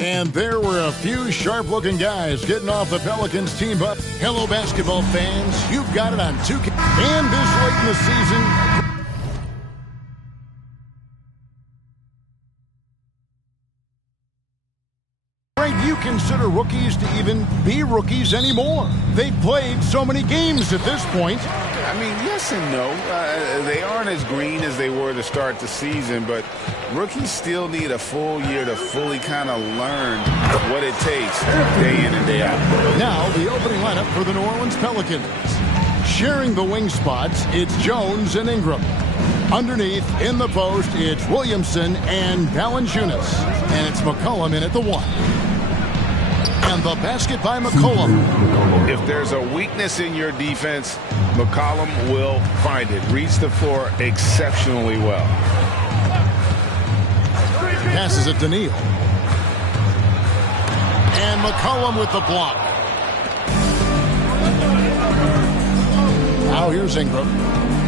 And there were a few sharp-looking guys getting off the Pelicans team up. Hello, basketball fans. You've got it on 2K. And this late in the season, you consider rookies to even be rookies anymore. They've played so many games at this point. I mean, yes and no. They aren't as green as they were to start the season, but rookies still need a full year to fully kind of learn what it takes day in and day out. Now, the opening lineup for the New Orleans Pelicans. Sharing the wing spots, it's Jones and Ingram. Underneath, in the post, it's Williamson and Valanciunas. And it's McCollum in at the 1. And the basket by McCollum. If there's a weakness in your defense, McCollum will find it. Reads the floor exceptionally well. Passes it to Neal. And McCollum with the block. Now here's Ingram.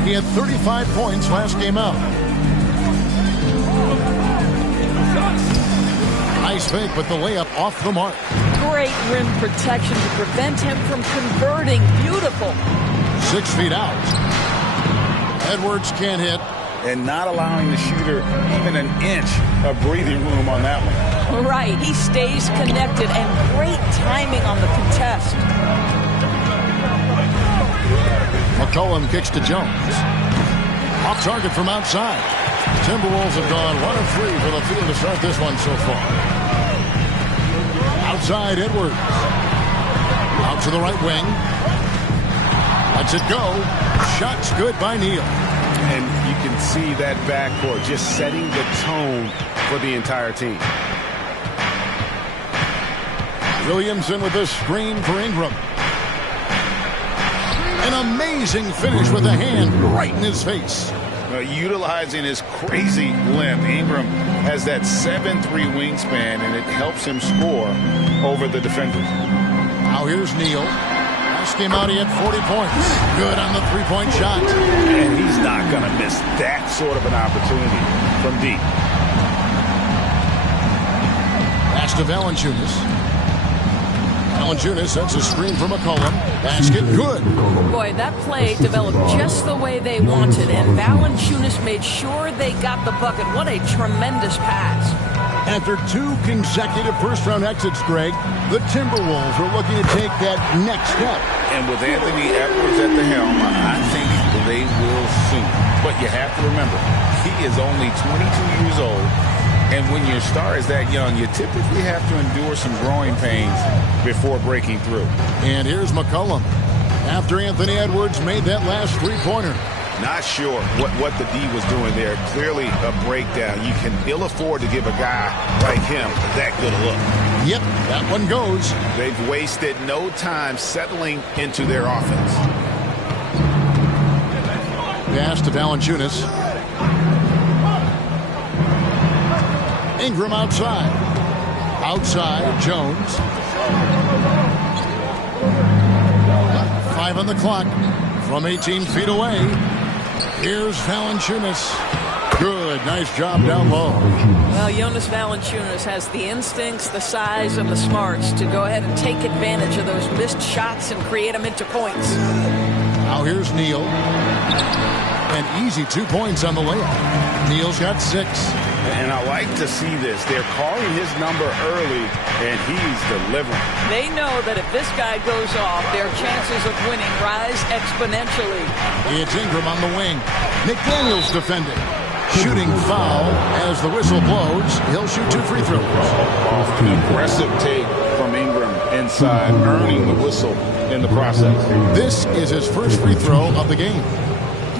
He had 35 points last game out. Nice fake, but the layup off the mark. Great rim protection to prevent him from converting. Beautiful. 6 feet out. Edwards can't hit. And not allowing the shooter even an inch of breathing room on that one. Right. He stays connected and great timing on the contest. McCollum kicks to Jones. Off target from outside. Timberwolves have gone 1 of 3 for the field to start this one so far. Outside, Edwards. Out to the right wing. Lets it go. Shot's good by Neal. And you can see that backcourt just setting the tone for the entire team. Williamson with the screen for Ingram. An amazing finish with a hand right in his face. Utilizing his crazy length, Ingram has that 7'3" wingspan, and it helps him score over the defenders. Now here's Neal. Last game out, he had 40 points. Good on the three-point shot. And he's not going to miss that sort of an opportunity from deep. Pass to Valanciunas. Valanciunas sets a screen for McCollum. Basket good. Boy, that play developed just the way they wanted, and Valanciunas made sure they got the bucket. What a tremendous pass. After 2 consecutive first-round exits, Greg, the Timberwolves are looking to take that next step. And with Anthony Edwards at the helm, I think they will soon. But you have to remember, he is only 22 years old. And when your star is that young, you typically have to endure some growing pains before breaking through. And here's McCollum. After Anthony Edwards made that last three-pointer. Not sure what the D was doing there. Clearly a breakdown. You can ill afford to give a guy like him that good a look. Yep, that one goes. They've wasted no time settling into their offense. Pass to Valanciunas. Ingram outside. Outside, Jones. 5 on the clock from 18 feet away. Here's Valanciunas. Good, nice job down low. Well, Jonas Valanciunas has the instincts, the size, and the smarts to go ahead and take advantage of those missed shots and create them into points. Now here's Neal. An easy 2 points on the layup. Neal's got 6. And I like to see this. They're calling his number early, and he's delivering. They know that if this guy goes off, their chances of winning rise exponentially. It's Ingram on the wing. McDaniels defending. Shooting foul as the whistle blows. He'll shoot 2 free throws. An aggressive take from Ingram inside, earning the whistle in the process. This is his first free throw of the game.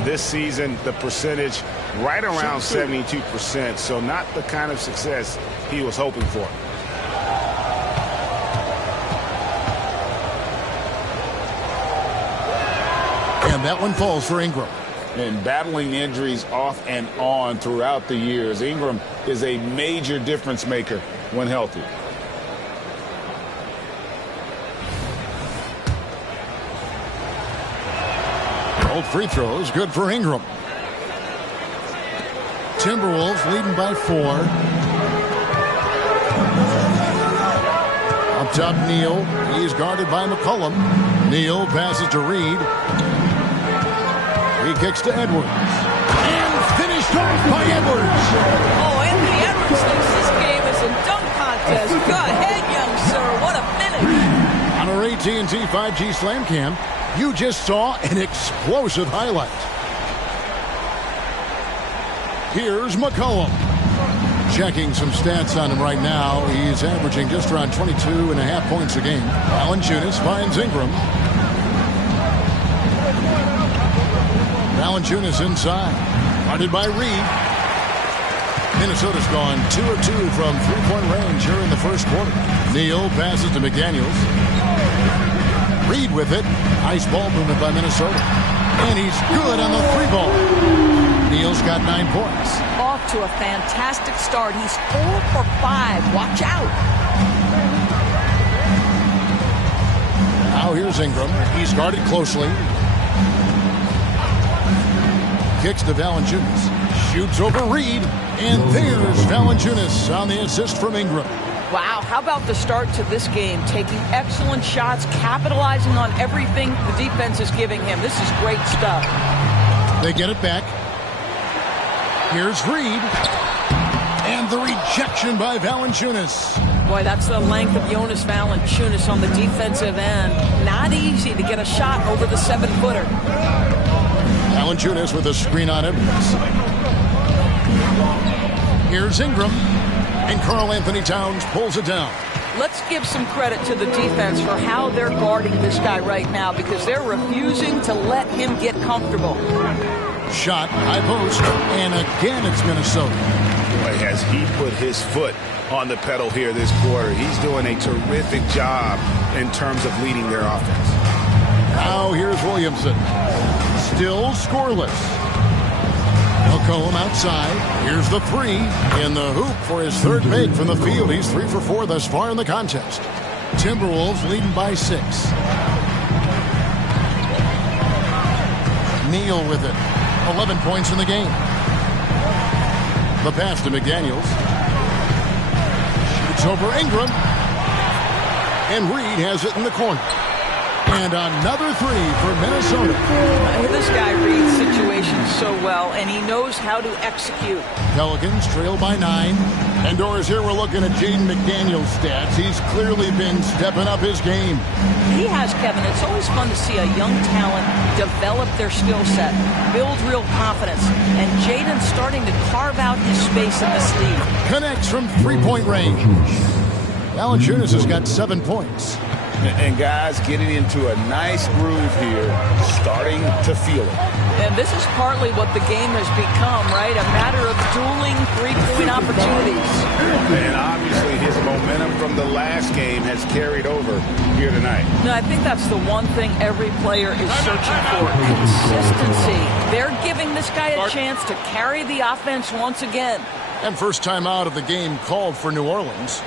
This season, the percentage right around 72%, so not the kind of success he was hoping for. And that one falls for Ingram. And battling injuries off and on throughout the years, Ingram is a major difference maker when healthy. Both free throws good for Ingram. Timberwolves leading by 4. Picked up Neal. He's guarded by McCollum. Neal passes to Reed. He kicks to Edwards. And finished off by Edwards. Oh, Anthony Edwards thinks this game is a dunk contest. Go ahead, young sir. What a finish. On our AT&T 5G Slam Cam, you just saw an explosive highlight. Here's McCollum. Checking some stats on him right now. He's averaging just around 22.5 points a game. Valanciunas finds Ingram. Valanciunas inside. Guarded by Reed. Minnesota's gone 2 of 2 from three-point range here in the first quarter. Neal passes to McDaniels. Reed with it. Nice ball movement by Minnesota. And he's good on the three ball. Neal's got 9 points. Off to a fantastic start. He's 4 for 5. Watch out. Now here's Ingram. He's guarded closely. Kicks to Valanciunas. Shoots over Reed. And there's Valanciunas on the assist from Ingram. Wow, how about the start to this game? Taking excellent shots, capitalizing on everything the defense is giving him. This is great stuff. They get it back. Here's Reed. And the rejection by Valanciunas. Boy, that's the length of Jonas Valanciunas on the defensive end. Not easy to get a shot over the 7-footer. Valanciunas with a screen on Edwards. Here's Ingram. And Karl Anthony Towns pulls it down. Let's give some credit to the defense for how they're guarding this guy right now, because they're refusing to let him get comfortable. Shot, high post, and again it's Minnesota. Boy, has he put his foot on the pedal here this quarter. He's doing a terrific job in terms of leading their offense. Now here's Williamson. Still scoreless. McCollum outside. Here's the three. In the hoop for his third make from the field. He's 3 for 4 thus far in the contest. Timberwolves leading by 6. Neal with it. 11 points in the game. The pass to McDaniels. Shoots over Ingram. And Reed has it in the corner. And another three for Minnesota. This guy reads situations so well, and he knows how to execute. Pelicans trail by 9. And Doris, here we're looking at Jaden McDaniels' stats. He's clearly been stepping up his game. He has, Kevin. It's always fun to see a young talent develop their skill set, build real confidence. And Jaden's starting to carve out his space in this league. Connects from three-point range. Valanciunas has got 7 points. And guys getting into a nice groove here, starting to feel it. And this is partly what the game has become, right? A matter of dueling three-point opportunities. And obviously his momentum from the last game has carried over here tonight. No, I think that's the one thing every player is searching for. Consistency. They're giving this guy a chance to carry the offense once again. And first time out of the game called for New Orleans.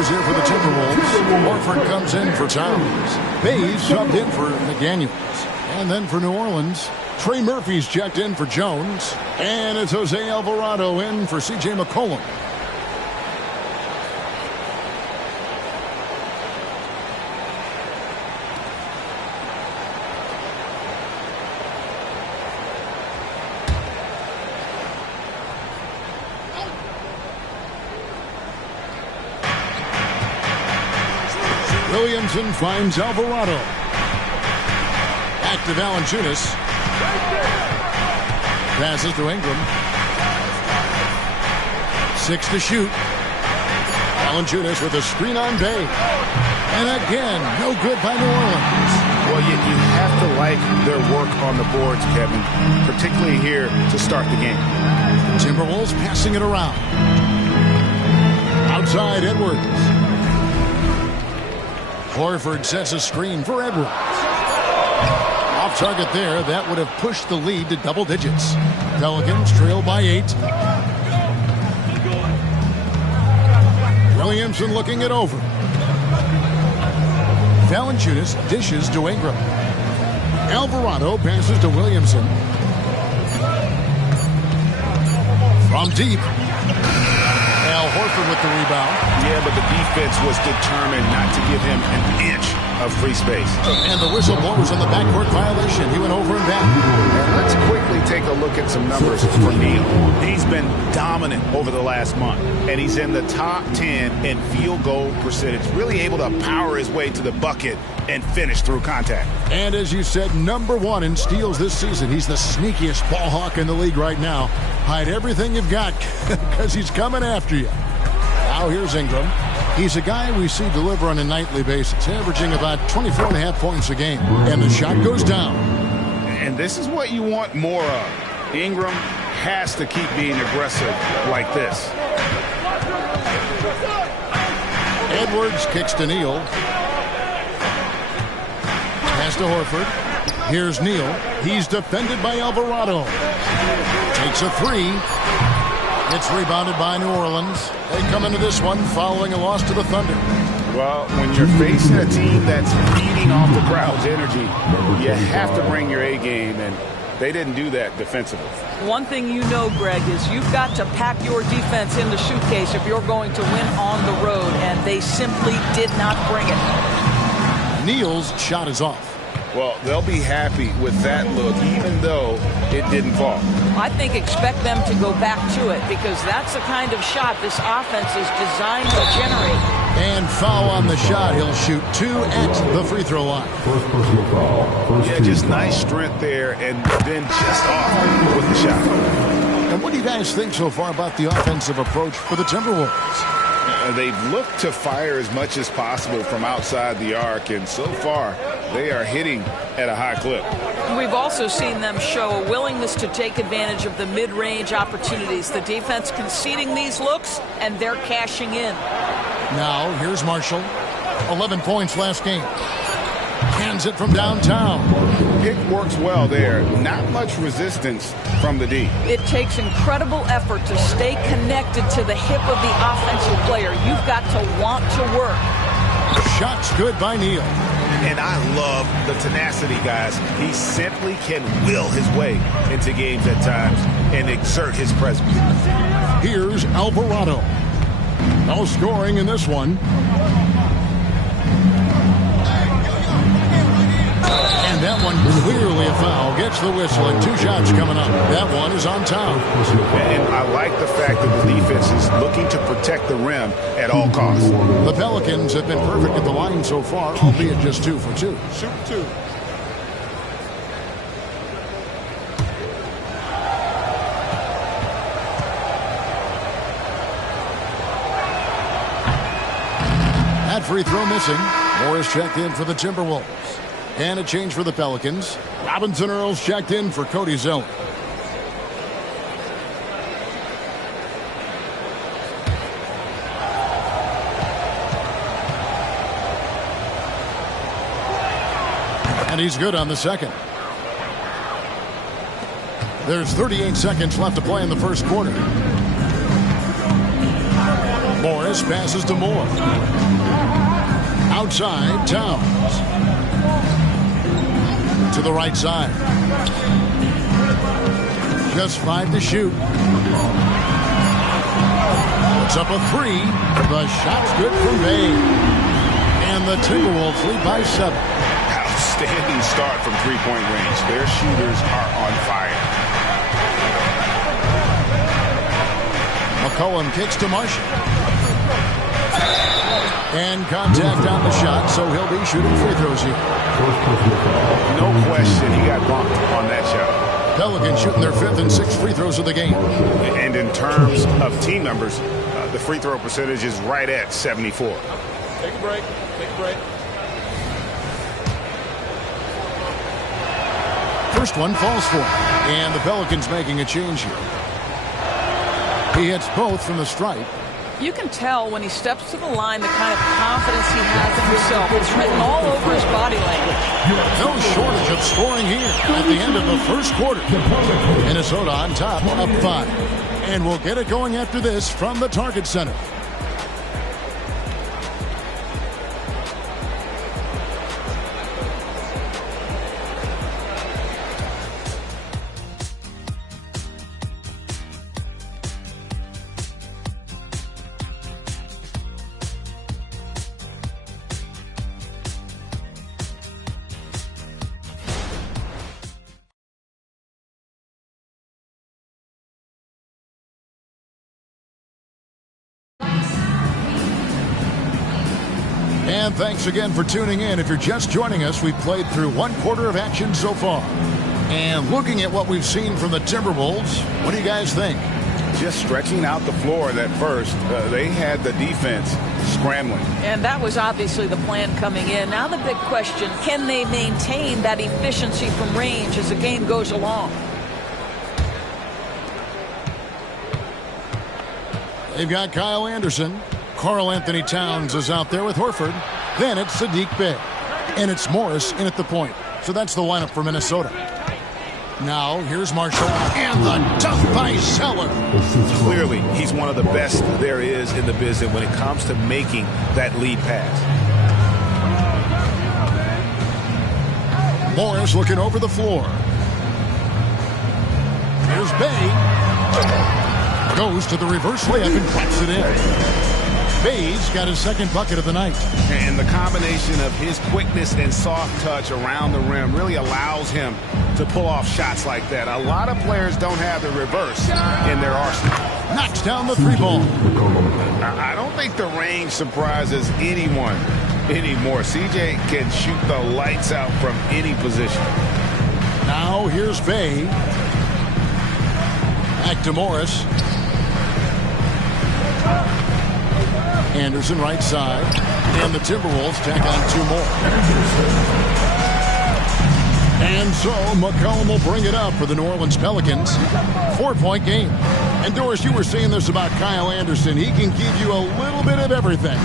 Here for the Timberwolves. Horford comes in for Towns. Bays subbed in for McDaniels. And then for New Orleans, Trey Murphy's checked in for Jones. And it's Jose Alvarado in for C.J. McCollum. Williamson finds Alvarado. Back to Valanciunas. Passes to Ingram. 6 to shoot. Valanciunas with a screen on Bay. And again, no good by New Orleans. Well, you have to like their work on the boards, Kevin, particularly here to start the game. Timberwolves passing it around. Outside Edwards. Horford sets a screen for Edwards. Off target there. That would have pushed the lead to double digits. Pelicans trail by 8. Williamson looking it over. Valanciunas dishes to Ingram. Alvarado passes to Williamson. From deep. Al Horford with the rebound. Yeah, but the defense was determined not to give him an inch of free space. And the whistle blows on the backcourt violation. He went over and back. And let's quickly take a look at some numbers for Neal. He's been dominant over the last month, and he's in the top 10 in field goal percentage. Really able to power his way to the bucket and finish through contact. And as you said, #1 in steals this season. He's the sneakiest ball hawk in the league right now. Hide everything you've got because he's coming after you. Now here's Ingram. He's a guy we see deliver on a nightly basis, averaging about 24.5 points a game. And the shot goes down. And this is what you want more of. Ingram has to keep being aggressive like this. Edwards kicks to Neal. Pass to Horford. Here's Neal. He's defended by Alvarado. Takes a 3. It's rebounded by New Orleans. They come into this one following a loss to the Thunder. Well, when you're facing a team that's feeding off the crowd's energy, you have to bring your A game, and they didn't do that defensively. One thing you know, Greg, is you've got to pack your defense in the suitcase if you're going to win on the road, and they simply did not bring it. Neal's shot is off. Well, they'll be happy with that look, even though it didn't fall. I think expect them to go back to it because that's the kind of shot this offense is designed to generate. And foul on the shot. He'll shoot 2 at the free throw line. First personal foul. Yeah, just nice strength there, and then just off with the shot. And what do you guys think so far about the offensive approach for the Timberwolves? They've looked to fire as much as possible from outside the arc, and so far they are hitting at a high clip. We've also seen them show a willingness to take advantage of the mid-range opportunities. The defense conceding these looks, and they're cashing in. Now, here's Marshall. 11 points last game. Hands it from downtown. Pick works well there. Not much resistance from the D. It takes incredible effort to stay connected to the hip of the offensive player. You've got to want to work. Shot's good by Neal. And I love the tenacity, guys. He simply can will his way into games at times and exert his presence. Here's Alvarado. No scoring in this one. And that one clearly a foul. Gets the whistle and 2 shots coming up. That one is on top. And I like the fact that the defense is looking to protect the rim at all costs. The Pelicans have been perfect at the line so far, albeit just 2 for 2. Shoot 2. That free throw missing. Morris checked in for the Timberwolves. And a change for the Pelicans. Robinson Earls checked in for Cody Zeller. And he's good on the second. There's 38 seconds left to play in the first quarter. Morris passes to Moore. Outside, Towns. To the right side. Just 5 to shoot. Puts up a 3. The shot's good from Bay. And the Timberwolves lead by 7. Outstanding start from three-point range. Their shooters are on fire. McCollum kicks to Marshall. And contact on the shot, so he'll be shooting free throws here. No question he got bumped on that shot. Pelicans shooting their 5th and 6th free throws of the game. And in terms of team numbers, the free throw percentage is right at 74. Take a break. Take a break. First one falls for him. And the Pelicans making a change here. He hits both from the stripe. You can tell when he steps to the line the kind of confidence he has in himself. It's written all over his body language. No shortage of scoring here at the end of the first quarter. Minnesota on top, up 5. And we'll get it going after this from the Target Center. And thanks again for tuning in. If you're just joining us, we've played through 1 quarter of action so far. And looking at what we've seen from the Timberwolves, what do you guys think? Just stretching out the floor at first. They had the defense scrambling. And that was obviously the plan coming in. Now the big question, can they maintain that efficiency from range as the game goes along? They've got Kyle Anderson. Karl Anthony Towns is out there with Horford. Then it's Sadiq Bey. And it's Morris in at the point. So that's the lineup for Minnesota. Now, here's Marshall. And the dunk by Zeller. Clearly, he's one of the best there is in the business when it comes to making that lead pass. Morris looking over the floor. Here's Bey. Goes to the reverse layup and puts it in. Bey's got his 2nd bucket of the night. And the combination of his quickness and soft touch around the rim really allows him to pull off shots like that. A lot of players don't have the reverse in their arsenal. Knocks down the 3-ball. I don't think the range surprises anyone anymore. CJ can shoot the lights out from any position. Now here's Bey. Back to Morris. Anderson right side. And the Timberwolves tack on 2 more. And so McCollum will bring it up for the New Orleans Pelicans. 4-point game. And Doris, you were saying this about Kyle Anderson. He can give you a little bit of everything.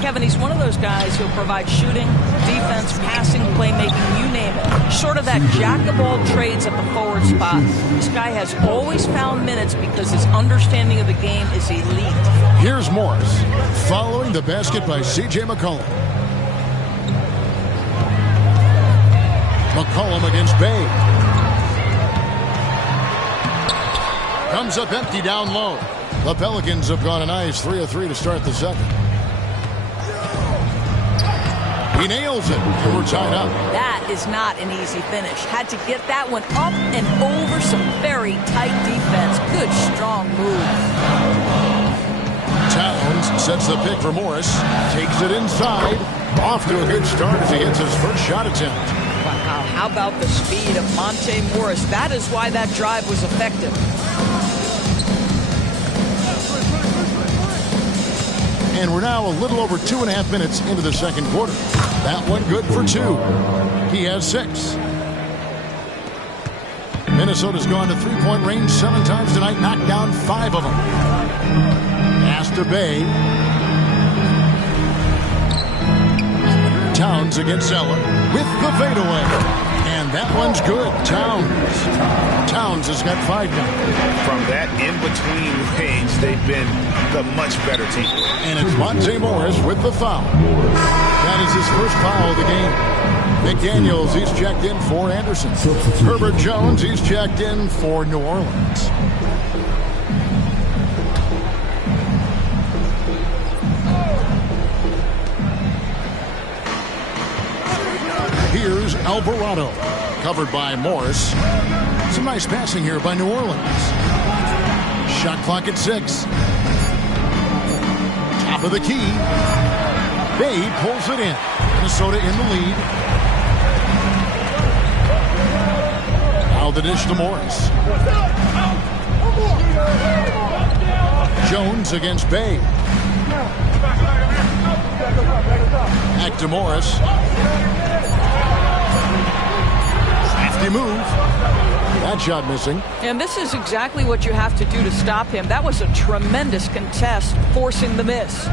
Kevin, he's one of those guys who'll provide shooting, defense, passing, playmaking, you name it. Sort of that jack of all trades at the forward spot. This guy has always found minutes because his understanding of the game is elite. Here's Morris following the basket by C.J. McCollum. McCollum against Bey. Comes up empty down low. The Pelicans have gone a nice 3 of 3 to start the 2nd. He nails it, and we're tied up. That is not an easy finish. Had to get that one up and over some very tight defense. Good, strong move. Towns sets the pick for Morris. Takes it inside. Off to a good start as he hits his first shot attempt. Wow, how about the speed of Monte Morris? That is why that drive was effective. And we're now a little over 2.5 minutes into the 2nd quarter. That one good for 2. He has 6. Minnesota's gone to 3-point range 7 times tonight, knocked down 5 of them. Pass to Bey. Towns against Zeller with the fadeaway. And that one's good. Towns has got 5 now. From that in-between range, they've been the much better team. And it's Monte Morris with the foul. That is his first foul of the game. McDaniels, he's checked in for Anderson. Herbert Jones, he's checked in for New Orleans. Here's Alvarado, covered by Morris. Some nice passing here by New Orleans. Shot clock at 6. Top of the key. Bay pulls it in. Minnesota in the lead. Now the dish to Morris. Jones against Bay. Back to Morris. Crafty move. That shot missing. And this is exactly what you have to do to stop him. That was a tremendous contest, forcing the miss.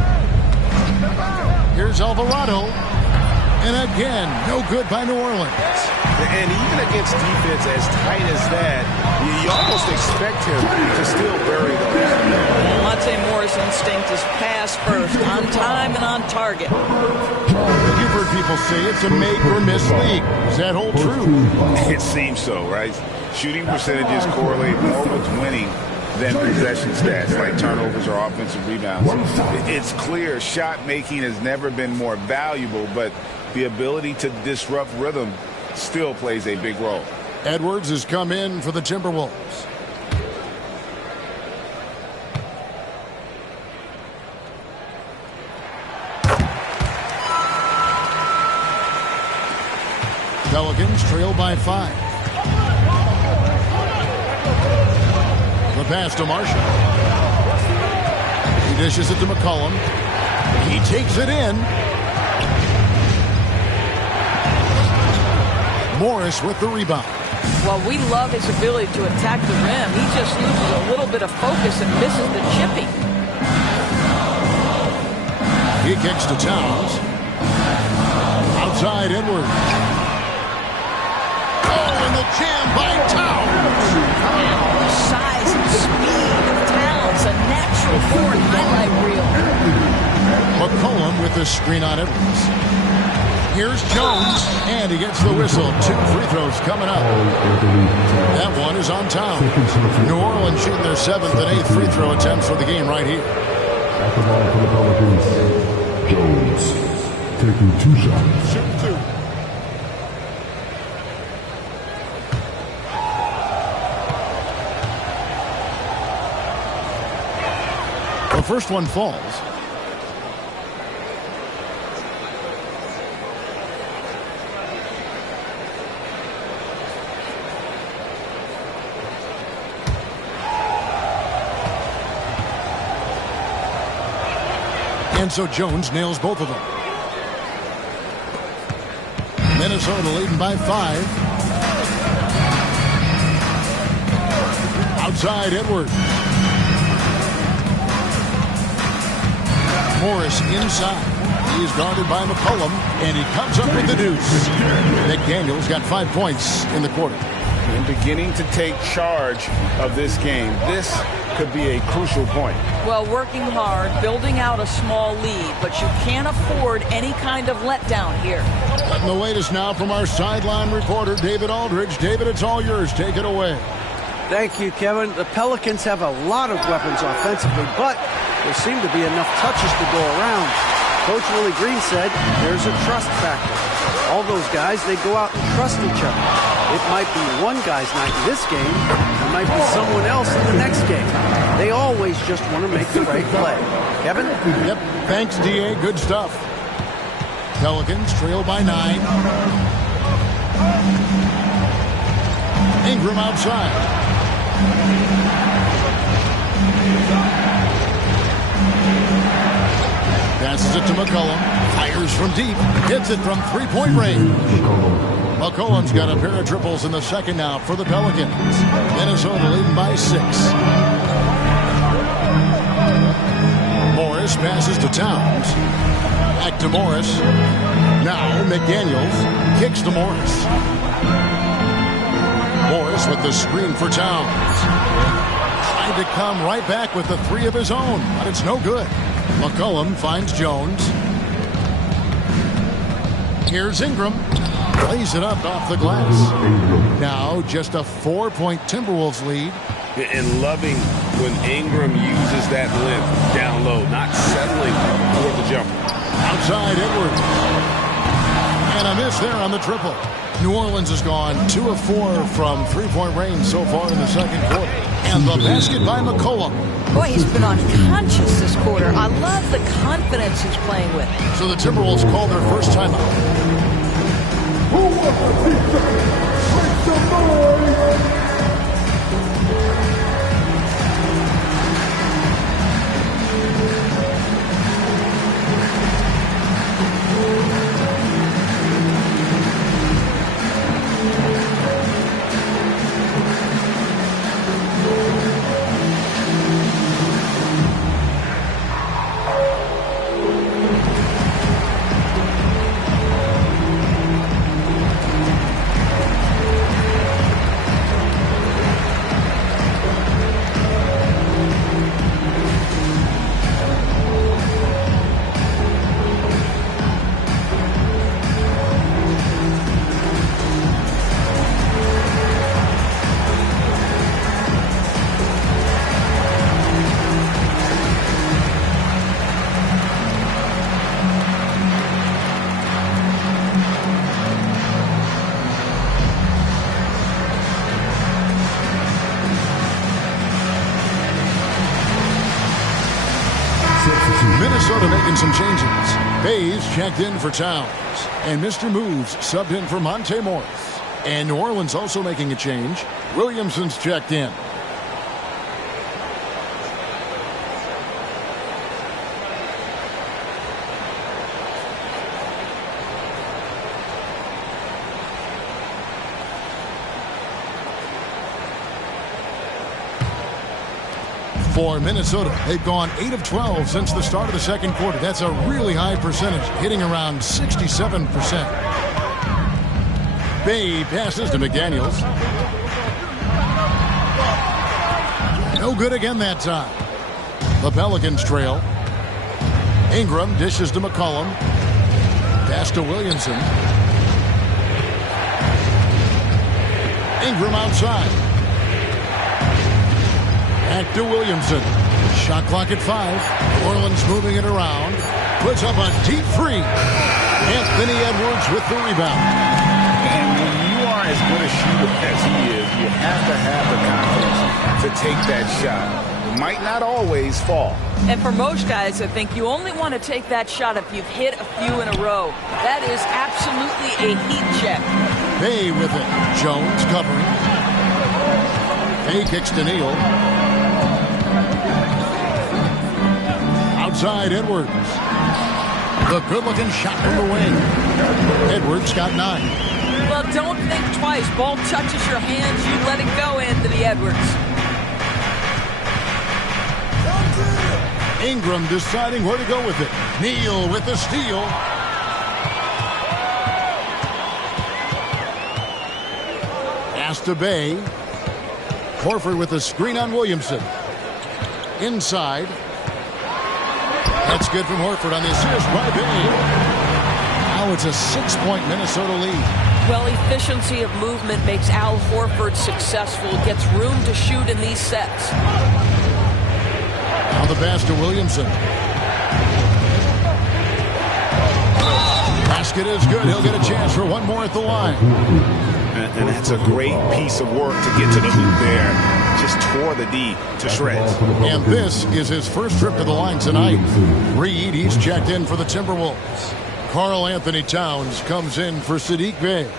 Here's Alvarado. And again, no good by New Orleans. And even against defense as tight as that, you almost expect him to still bury those. Monte Morris' instinct is pass first, on time and on target. You've heard people say it's a make-or-miss league. Does that hold true? It seems so, right? Shooting percentages correlate more with winning than possession stats like turnovers or offensive rebounds. It's clear shot making has never been more valuable, but the ability to disrupt rhythm still plays a big role. Edwards has come in for the Timberwolves. Pelicans trail by 5. The pass to Marshall. He dishes it to McCollum. He takes it in. Morris with the rebound. Well, we love his ability to attack the rim. He just loses a little bit of focus and misses the chipping. He kicks to Towns. Outside Edwards. Oh, and the jam by Towns. The size and speed of Towns, a natural born highlight reel. McCollum with the screen on Edwards. Here's Jones, and he gets the whistle. 2 free throws coming up. That one is on Towns. New Orleans shooting their 7th and 8th free throw attempts for the game right here. At the line for the Pelicans, Jones taking 2 shots. Shoot 2. The first one falls. And so Jones nails both of them. Minnesota leading by 5. Outside Edwards. Morris inside. He is guarded by McCollum, and he comes up with the deuce. McDaniels got 5 points in the quarter. And beginning to take charge of this game. This could be a crucial point. Well, working hard, building out a small lead, but you can't afford any kind of letdown here. And the latest now from our sideline reporter, David Aldridge. David, it's all yours. Take it away. Thank you, Kevin. The Pelicans have a lot of weapons offensively, but there seem to be enough touches to go around. Coach Willie Green said there's a trust factor. All those guys, they go out and trust each other. It might be one guy's night in this game. It might be someone else in the next game. They always just want to make the right play. Kevin? Yep. Thanks, D.A. Good stuff. Pelicans trail by 9. Ingram outside. Passes it to McCollum. Fires from deep. Hits it from 3-point range. McCollum's got a pair of triples in the second now for the Pelicans. Minnesota leading by 6. Morris passes to Towns. Back to Morris. Now McDaniels kicks to Morris. Morris with the screen for Towns. Tried to come right back with the 3 of his own, but it's no good. McCollum finds Jones. Here's Ingram. Plays it up off the glass. Now just a 4-point Timberwolves lead. And loving when Ingram uses that length down low, not settling for the jumper. Outside Edwards. And a miss there on the triple. New Orleans has gone 2 of 4 from 3-point range so far in the second quarter. And And the basket by McCollum. Boy, he's been unconscious this quarter. I love the confidence he's playing with. So the Timberwolves call their first timeout. Minnesota making some changes. Hayes checked in for Towns. And Mr. Moves subbed in for Monte Morris. And New Orleans also making a change. Williamson's checked in. For Minnesota, they've gone 8 of 12 since the start of the second quarter. That's a really high percentage, hitting around 67%. Bay passes to McDaniels. No good again that time. The Pelicans trail. Ingram dishes to McCollum. Pass to Williamson. Ingram outside. Back to Williamson. Shot clock at 5. New Orleans moving it around. Puts up a deep three. Anthony Edwards with the rebound. And when you are as good a shooter as he is, you have to have the confidence to take that shot. Might not always fall. And for most guys, I think you only want to take that shot if you've hit a few in a row. That is absolutely a heat check. Bay with it. Jones covering. Bay kicks to Neal. Outside Edwards. The good-looking shot from the wing. Edwards got 9. Well, don't think twice. Ball touches your hands, you let it go, Anthony Edwards. Ingram deciding where to go with it. Neal with the steal. Pass to Bay. Horford with the screen on Williamson. Inside. That's good from Horford on the assist by Bay. Now it's a 6-point Minnesota lead. Well, efficiency of movement makes Al Horford successful. Gets room to shoot in these sets. Now the pass to Williamson. Basket is good. He'll get a chance for one more at the line. And that's a great piece of work to get to the hoop there. Just tore the D to shreds. And this is his first trip to the line tonight. Reed, he's checked in for the Timberwolves. Karl Anthony Towns comes in for Saddiq Bey.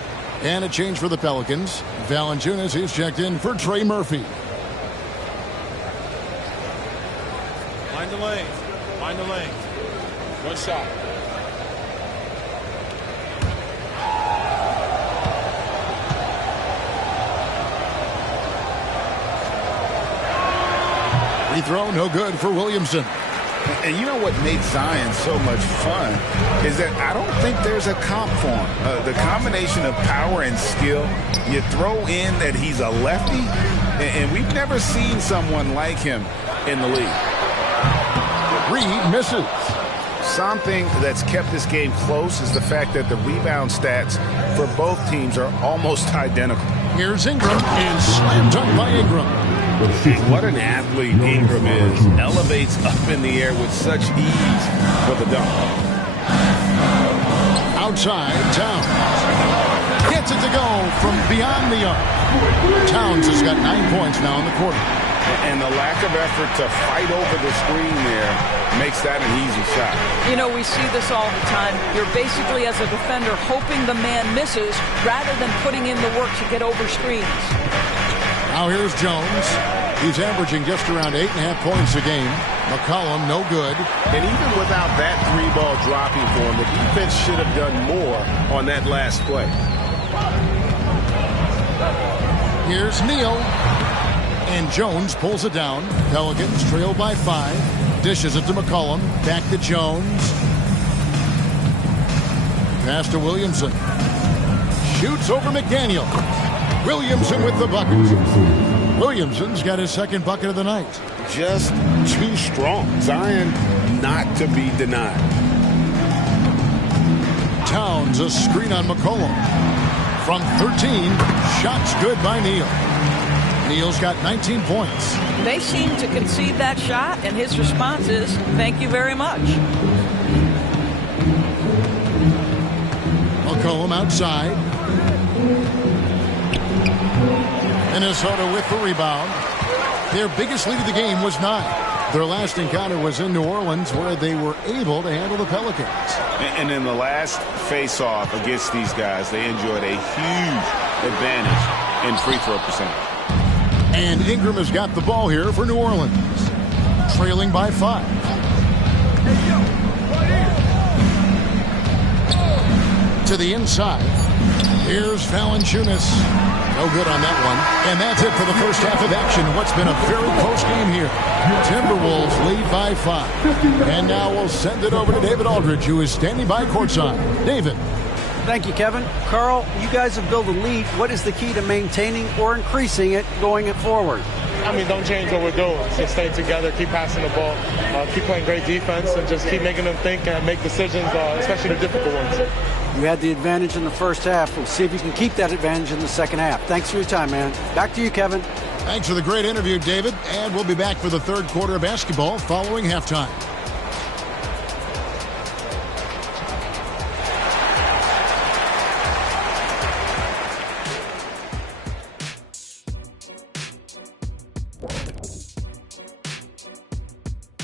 And a change for the Pelicans. Valanciunas, he's checked in for Trey Murphy. Find the lane. Find the lane. One shot. Free throw, no good for Williamson. And you know what makes Zion so much fun is that I don't think there's a comp for him. The combination of power and skill, you throw in that he's a lefty, and we've never seen someone like him in the league. Reed misses. Something that's kept this game close is the fact that the rebound stats for both teams are almost identical. Here's Ingram, and slam dunk by Ingram. What an athlete Ingram is. Elevates up in the air with such ease for the dunk. Outside, Towns. Gets it to go from beyond the arc. Towns has got 9 points now in the quarter. And the lack of effort to fight over the screen there makes that an easy shot. You know, we see this all the time. You're basically, as a defender, hoping the man misses rather than putting in the work to get over screens. Now here's Jones. He's averaging just around 8.5 points a game. McCollum, no good. And even without that 3-ball dropping for him, the defense should have done more on that last play. Here's Neal. And Jones pulls it down. Pelicans trail by 5. Dishes it to McCollum. Back to Jones. Pass to Williamson. Shoots over McDaniel. Williamson with the bucket. Williamson's got his second bucket of the night. Just too strong. Zion not to be denied. Towns a screen on McCollum. From 13, shots good by Neal. Neal's got 19 points. They seem to concede that shot, and his response is, thank you very much. McCollum outside. Minnesota with the rebound. Their biggest lead of the game was 9. Their last encounter was in New Orleans, where they were able to handle the Pelicans. And in the last face-off against these guys, they enjoyed a huge advantage in free throw percentage. And Ingram has got the ball here for New Orleans. Trailing by 5. To the inside. Here's Valanciunas. No good on that one. And that's it for the first half of action. What's been a very close game here. Timberwolves lead by 5. And now we'll send it over to David Aldridge, who is standing by courtside. David. Thank you, Kevin. Carl, you guys have built a lead. What is the key to maintaining or increasing it going forward? I mean, don't change what we're doing. Just stay together, keep passing the ball, keep playing great defense, and just keep making them think and make decisions, especially the difficult ones. You had the advantage in the first half. We'll see if you can keep that advantage in the second half. Thanks for your time, man. Back to you, Kevin. Thanks for the great interview, David. And we'll be back for the third quarter of basketball following halftime.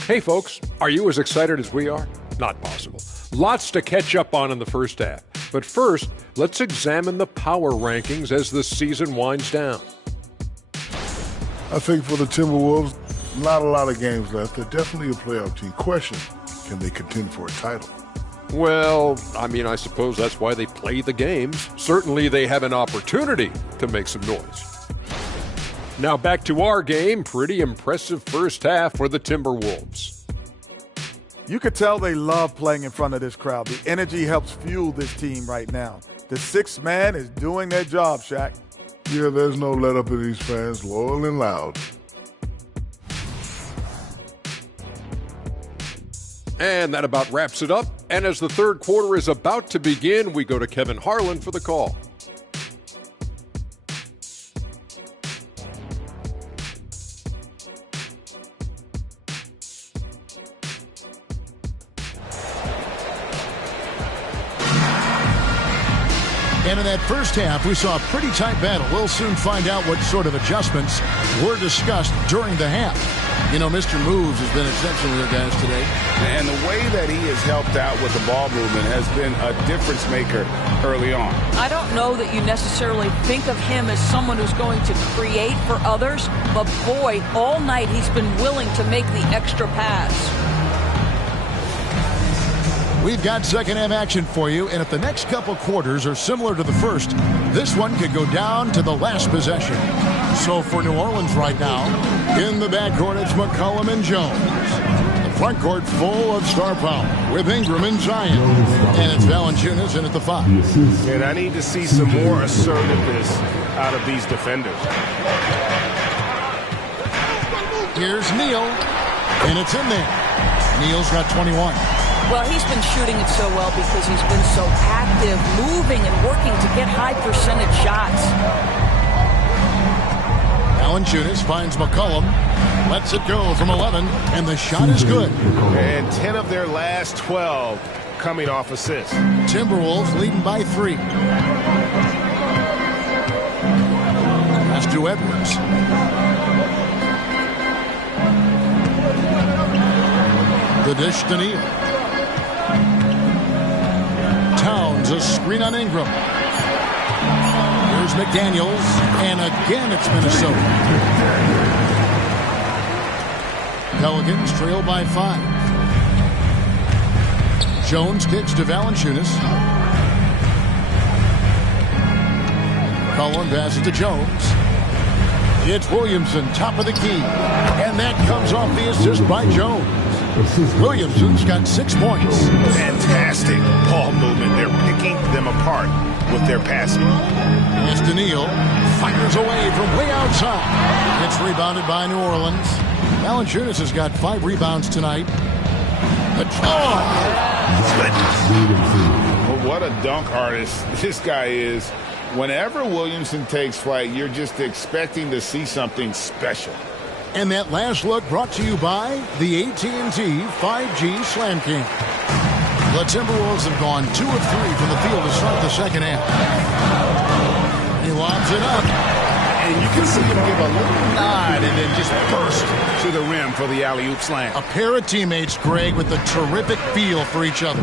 Hey folks, are you as excited as we are? Not possible. Lots to catch up on in the first half. But first, let's examine the power rankings as the season winds down. I think for the Timberwolves, not a lot of games left. They're definitely a playoff team. Question, can they contend for a title? Well, I suppose that's why they play the games. Certainly they have an opportunity to make some noise. Now back to our game. Pretty impressive first half for the Timberwolves. You could tell they love playing in front of this crowd. The energy helps fuel this team right now. The sixth man is doing their job, Shaq. Yeah, there's no let up in these fans, loyal and loud. And that about wraps it up. And as the third quarter is about to begin, we go to Kevin Harlan for the call. And in that first half, we saw a pretty tight battle. We'll soon find out what sort of adjustments were discussed during the half. You know, Mr. Moves has been exceptional here, guys, today. And the way that he has helped out with the ball movement has been a difference maker early on. I don't know that you necessarily think of him as someone who's going to create for others, but boy, all night he's been willing to make the extra pass. We've got second half action for you, and if the next couple quarters are similar to the first, this one could go down to the last possession. So for New Orleans right now, in the backcourt, it's McCollum and Jones. The front court full of star power with Ingram and Zion. And it's Valanciunas in at the 5. And I need to see some more assertiveness out of these defenders. Here's Neal, and it's in there. Neal's got 21. Well, he's been shooting it so well because he's been so active, moving and working to get high percentage shots. Valanciunas finds McCollum, lets it go from 11, and the shot is good. And 10 of their last 12 coming off assists. Timberwolves leading by 3. Pass to Edwards. The dish to Neal. Towns, a screen on Ingram. Here's McDaniels, and again it's Minnesota. Pelicans trail by 5. Jones kicks to Valanciunas. Cullen passes to Jones. It's Williamson, top of the key. And that comes off the assist by Jones. Williamson's got 6 points. Fantastic ball movement. They're picking them apart with their passing. As Neal fires away from way outside. It's rebounded by New Orleans. Valanciunas has got 5 rebounds tonight. Well, what a dunk artist this guy is. Whenever Williamson takes flight, you're just expecting to see something special. And that last look brought to you by the AT&T 5G Slam King. The Timberwolves have gone 2 of 3 from the field to start the second half. He lobs it up. And you can see him give a little nod and then just burst to the rim for the alley-oop slam. A pair of teammates, Greg, with a terrific feel for each other.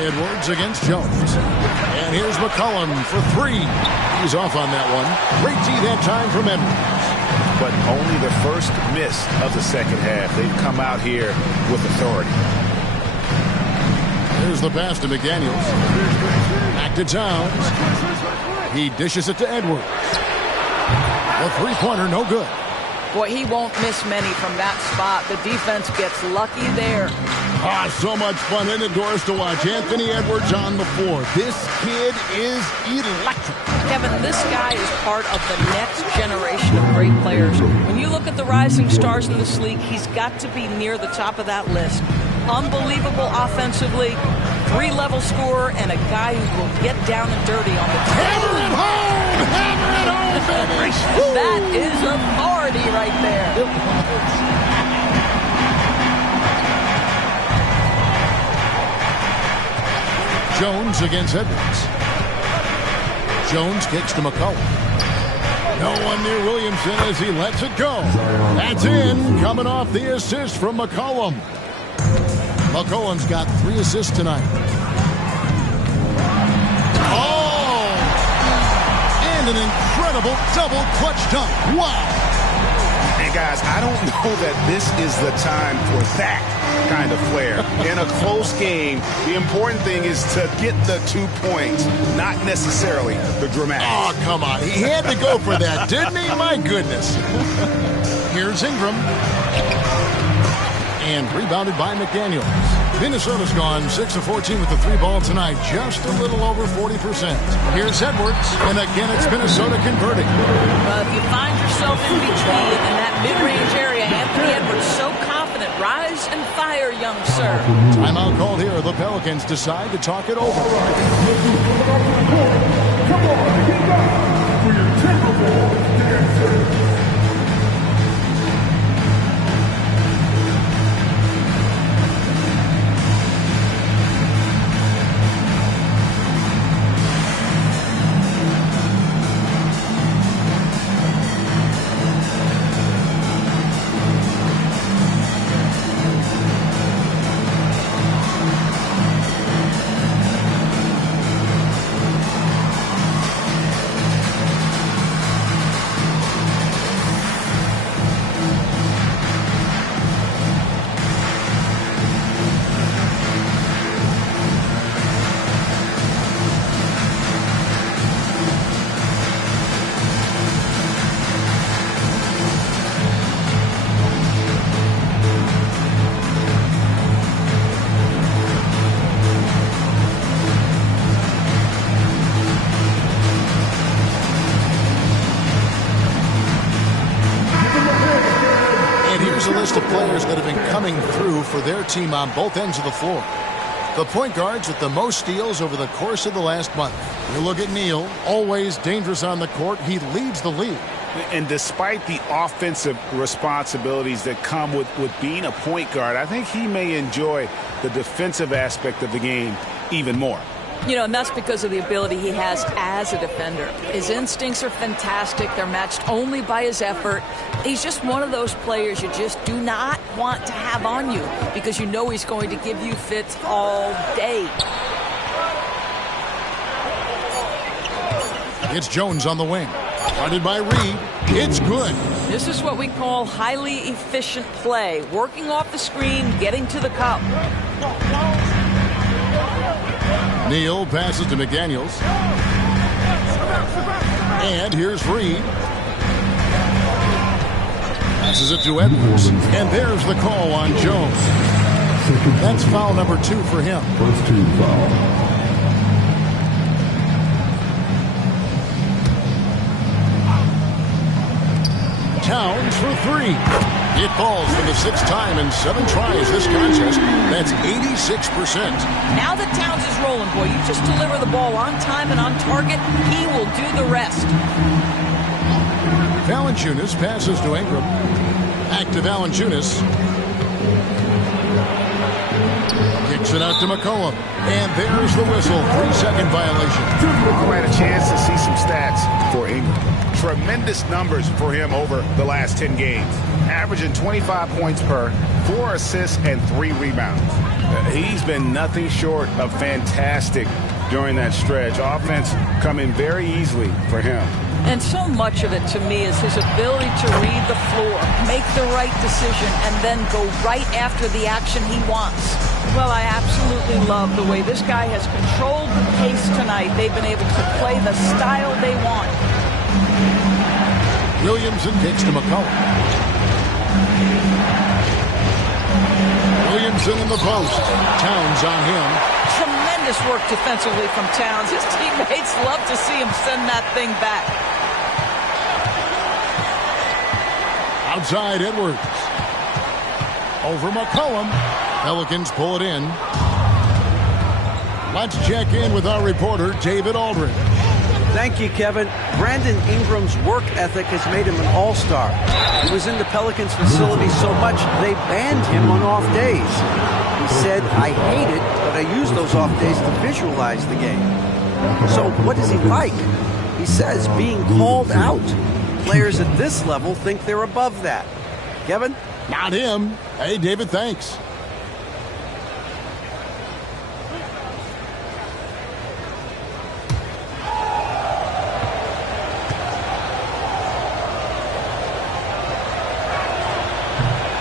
Edwards against Jones. And here's McCollum for 3. He's off on that one. Great D that time from Edwards. But only the first miss of the second half. They've come out here with authority. Here's the pass to McDaniels. Back to Towns. He dishes it to Edwards. The three-pointer, no good. Boy, he won't miss many from that spot. The defense gets lucky there. So much fun indoors to watch. Anthony Edwards on the floor. This kid is electric. Kevin, this guy is part of the next generation of great players. When you look at the rising stars in this league, he's got to be near the top of that list. Unbelievable offensively, 3-level scorer, and a guy who will get down and dirty on the table. Hammer it home! Hammer it home, baby! That is authority right there. Jones against Edwards. Jones kicks to McCollum. No one near Williamson as he lets it go. That's in, coming off the assist from McCollum. McCollum's got 3 assists tonight. Oh! And an incredible double clutch dunk. Wow! And guys, I don't know that this is the time for that kind of flair. In a close game, the important thing is to get the 2 points, not necessarily the dramatic. Oh, come on. He had to go for that, didn't he? My goodness. Here's Ingram. And rebounded by McDaniels. Minnesota's gone 6 of 14 with the 3-ball tonight, just a little over 40%. Here's Edwards, and again it's Minnesota converting. If you find yourself in between in that mid-range area, Anthony Edwards so confident. Rise and fire, young sir. Timeout called here. The Pelicans decide to talk it over. Come on, get back for your Timberwolves dancer. Of players that have been coming through for their team on both ends of the floor. The point guards with the most steals over the course of the last month. You look at Neal, always dangerous on the court. He leads the league. And despite the offensive responsibilities that come with being a point guard, I think he may enjoy the defensive aspect of the game even more. You know, and that's because of the ability he has as a defender. His instincts are fantastic. They're matched only by his effort. He's just one of those players you just do not want to have on you because you know he's going to give you fits all day. It's Jones on the wing. Guarded by Reed. It's good. This is what we call highly efficient play. Working off the screen, getting to the cup. Neal passes to McDaniels. And here's Reed. Passes it to Edwards. And there's the call on Jones. That's foul number 2 for him. First team foul. Towns for 3. It falls for the 6th time in 7 tries this contest. That's 86%. Now that Towns is rolling, boy, you just deliver the ball on time and on target, he will do the rest. Valanciunas passes to Ingram. Back to Valanciunas. Kicks it out to McCollum. And there's the whistle. 3-second violation. All right, a chance to see some stats for Ingram. Tremendous numbers for him over the last 10 games. Averaging 25 points per, 4 assists, and 3 rebounds. He's been nothing short of fantastic during that stretch. Offense coming very easily for him. And so much of it, to me, is his ability to read the floor, make the right decision, and then go right after the action he wants. Well, I absolutely love the way this guy has controlled the pace tonight. They've been able to play the style they want. Williamson kicks to McCollum. Williamson in the post. Towns on him. Tremendous work defensively from Towns. His teammates love to see him send that thing back. Outside Edwards. Over McCollum. Pelicans pull it in. Let's check in with our reporter, David Aldridge. Thank you, Kevin. Brandon Ingram's work ethic has made him an all-star. He was in the Pelicans facility so much they banned him on off days. He said, "I hate it, but I use those off days to visualize the game." So what is he like? He says being called out. Players at this level think they're above that. Kevin? Not him. Hey, David, thanks.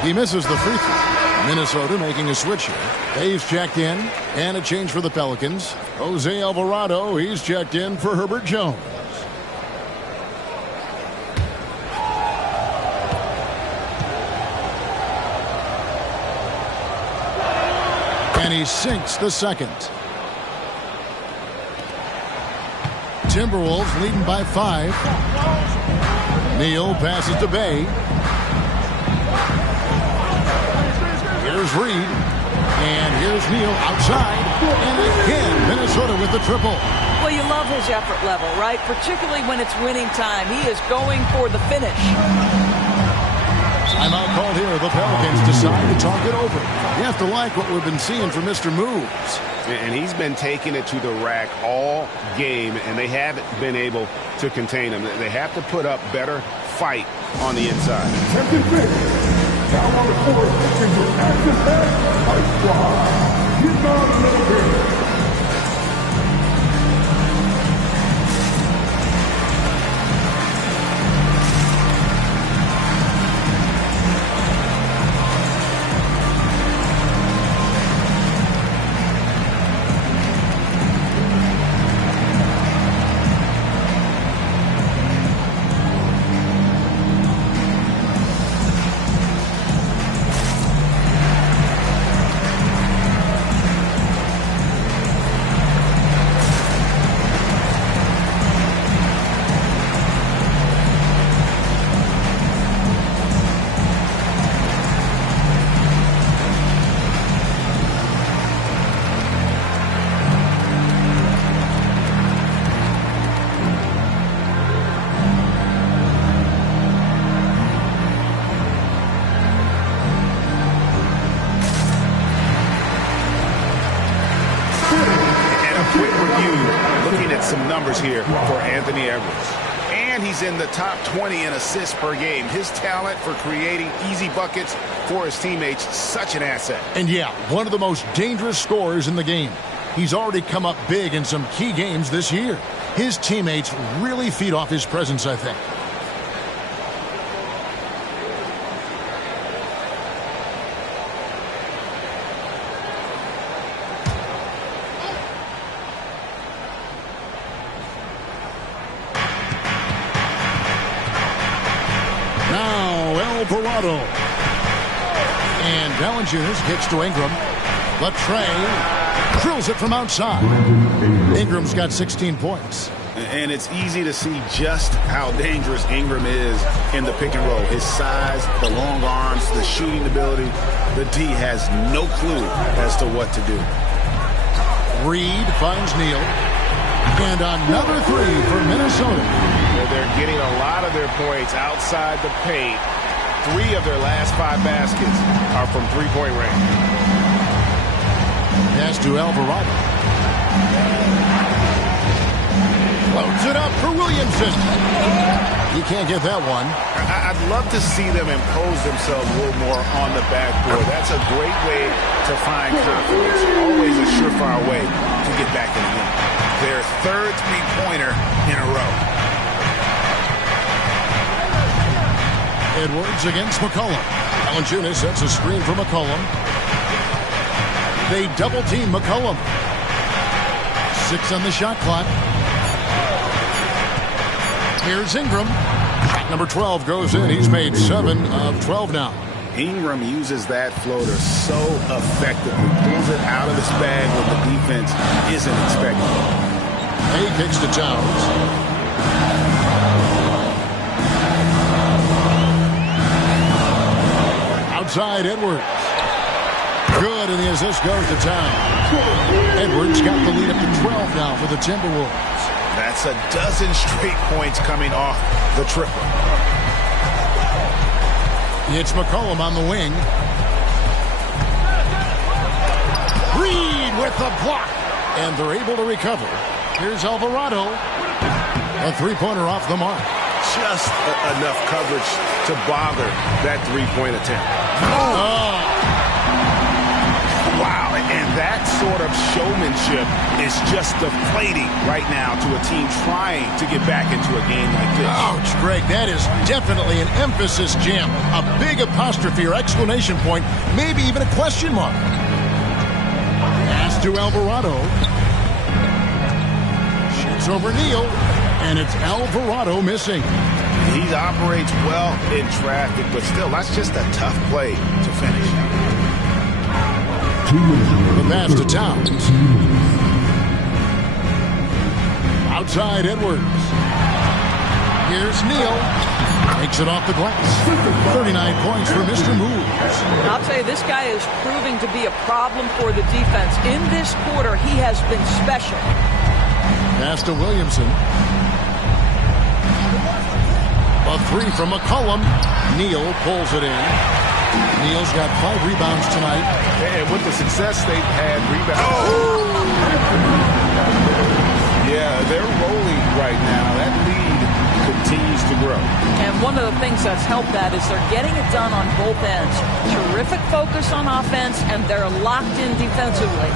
He misses the free throw. Minnesota making a switch here. Dave's checked in, and a change for the Pelicans. Jose Alvarado, he's checked in for Herbert Jones. And he sinks the second. Timberwolves leading by 5. Neal passes to Bay. Here's Reed. And here's Neal outside. And again, Minnesota with the triple. Well, you love his effort level, right? Particularly when it's winning time. He is going for the finish. Timeout called here. The Pelicans decide to talk it over. You have to like what we've been seeing from Mr. Moves. And he's been taking it to the rack all game, and they haven't been able to contain him. They have to put up better fight on the inside. Now on the court, pitching with action-packed Ice Squad. He's on Miller. quick review, looking at some numbers here for Anthony Edwards. And he's in the top 20 in assists per game. His talent for creating easy buckets for his teammates, such an asset. And yeah, one of the most dangerous scorers in the game. He's already come up big in some key games this year. His teammates really feed off his presence, I think. Alvarado. And Valanciunas kicks to Ingram. Latrey drills it from outside. Ingram's got 16 points. And it's easy to see just how dangerous Ingram is in the pick and roll. His size, the long arms, the shooting ability. The D has no clue as to what to do. Reed finds Neal. And another three for Minnesota. They're getting a lot of their points outside the paint. 3 of their last 5 baskets are from three-point range. Pass to Alvarado. Loads it up for Williamson. He can't get that one. I'd love to see them impose themselves a little more on the backboard. That's a great way to find confidence. Always a surefire way to get back in the game. Their 3rd three-pointer in a row. Edwards against McCollum. Valanciunas sets a screen for McCollum. They double-team McCollum. 6 on the shot clock. Here's Ingram. Shot number 12 goes in. He's made 7 of 12 now. Ingram uses that floater so effectively. Pulls it out of his bag when the defense isn't expecting it. He kicks to Towns. Outside Edwards. Good, and the assist goes to Towns. Edwards got the lead up to 12 now for the Timberwolves. That's a dozen straight points coming off the triple. It's McCollum on the wing. Reed with the block. And they're able to recover. Here's Alvarado. A three-pointer off the mark. Just enough coverage to bother that three-point attempt. Oh. Wow, and that sort of showmanship is just deflating right now to a team trying to get back into a game like this. Ouch, Greg, that is definitely an emphasis jam. A big apostrophe or exclamation point, maybe even a question mark. Pass to Alvarado. Shoots over Neal, and it's Alvarado missing. He operates well in traffic, but still, that's just a tough play to finish. The pass to Towns. Outside Edwards. Here's Neal. Takes it off the glass. 39 points for Mr. Moves. I'll tell you, this guy is proving to be a problem for the defense. In this quarter, he has been special. Pass to Williamson. A three from McCollum. Neal pulls it in. Neal's got 5 rebounds tonight. And with the success they've had rebounding. Oh! Yeah, they're rolling right now. That lead continues to grow. And one of the things that's helped that is they're getting it done on both ends. Terrific focus on offense, and they're locked in defensively.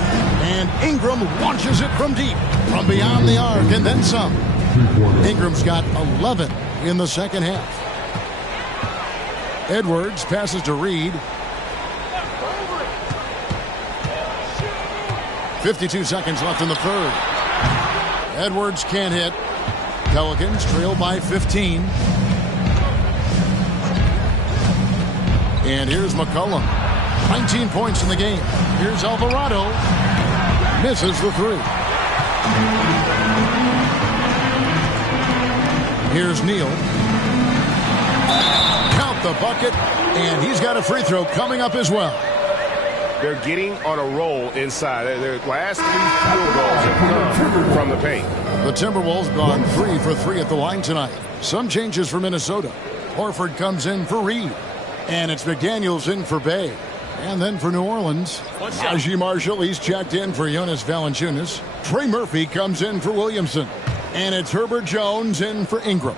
And Ingram launches it from deep, from beyond the arc, and then some. Ingram's got 11 in the second half. Edwards passes to Reed. 52 seconds left in the third. Edwards can't hit. Pelicans trail by 15. And here's McCollum. 19 points in the game. Here's Alvarado. Misses the three. Here's Neal. Count the bucket. And he's got a free throw coming up as well. They're getting on a roll inside. Their last 3 field goals have come from the paint. The Timberwolves gone 3 for 3 at the line tonight. Some changes for Minnesota. Horford comes in for Reed. And it's McDaniels in for Bay. And then for New Orleans, Najee Marshall, he's checked in for Jonas Valanciunas. Trey Murphy comes in for Williamson. And it's Herbert Jones in for Ingram.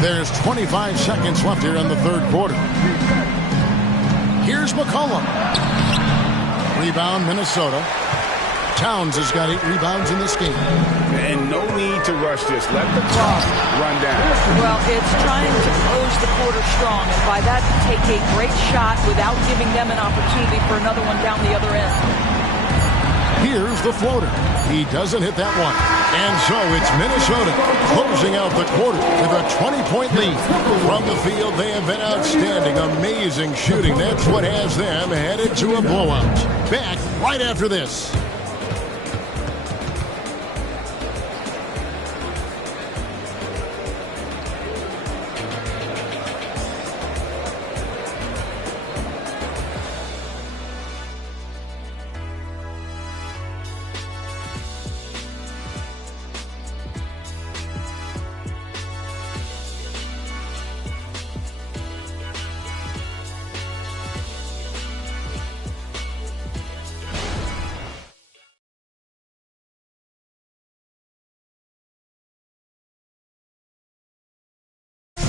There's 25 seconds left here in the third quarter. Here's McCollum. Rebound, Minnesota. Towns has got 8 rebounds in this game. And no need to rush this. Let the clock run down. Well, it's trying to close the quarter strong, and by that, take a great shot without giving them an opportunity for another one down the other end. Here's the floater. He doesn't hit that one. And so it's Minnesota closing out the quarter with a 20-point lead. From the field, they have been outstanding. Amazing shooting. That's what has them headed to a blowout. Back right after this.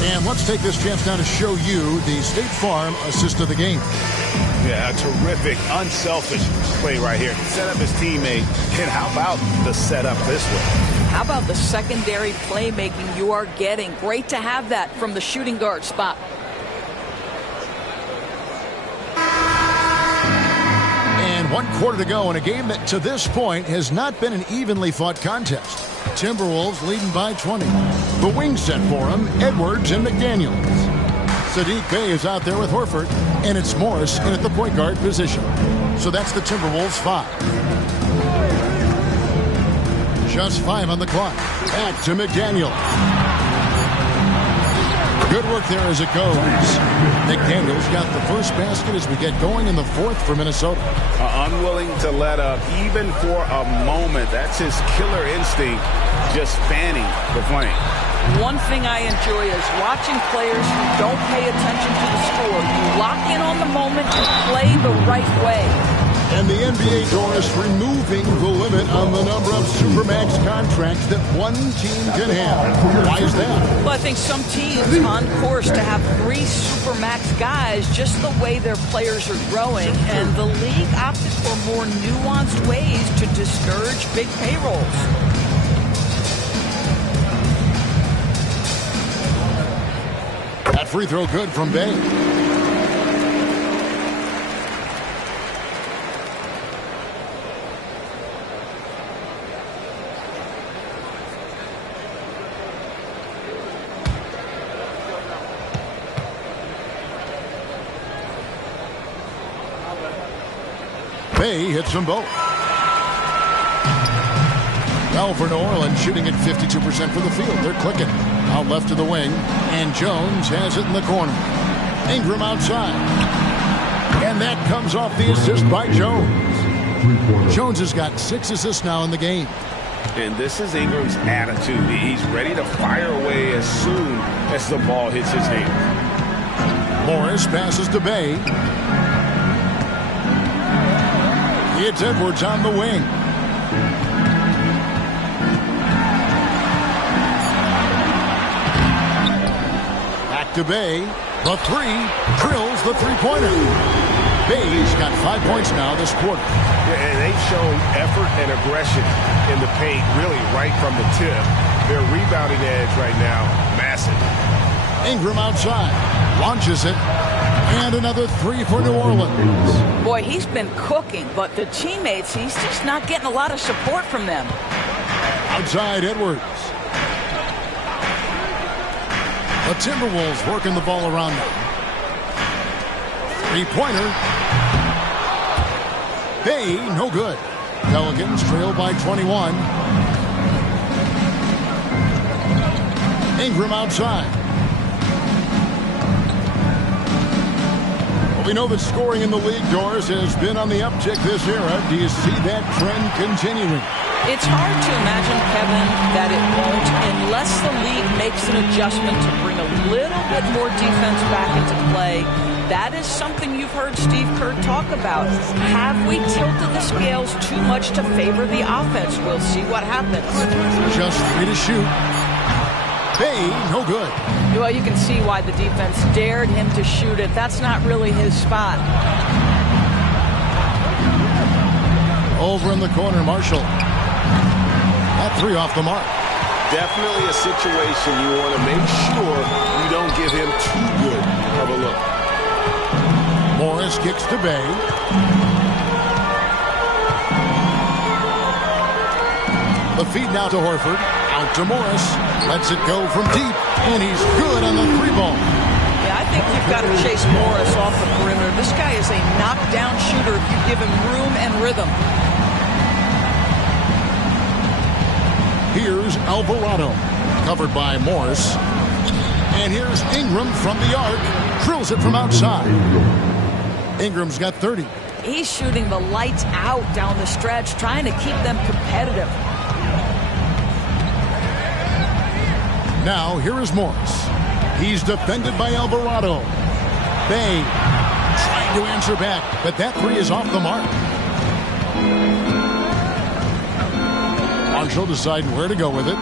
And let's take this chance now to show you the State Farm assist of the game. Yeah, a terrific, unselfish play right here. Set up his teammate. And how about the setup this way? How about the secondary playmaking you are getting? Great to have that from the shooting guard spot. And 1 quarter to go in a game that to this point has not been an evenly fought contest. Timberwolves leading by 20. The wing set for him, Edwards and McDaniels. Sadiq Bey is out there with Horford, and it's Morris in at the point guard position. So that's the Timberwolves 5. Just 5 on the clock. Back to McDaniel. Good work there as it goes. McDaniels got the first basket as we get going in the fourth for Minnesota. Unwilling to let up even for a moment. That's his killer instinct, just fanning the flame. One thing I enjoy is watching players who don't pay attention to the score. You lock in on the moment and play the right way. And the NBA, Doris, removing the limit on the number of Supermax contracts that one team can have. Why is that? Well, I think some teams on course to have 3 Supermax guys just the way their players are growing. And the league opted for more nuanced ways to discourage big payrolls. That free throw good from Bay. Bay hits them both. Well, for New Orleans, shooting at 52% from the field. They're clicking. Out left to the wing. And Jones has it in the corner. Ingram outside. And that comes off the assist by Jones. Jones has got 6 assists now in the game. And this is Ingram's attitude. He's ready to fire away as soon as the ball hits his hand. Morris passes to Bay. It's Edwards on the wing. Back to Bay. The 3 drills the three-pointer. Bay's got 5 points now this quarter. Yeah, and they've shown effort and aggression in the paint, really right from the tip. Their rebounding edge right now, massive. Ingram outside. Launches it. And another 3 for New Orleans. Boy, he's been cooking, but the teammates, he's just not getting a lot of support from them. Outside Edwards. The Timberwolves working the ball around them. Three-pointer. Bay, no good. Pelicans trail by 21. Ingram outside. We know that scoring in the league, Doris, has been on the uptick this era. Do you see that trend continuing? It's hard to imagine, Kevin, that it won't unless the league makes an adjustment to bring a little bit more defense back into play. That is something you've heard Steve Kerr talk about. Have we tilted the scales too much to favor the offense? We'll see what happens. Just 3 to shoot. Bay, no good. Well, you can see why the defense dared him to shoot it. That's not really his spot. Over in the corner, Marshall. That 3 off the mark. Definitely a situation you want to make sure you don't give him too good of a look. Morris kicks to Bay. The feed now to Horford. Out to Morris. Lets it go from deep. And he's good on the 3 ball. Yeah, I think you've got to chase Morris off the perimeter. This guy is a knockdown shooter if you give him room and rhythm. Here's Alvarado. Covered by Morris. And here's Ingram from the arc. Drills it from outside. Ingram's got 30. He's shooting the lights out down the stretch, trying to keep them competitive. Now, here is Morris. He's defended by Alvarado. Bay trying to answer back, but that 3 is off the mark. Marshall deciding where to go with it.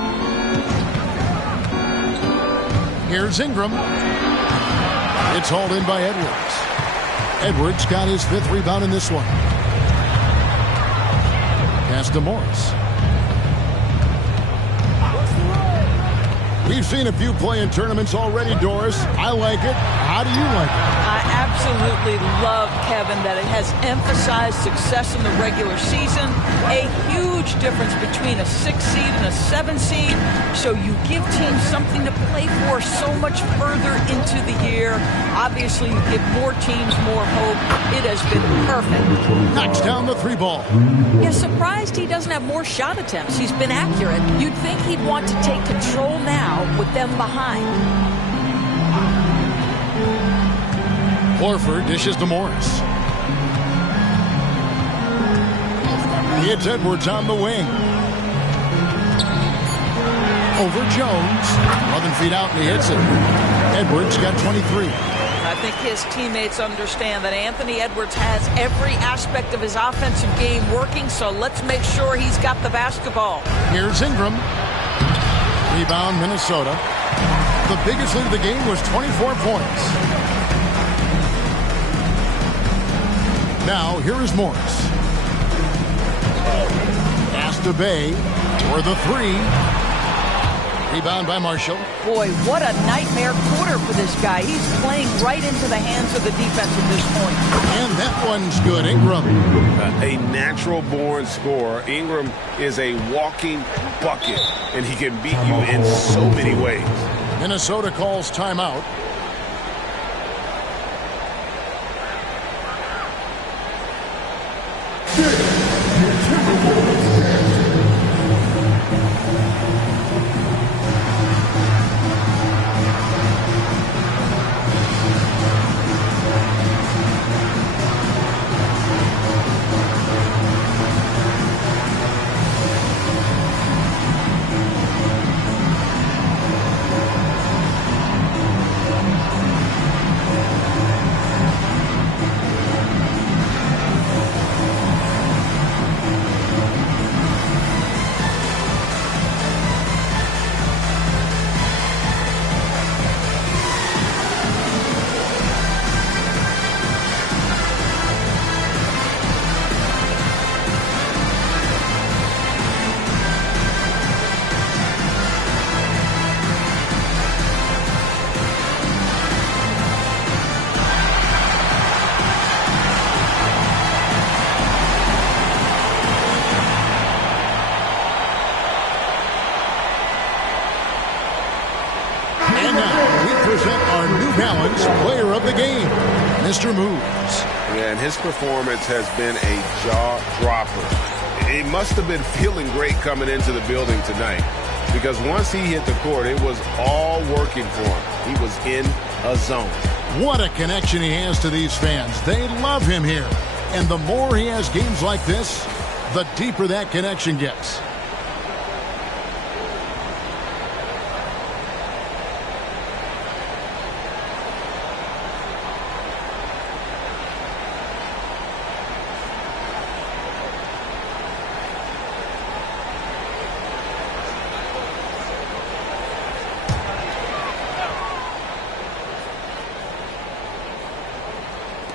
Here's Ingram. It's hauled in by Edwards. Edwards got his 5th rebound in this one. Pass to Morris. We've seen a few play-in tournaments already, Doris. I like it. How do you like it? I absolutely love, Kevin, that it has emphasized success in the regular season. A huge difference between a 6 seed and a 7 seed. So you give teams something to play for so much further into the year. Obviously, you give more teams more hope. It has been perfect. Knocks down the 3 ball. Yeah, surprised he doesn't have more shot attempts. He's been accurate. You'd think he'd want to take control now with them behind. Horford dishes to Morris. It's Edwards on the wing. Over Jones. 11 feet out and he hits it. Edwards got 23. I think his teammates understand that Anthony Edwards has every aspect of his offensive game working, so let's make sure he's got the basketball. Here's Ingram. Rebound, Minnesota. The biggest lead of the game was 24 points. Now, here is Morris. Pass to Bay for the 3. Rebound by Marshall. Boy, what a nightmare quarter for this guy. He's playing right into the hands of the defense at this point. And that one's good. Ingram. A natural-born scorer. Ingram is a walking bucket, and he can beat you in so many ways. Minnesota calls timeout. Our New Balance player of the game, Mr. Moves. Yeah, and his performance has been a jaw-dropper. He must have been feeling great coming into the building tonight because once he hit the court, it was all working for him. He was in a zone. What a connection he has to these fans. They love him here. And the more he has games like this, the deeper that connection gets.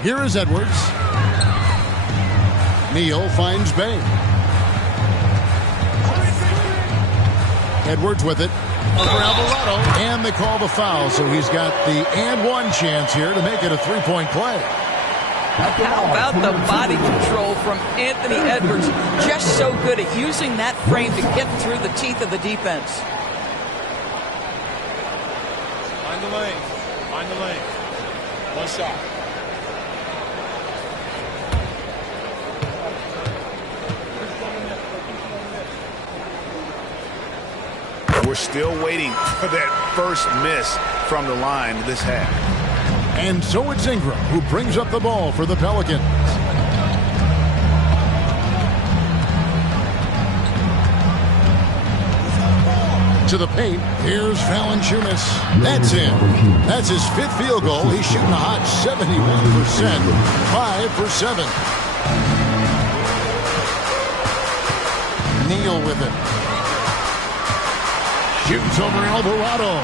Here is Edwards. Neal finds Bay. Edwards with it. Over Alvarado. And they call the foul, so he's got the and one chance here to make it a three-point play. How about the body control from Anthony Edwards? Just so good at using that frame to get through the teeth of the defense. Find the lane. Find the lane. One shot. We're still waiting for that first miss from the line this half. And so it's Ingram who brings up the ball for the Pelicans. To the paint. Here's Valanciunas. That's in. That's his fifth field goal. He's shooting a hot 71%. 5 for 7. Neal with it. Shoots over Alvarado.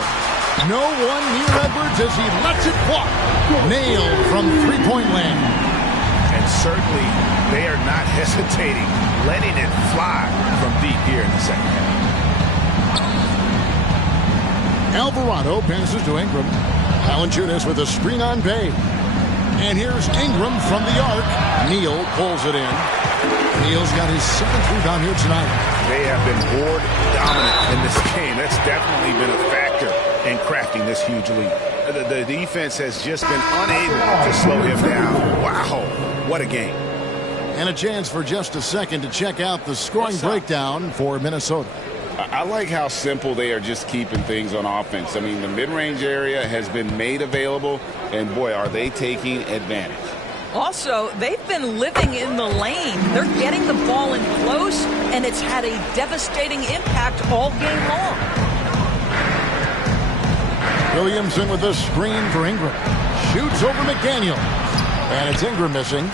No one near Edwards as he lets it walk. Nailed from three-point land. And certainly they are not hesitating, letting it fly from deep here in the second half. Alvarado passes to Ingram. Valanciunas with a screen on Bay. And here's Ingram from the arc. Neal pulls it in. Neal's got his 7th rebound here tonight. They have been board dominant in this game. That's definitely been a factor in crafting this huge lead. The defense has just been unable to slow him down. Wow, what a game. And a chance for just a second to check out the scoring breakdown for Minnesota. I like how simple they are just keeping things on offense. I mean, the mid-range area has been made available, and boy, are they taking advantage. Also, they've been living in the lane. They're getting the ball in close, and it's had a devastating impact all game long. Williamson with the screen for Ingram. Shoots over McDaniel. And it's Ingram missing.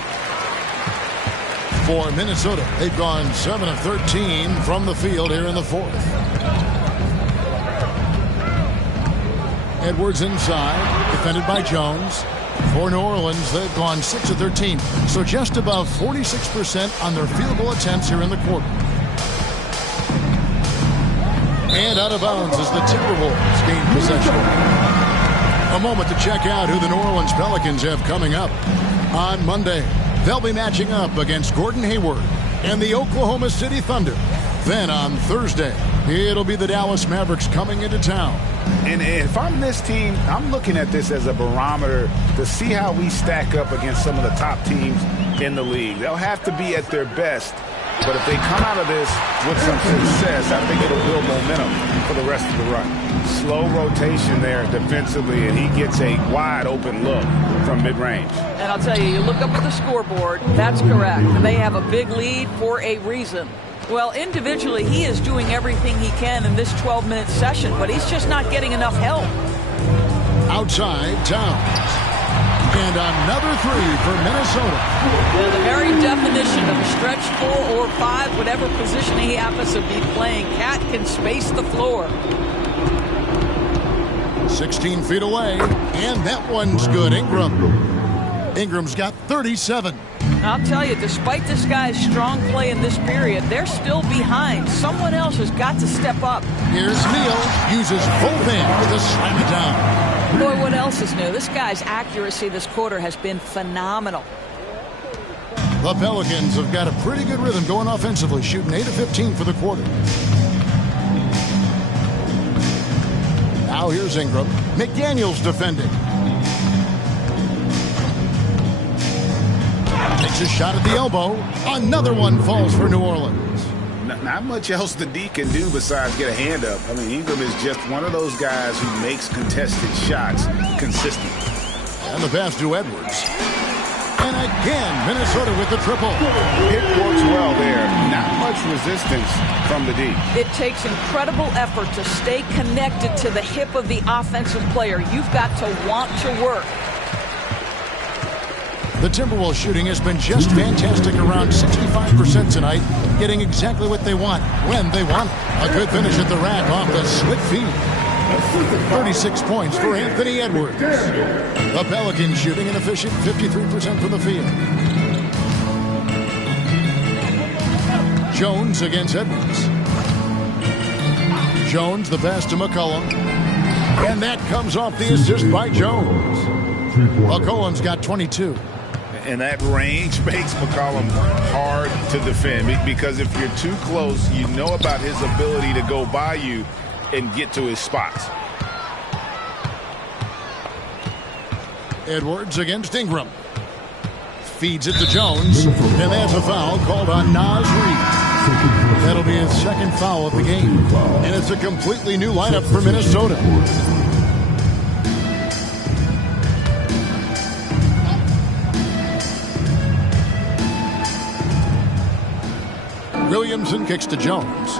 For Minnesota, they've gone 7 of 13 from the field here in the fourth. Edwards inside, defended by Jones. For New Orleans, they've gone 6 of 13, so just about 46% on their field goal attempts here in the quarter. And out of bounds as the Timberwolves gain possession. A moment to check out who the New Orleans Pelicans have coming up. On Monday, they'll be matching up against Gordon Hayward and the Oklahoma City Thunder. Then on Thursday, it'll be the Dallas Mavericks coming into town. And if I'm this team, I'm looking at this as a barometer to see how we stack up against some of the top teams in the league. They'll have to be at their best, but if they come out of this with some success, I think it'll build momentum for the rest of the run. Slow rotation there defensively, and he gets a wide open look from mid-range. And I'll tell you, you look up at the scoreboard, that's correct. They have a big lead for a reason. Well, individually, he is doing everything he can in this 12-minute session, but he's just not getting enough help. Outside, Towns. And another three for Minnesota. Well, the very definition of a stretch 4 or 5, whatever position he happens to be playing, Cat can space the floor. 16 feet away, and that one's good. Ingram's got 37. I'll tell you, despite this guy's strong play in this period, they're still behind. Someone else has got to step up. Here's Neal. Uses both hands to slam it down. Boy, what else is new? This guy's accuracy this quarter has been phenomenal. The Pelicans have got a pretty good rhythm going offensively, shooting 8 of 15 for the quarter. Now here's Ingram. McDaniel's defending. Takes a shot at the elbow. Another one falls for New Orleans. Not much else the D can do besides get a hand up. I mean, Ingram is just one of those guys who makes contested shots consistent. And the pass to Edwards. And again, Minnesota with the triple. It works well there. Not much resistance from the D. It takes incredible effort to stay connected to the hip of the offensive player. You've got to want to work. The Timberwolves shooting has been just fantastic, around 65% tonight, getting exactly what they want, when they want. A good finish at the rack off the split feed. 36 points for Anthony Edwards. The Pelicans shooting an efficient 53% from the field. Jones against Edwards. Jones, the pass to McCollum. And that comes off the assist by Jones. McCollum's got 22. And that range makes McCollum hard to defend because if you're too close, you know about his ability to go by you and get to his spots. Edwards against Ingram. Feeds it to Jones. And there's a foul called on Naz Reid. That'll be his second foul of the game. And it's a completely new lineup for Minnesota. Williamson kicks to Jones.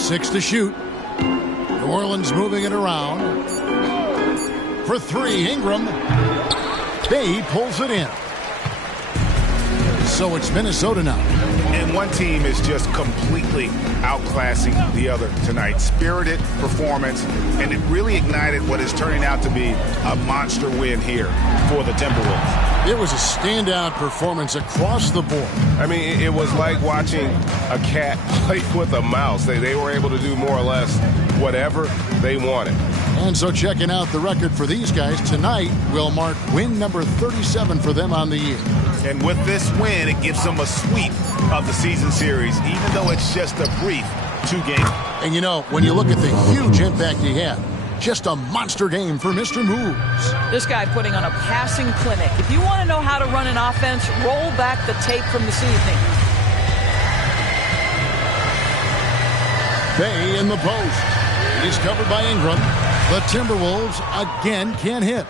6 to shoot. New Orleans moving it around. For 3, Ingram. Bay pulls it in. So it's Minnesota now. And one team is just completely outclassing the other tonight. Spirited performance, and it really ignited what is turning out to be a monster win here for the Timberwolves. It was a standout performance across the board. I mean, it was like watching a cat play with a mouse. They were able to do more or less whatever they wanted. And so checking out the record for these guys tonight will mark win number 37 for them on the year. And with this win, it gives them a sweep of the season series, even though it's just a brief 2-game. And you know, when you look at the huge impact he had, just a monster game for Mr. Moves. This guy putting on a passing clinic. If you want to know how to run an offense, roll back the tape from this evening. Bay in the post. He's covered by Ingram. The Timberwolves again can't hit.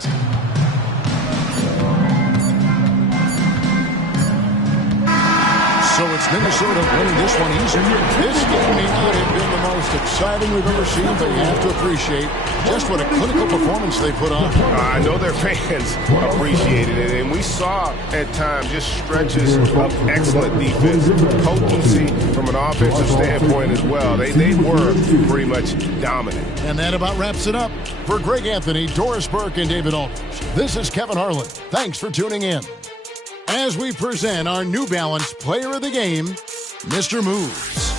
So it's Minnesota winning this one easy. This game may not have been the most exciting we've ever seen, but you have to appreciate just what a clinical performance they put on. I know their fans appreciated it, and we saw at times just stretches of excellent defense, potency from an offensive standpoint as well. They were pretty much dominant. And that about wraps it up. For Greg Anthony, Doris Burke, and David Aldridge, this is Kevin Harlan. Thanks for tuning in. As we present our New Balance Player of the Game, Mr. Moves.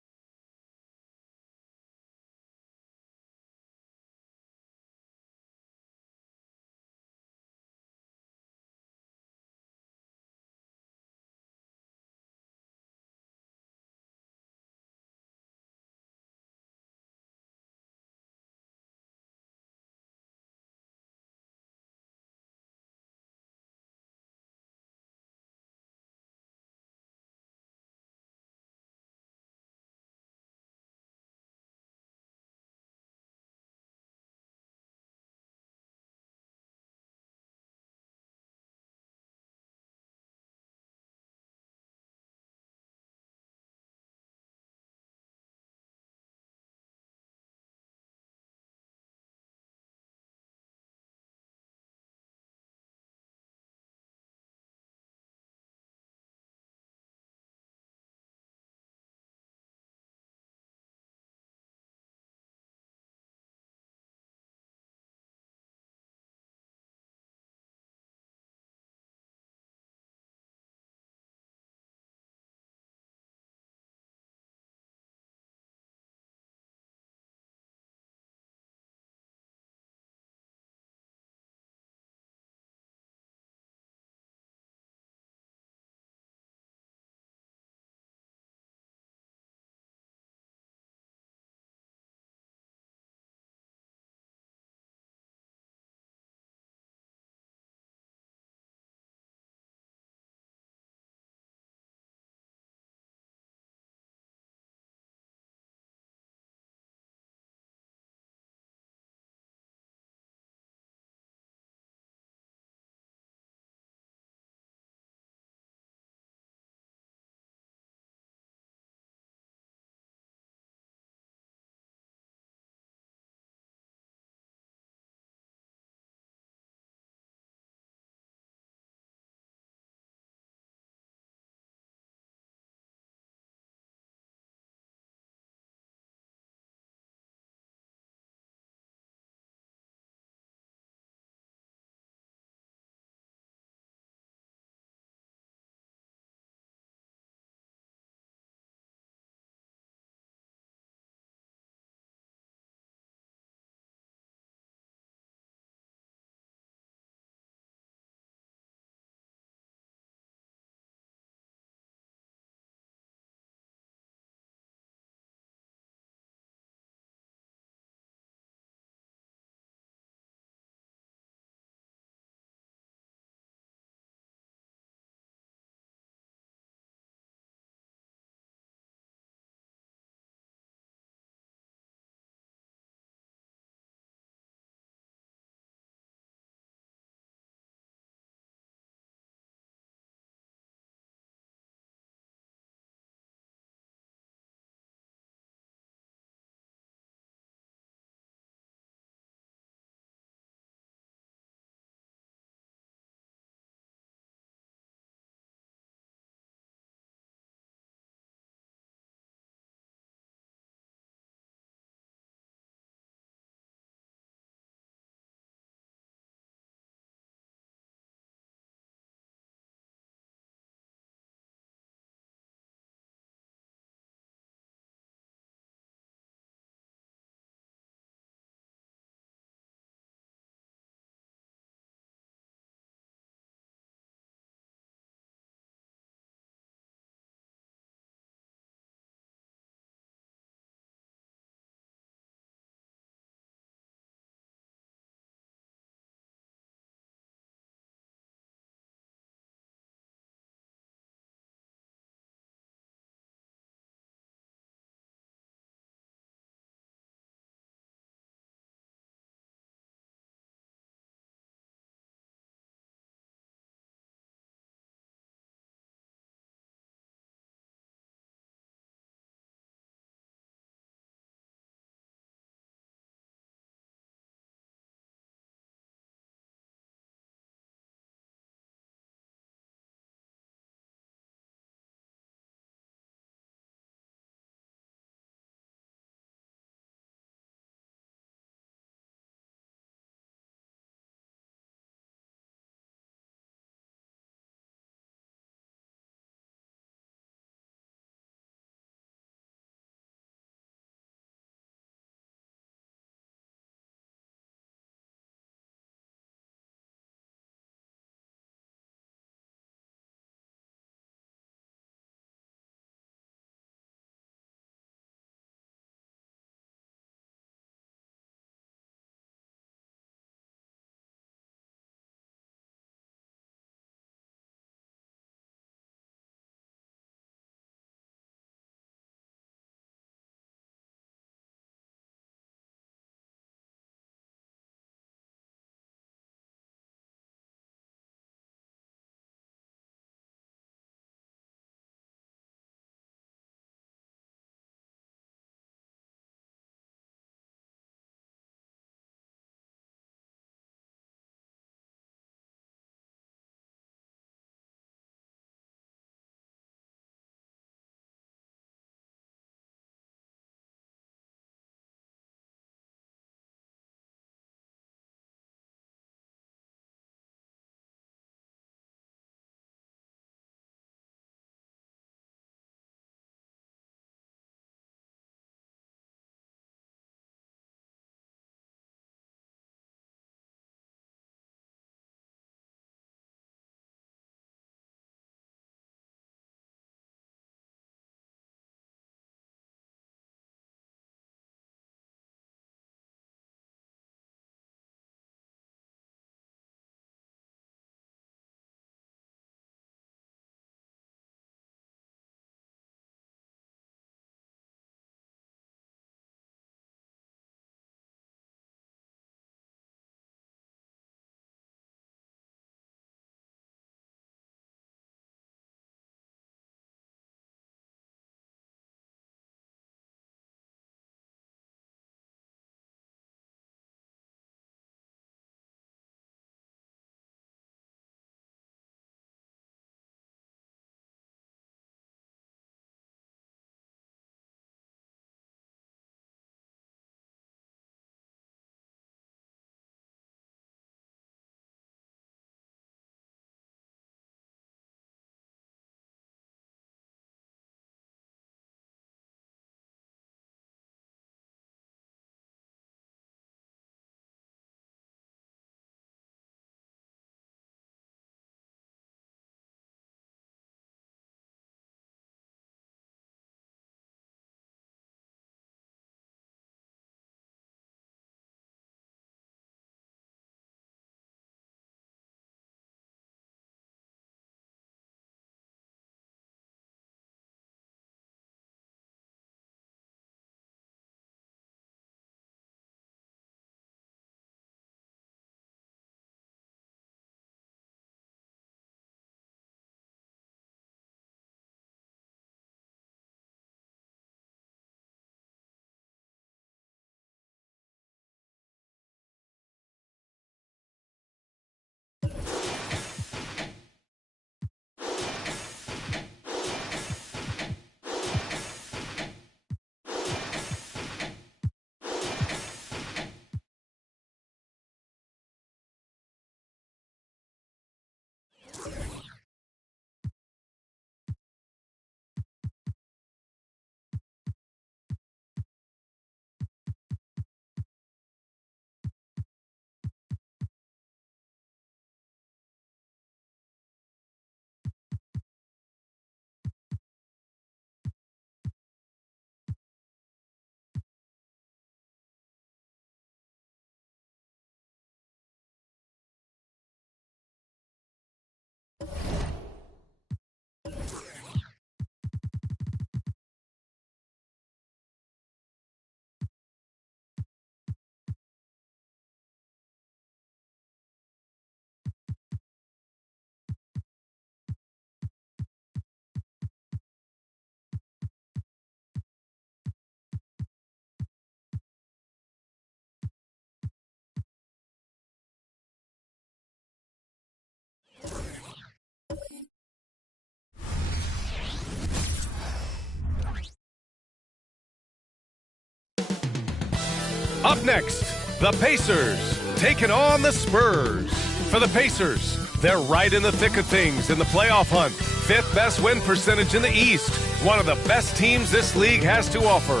Up next, the Pacers taking on the Spurs. For the Pacers, they're right in the thick of things in the playoff hunt. 5th best win percentage in the East. One of the best teams this league has to offer.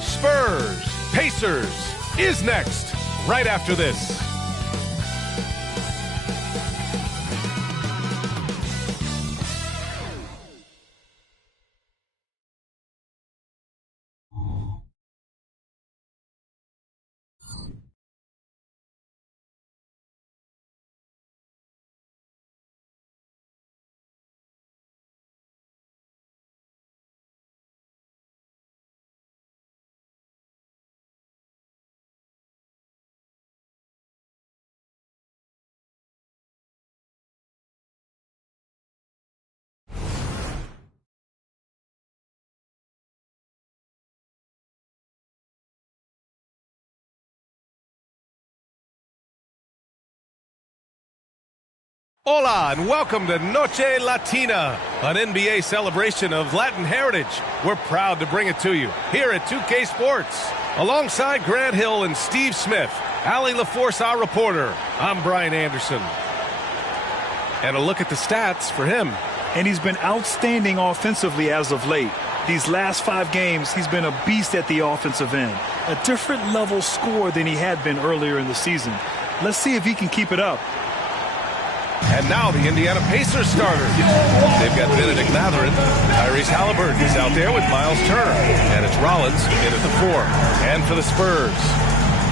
Spurs, Pacers is next, right after this. Hola and welcome to Noche Latina, an NBA celebration of Latin heritage. We're proud to bring it to you here at 2K Sports. Alongside Grant Hill and Steve Smith, Allie LaForce, our reporter, I'm Brian Anderson. And a look at the stats for him. And he's been outstanding offensively as of late. These last 5 games, he's been a beast at the offensive end. A different level scorer than he had been earlier in the season. Let's see if he can keep it up. And now the Indiana Pacers starters. They've got Benedict Mathurin. Tyrese Halliburton is out there with Miles Turner. And it's Rollins in at the 4. And for the Spurs,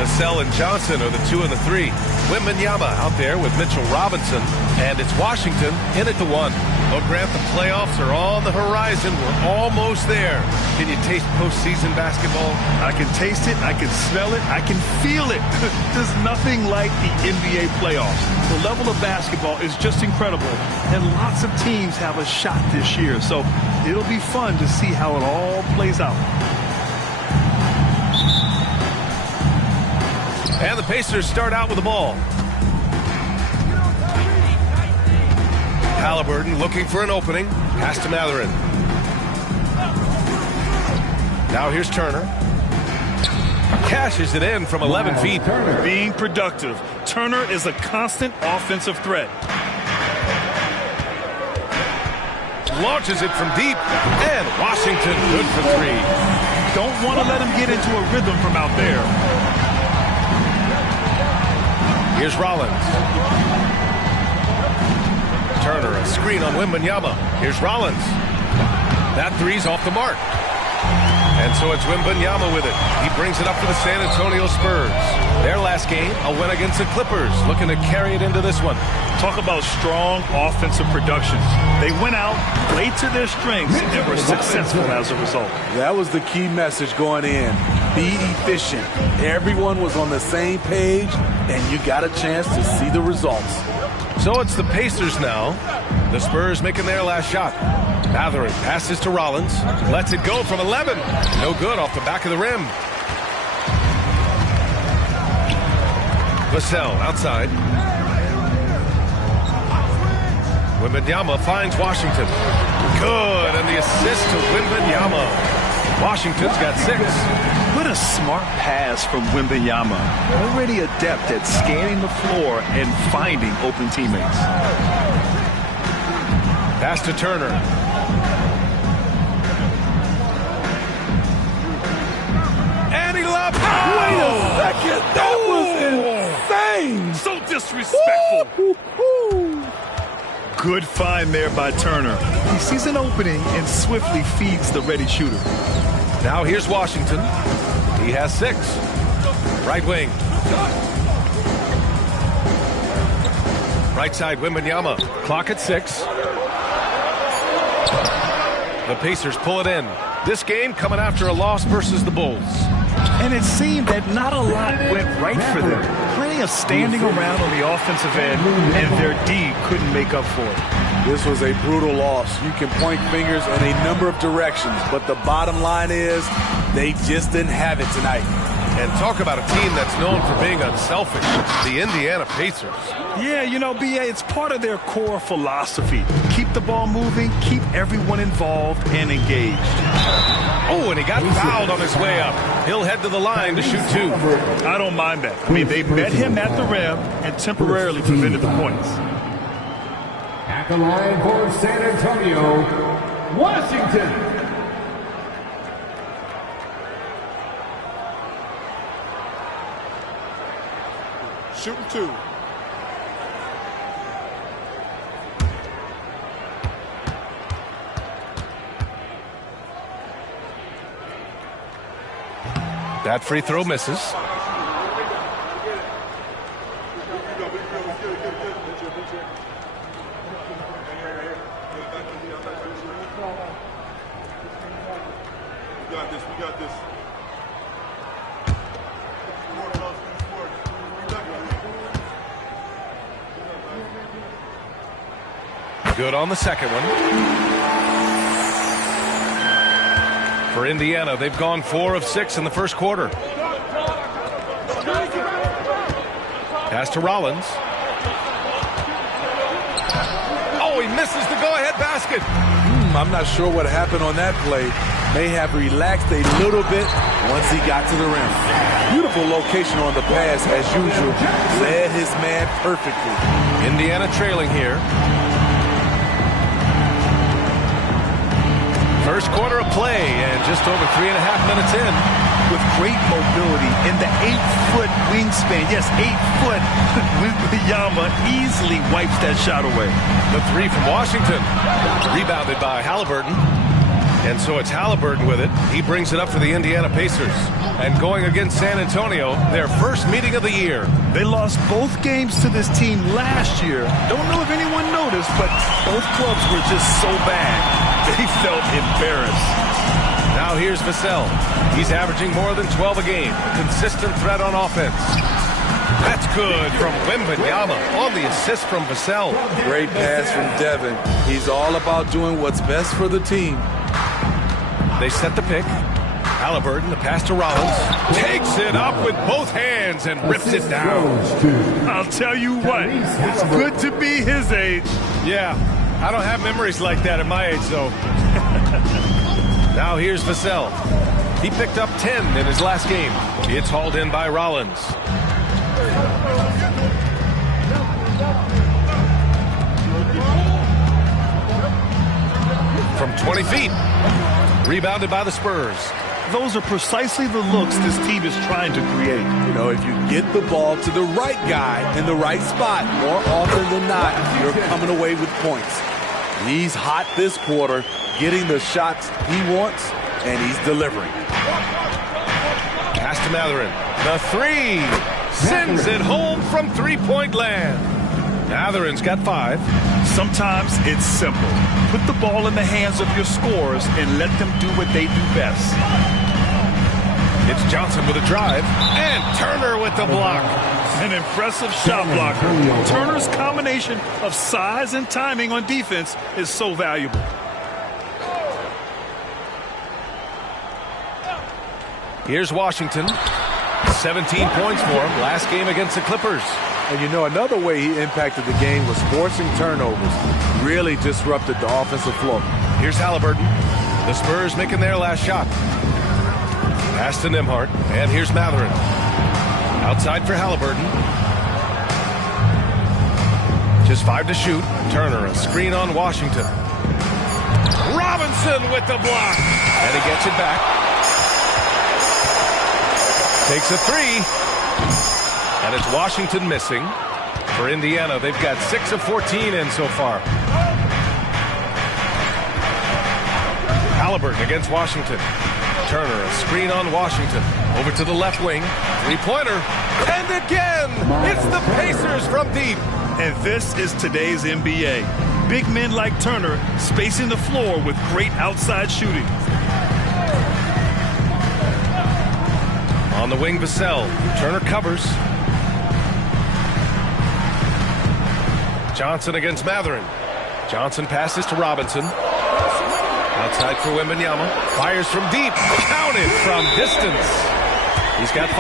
Vassell and Johnson are the 2 and the 3. Wembanyama out there with Mitchell Robinson. And it's Washington in at the 1. Oh, Grant, the playoffs are on the horizon. We're almost there. Can you taste postseason basketball? I can taste it, I can smell it, I can feel it. There's nothing like the NBA playoffs. The level of basketball is just incredible, and lots of teams have a shot this year, so it'll be fun to see how it all plays out. And the Pacers start out with the ball. Halliburton looking for an opening. Pass to Mathurin. Now here's Turner. Cashes it in from 11 feet. Being productive. Turner is a constant offensive threat. Launches it from deep. And Washington good for 3. Don't want to let him get into a rhythm from out there. Here's Rollins. Turner, a screen on Wembanyama. Here's Rollins. That 3's off the mark. And so it's Wembanyama with it. He brings it up for the San Antonio Spurs. Their last game, a win against the Clippers, looking to carry it into this one. Talk about strong offensive production. They went out, played to their strengths, and were successful as a result. That was the key message going in. Be efficient. Everyone was on the same page, and you got a chance to see the results. So it's the Pacers now. The Spurs making their last shot. Mathurin passes to Rollins. Lets it go from 11. No good off the back of the rim. Vassell outside. Wembanyama finds Washington. Good, and the assist to Wembanyama. Washington's got 6. What a smart pass from Wembanyama. Already adept at scanning the floor and finding open teammates. Pass to Turner. And he lobs. Wait a second. That was insane. So disrespectful. Good find there by Turner. He sees an opening and swiftly feeds the ready shooter. Now here's Washington. He has 6. Right wing. Right side, Wembanyama. Clock at 6. The Pacers pull it in. This game coming after a loss versus the Bulls. And it seemed that not a lot went right for them. Plenty of standing around on the offensive end, and their D couldn't make up for it. This was a brutal loss. You can point fingers in a number of directions, but the bottom line is they just didn't have it tonight. And talk about a team that's known for being unselfish, the Indiana Pacers. Yeah, you know, B.A., it's part of their core philosophy. Keep the ball moving, keep everyone involved and engaged. Oh, and he got fouled on his way up. He'll head to the line to shoot 2. I don't mind that. I mean, they met him at the rim and temporarily prevented the points. At the line for San Antonio, Washington. Shooting 2. That free throw misses. We got this. Good on the second one. For Indiana, they've gone 4 of 6 in the first quarter. Pass to Rollins. Oh, he misses the go-ahead basket. I'm not sure what happened on that play. May have relaxed a little bit once he got to the rim. Beautiful location on the pass, as usual. Led his man perfectly. Indiana trailing here. First quarter of play, and just over 3.5 minutes in. With great mobility in the 8-foot wingspan. Yes, 8 foot. Wembanyama easily wipes that shot away. The 3 from Washington. Rebounded by Halliburton. And so it's Halliburton with it. He brings it up for the Indiana Pacers. And going against San Antonio, their first meeting of the year. They lost both games to this team last year. Don't know if anyone noticed, but both clubs were just so bad. They felt embarrassed. Now here's Vassell. He's averaging more than 12 a game. Consistent threat on offense. That's good from Wembanyama on the assist from Vassell. Great pass from Devin. He's all about doing what's best for the team. They set the pick. Halliburton, the pass to Rollins. Takes it up with both hands and rips it down. I'll tell you what, it's good to be his age. Yeah, I don't have memories like that at my age, though. Now here's Vassell. He picked up 10 in his last game. It's hauled in by Rollins. From 20 feet. Rebounded by the Spurs. Those are precisely the looks this team is trying to create. You know, if you get the ball to the right guy in the right spot, more often than not, you're coming away with points. He's hot this quarter, getting the shots he wants, and he's delivering. Pass to Matherin. The 3 sends it home from three-point land. Matherin's got 5. Sometimes it's simple. Put the ball in the hands of your scorers and let them do what they do best. It's Johnson with a drive, and Turner with the block. An impressive shot blocker. Turner's combination of size and timing on defense is so valuable. Here's Washington. 17 points for him last game against the Clippers. And you know, another way he impacted the game was forcing turnovers. Really disrupted the offensive flow. Here's Halliburton. The Spurs making their last shot. Pass to Nembhard. And here's Matherin. Outside for Halliburton. Just 5 to shoot. Turner, a screen on Washington. Robinson with the block. And he gets it back. Takes a 3. And it's Washington missing. For Indiana, they've got 6 of 14 in so far. Halliburton against Washington. Turner, a screen on Washington. Over to the left wing. Three-pointer. And again, it's the Pacers from deep. And this is today's NBA. Big men like Turner spacing the floor with great outside shooting. On the wing, Vassell. Turner covers. Johnson against Matherin. Johnson passes to Robinson. Outside for Wembanyama. Fires from deep. Counted from distance. He's got 5.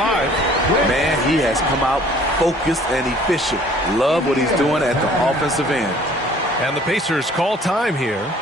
Man, he has come out focused and efficient. Love what he's doing at the offensive end. And the Pacers call time here.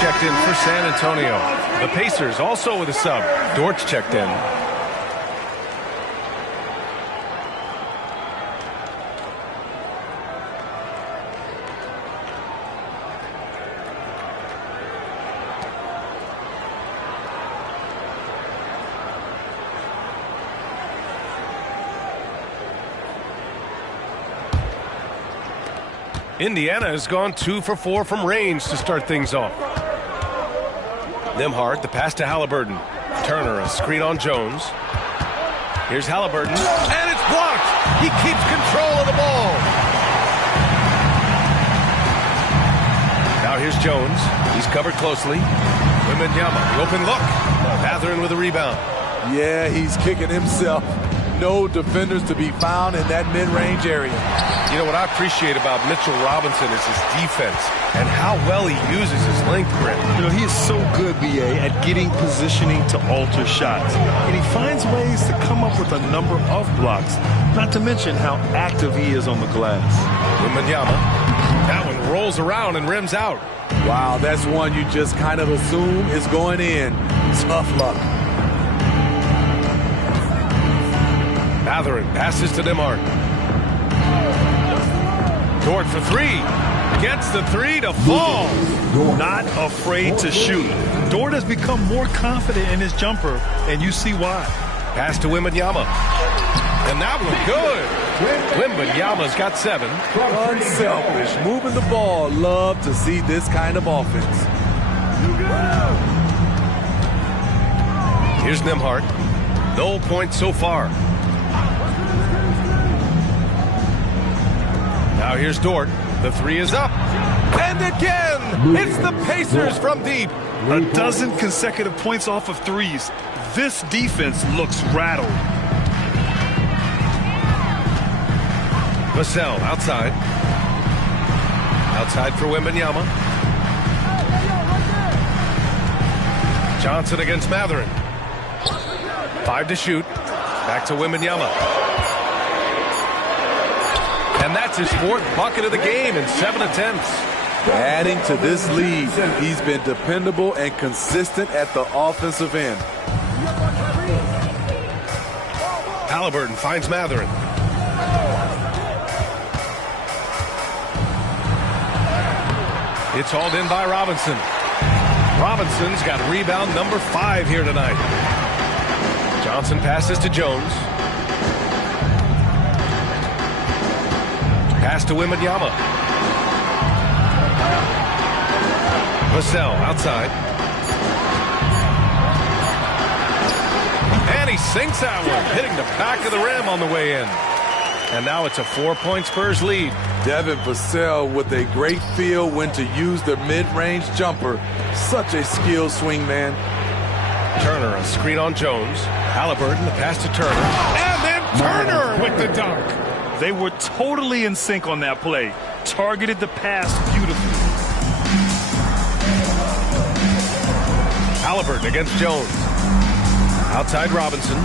Checked in for San Antonio. The Pacers also with a sub. Dort's checked in. Indiana has gone 2 for 4 from range to start things off. Nembhard, the pass to Halliburton. Turner, a screen on Jones. Here's Halliburton, and it's blocked. He keeps control of the ball. Now here's Jones. He's covered closely. Wembanyama, the open look. Mathurin with a rebound. Yeah, he's kicking himself. No defenders to be found in that mid-range area. You know what I appreciate about Mitchell Robinson is his defense and how well he uses his length grip. You know, he is so good, B.A., at getting positioning to alter shots. And he finds ways to come up with a number of blocks, not to mention how active he is on the glass. Wembanyama, that one rolls around and rims out. Wow, that's one you just kind of assume is going in. Tough luck. Mathurin passes to Nembhard. Dort for 3. Gets the 3 to fall. Not afraid to shoot. Dort has become more confident in his jumper, and you see why. Pass to Wembanyama. And that one good. Wembanyama's got 7. Unselfish. Moving the ball. Love to see this kind of offense. Here's Nembhard. No points so far. Now here's Dort. The 3 is up. And again, it's the Pacers from deep. A dozen consecutive points off of threes. This defense looks rattled. Vassell outside. Outside for Wembanyama. Johnson against Mathurin. 5 to shoot. Back to Wembanyama. And that's his 4th bucket of the game in 7 attempts. Adding to this lead, he's been dependable and consistent at the offensive end. Halliburton finds Mathurin. It's hauled in by Robinson. Robinson's got rebound number 5 here tonight. Johnson passes to Jones. Pass to Wembanyama. Vassell outside. And he sinks that one, hitting the back of the rim on the way in. And now it's a 4-point Spurs lead. Devin Vassell with a great feel when to use the mid-range jumper. Such a skilled swing man. Turner, a screen on Jones. Halliburton, the pass to Turner. And then Turner with the dunk. They were totally in sync on that play. Targeted the pass beautifully. Halliburton against Jones. Outside Robinson.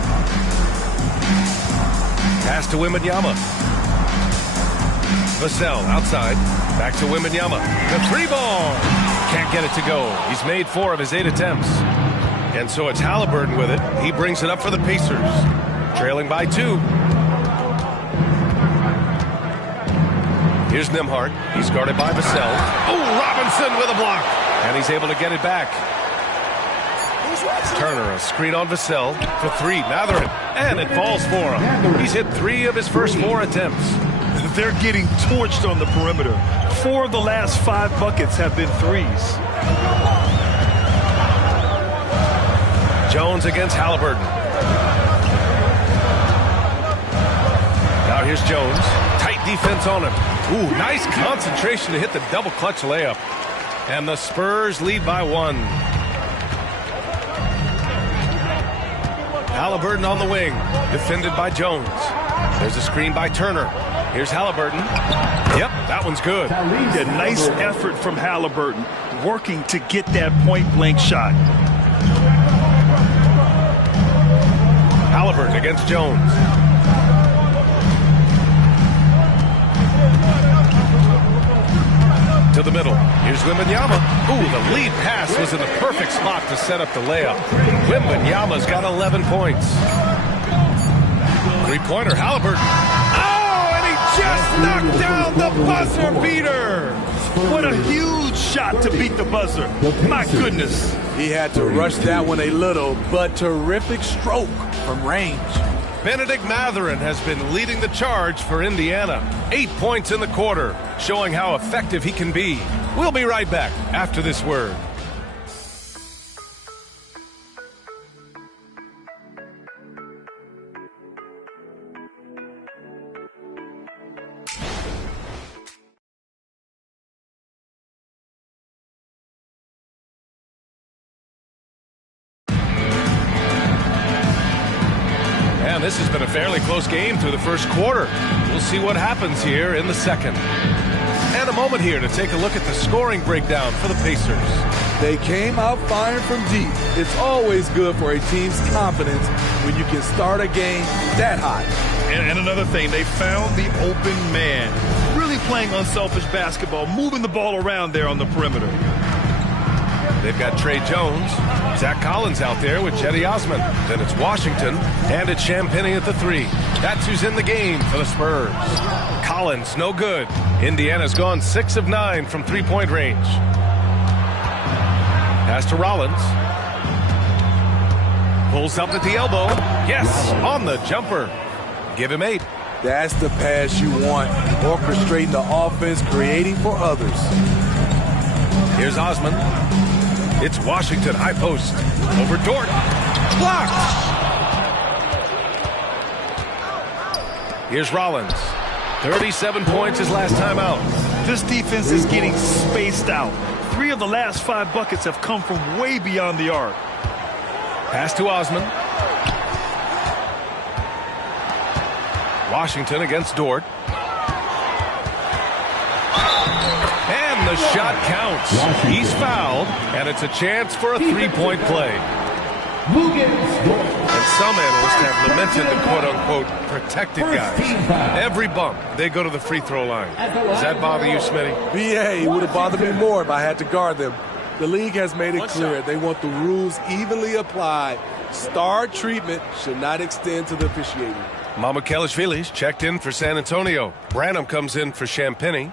Pass to Wembanyama. Vassell outside. Back to Wembanyama. The 3-ball. Can't get it to go. He's made 4 of his 8 attempts. And so it's Halliburton with it. He brings it up for the Pacers. Trailing by 2. Here's Nembhard. He's guarded by Vassell. Oh, Robinson with a block. And he's able to get it back. Turner, a screen on Vassell for 3. Mathurin. And it falls for him. He's hit 3 of his first 4 attempts. They're getting torched on the perimeter. 4 of the last 5 buckets have been threes. Jones against Halliburton. Now here's Jones. Tight defense on him. Ooh, nice concentration to hit the double clutch layup. And the Spurs lead by 1. Halliburton on the wing. Defended by Jones. There's a screen by Turner. Here's Halliburton. Yep, that one's good. A nice effort from Halliburton, working to get that point-blank shot. Halliburton against Jones. To the middle. Here's Wembanyama. Ooh, the lead pass was in the perfect spot to set up the layup. Wembanyama's got 11 points. 3-pointer, Halliburton. Oh, and he just knocked down the buzzer beater. What a huge shot to beat the buzzer. My goodness. He had to rush that one a little, but terrific stroke from range. Benedict Mathurin has been leading the charge for Indiana. 8 points in the quarter, showing how effective he can be. We'll be right back after this word. This has been a fairly close game through the first quarter. We'll see what happens here in the second. And a moment here to take a look at the scoring breakdown for the Pacers. They came out firing from deep. It's always good for a team's confidence when you can start a game that hot. And another thing, they found the open man. Really playing unselfish basketball, moving the ball around there on the perimeter. They've got Trey Jones, Zach Collins out there with Cedi Osman. Then it's Washington, and it's Champagnie at the 3. That's who's in the game for the Spurs. Collins, no good. Indiana's gone 6 of 9 from 3-point range. Pass to Rollins. Pulls up at the elbow. Yes, on the jumper. Give him 8. That's the pass you want. Orchestrating the offense, creating for others. Here's Osman. It's Washington, high post. Over Dort. Blocked! Here's Rollins. 37 points his last time out. This defense is getting spaced out. 3 of the last 5 buckets have come from way beyond the arc. Pass to Osman. Washington against Dort. And the shot counts. He's fouled, and it's a chance for a 3-point play. And some analysts have lamented the quote-unquote protected guys. Every bump, they go to the free throw line. Does that bother you, Smitty? It would have bothered me more if I had to guard them. The league has made it clear they want the rules evenly applied. Star treatment should not extend to the officiating. Mamukelashvili's checked in for San Antonio. Branham comes in for Champagnie.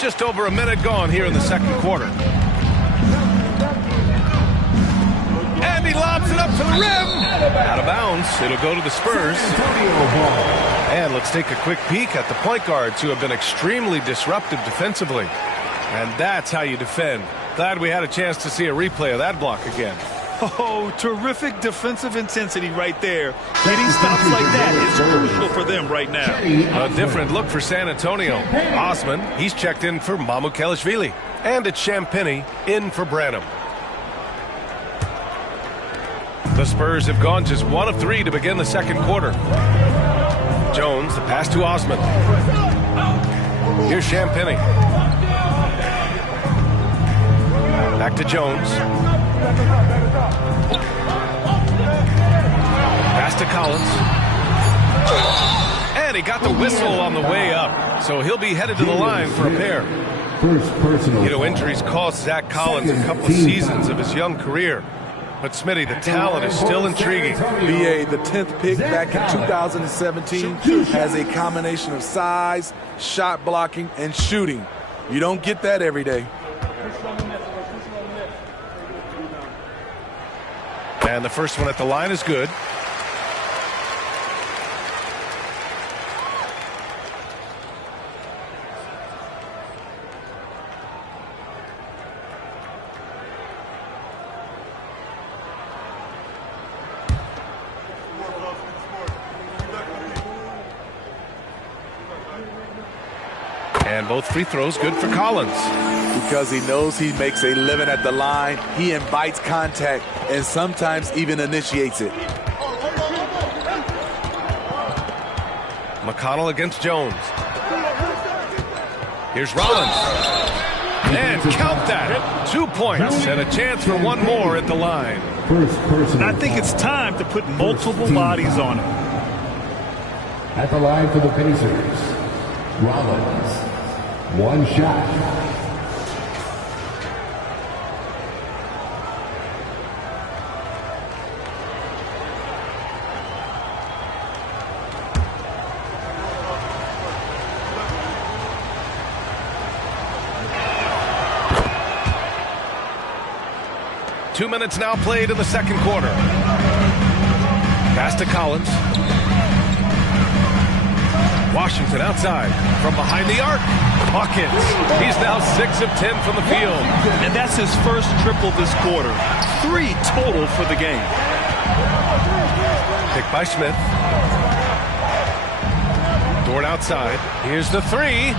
Just over a minute gone here in the second quarter. And he lobs it up to the rim. Out of bounds. It'll go to the Spurs. And let's take a quick peek at the point guards who have been extremely disruptive defensively. And that's how you defend. Glad we had a chance to see a replay of that block again. Oh, terrific defensive intensity right there. Getting stops like that is crucial for them right now. A different look for San Antonio. Osman, he's checked in for Mamukelashvili. And it's Champagnie in for Branham. The Spurs have gone just 1 of 3 to begin the second quarter. Jones, the pass to Osman. Here's Champagnie. Back to Jones. Pass to Collins. And he got the whistle on the way up. So he'll be headed to the line for a pair. You know, injuries cost Zach Collins a couple of seasons of his young career. But Smitty, the talent is still intriguing. BA, the 10th pick back in 2017, has a combination of size, shot blocking, and shooting. You don't get that every day. And the first one at the line is good. And both free throws good for Collins. Because he knows he makes a living at the line, he invites contact and sometimes even initiates it. McConnell against Jones. Here's Rollins. And count that. 2 points and a chance for one more at the line. I think it's time to put multiple bodies on him. At the line for the Pacers, Rollins. One shot. Two minutes now played in the second quarter. Pass to Collins. Washington outside from behind the arc. Hawkins. He's now 6 of 10 from the field. And that's his first triple this quarter. 3 total for the game. Picked by Smith. Dort outside. Here's the three.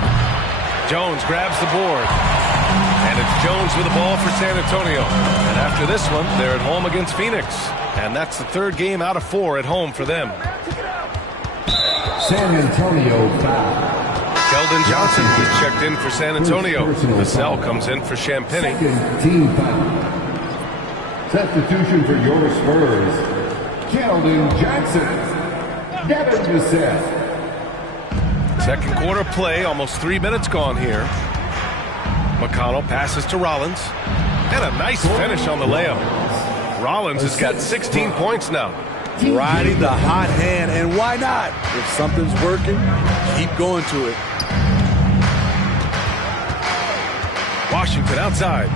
Jones grabs the board. And it's Jones with the ball for San Antonio. And after this one, they're at home against Phoenix. And that's the third game out of 4 at home for them. San Antonio foul. Keldon Johnson is checked in for San Antonio. Vassell comes in for Champagny. Second team foul. Substitution for your Spurs, Keldon Johnson. Devin Vassell. Second quarter play, almost 3 minutes gone here. McConnell passes to Rollins. And a nice finish on the layup. Rollins has got 16 points now. Riding the hot hand, and why not? If something's working, keep going to it. Washington outside.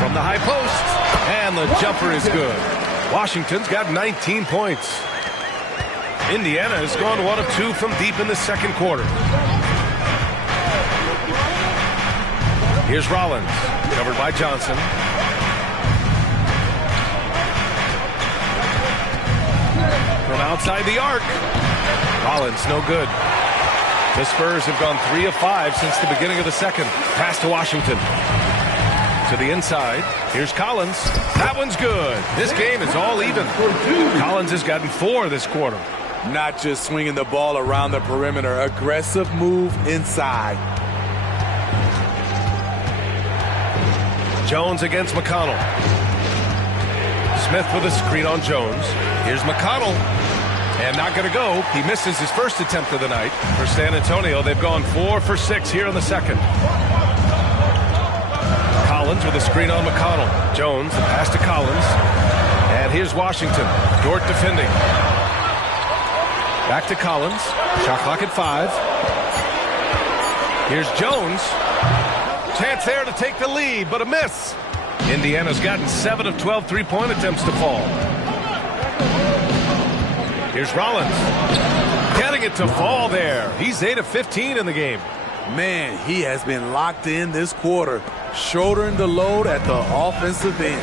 From the high post. And the jumper is good. Washington's got 19 points. Indiana has gone 1 of 2 from deep in the second quarter. Here's Rollins, covered by Johnson. From outside the arc. Rollins, no good. The Spurs have gone 3 of 5 since the beginning of the second. Pass to Washington. To the inside. Here's Collins. That one's good. This game is all even. Collins has gotten 4 this quarter. Not just swinging the ball around the perimeter. Aggressive move inside. Jones against McConnell. Smith with a screen on Jones. Here's McConnell. And not going to go. He misses his first attempt of the night. For San Antonio, they've gone 4 for 6 here in the second. Collins with a screen on McConnell. Jones, the pass to Collins. And here's Washington. Dort defending. Back to Collins. Shot clock at 5. Here's Jones. Chance there to take the lead, but a miss. Indiana's gotten 7 of 12 three-point attempts to fall. Here's Rollins. Getting it to fall there. He's 8 of 15 in the game. Man, he has been locked in this quarter, shouldering the load at the offensive end.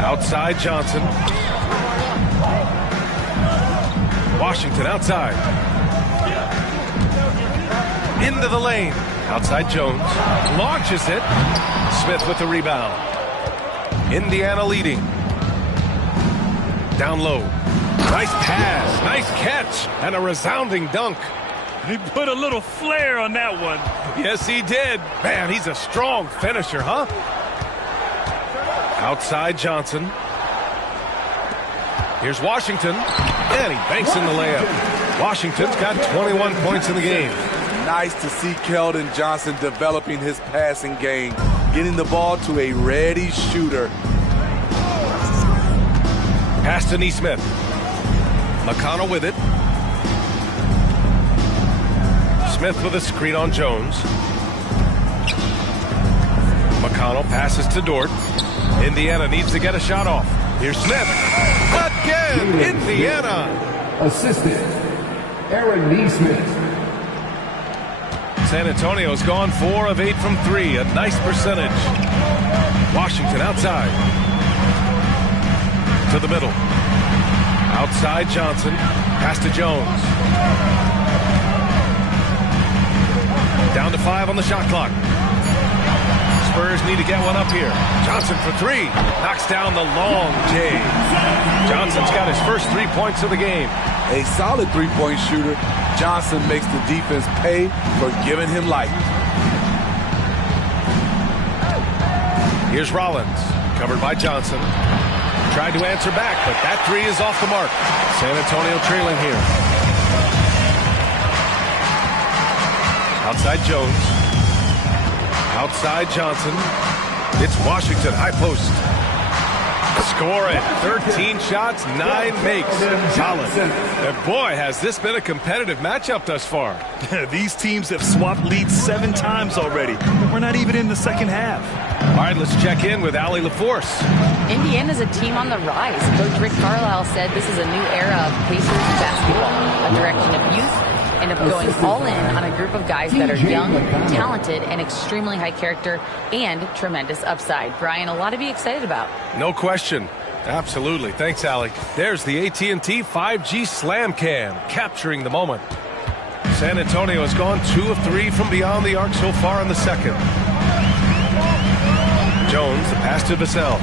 Outside Johnson. Washington outside. Into the lane. Outside Jones. Launches it. Smith with the rebound. Indiana leading. Down low. Nice pass. Nice catch. And a resounding dunk. He put a little flair on that one. Yes, he did. Man, he's a strong finisher, huh? Outside Johnson. Here's Washington. And he banks in the layup. Washington's got 21 points in the game. Nice to see Keldon Johnson developing his passing game, getting the ball to a ready shooter. Pass to Neesmith. McConnell with it. Smith with a screen on Jones. McConnell passes to Dort. Indiana needs to get a shot off. Here's Smith. Again, Indiana. Assistant, Aaron Neesmith. San Antonio's gone 4 of 8 from 3. A nice percentage. Washington outside. To the middle. Outside Johnson. Pass to Jones. Down to 5 on the shot clock. Spurs need to get one up here. Johnson for 3. Knocks down the long J. Johnson's got his first 3 points of the game. A solid three-point shooter. Johnson makes the defense pay for giving him life. Here's Rollins. Covered by Johnson. Tried to answer back, but that 3 is off the mark. San Antonio trailing here. Outside Jones. Outside Johnson. It's Washington, high post. Score it. 13 shots, 9 makes. Solid. And boy, has this been a competitive matchup thus far. These teams have swapped leads 7 times already. We're not even in the second half. All right, let's check in with Allie LaForce. Indiana's a team on the rise. Coach Rick Carlisle said this is a new era of Pacers basketball, a direction of youth, and of going all in on a group of guys that are young, talented, and extremely high character, and tremendous upside. Brian, a lot to be excited about. No question. Absolutely. Thanks, Allie. There's the AT&T 5G Slam Cam, capturing the moment. San Antonio has gone 2 of 3 from beyond the arc so far in the second. Jones, the pass to Vassell.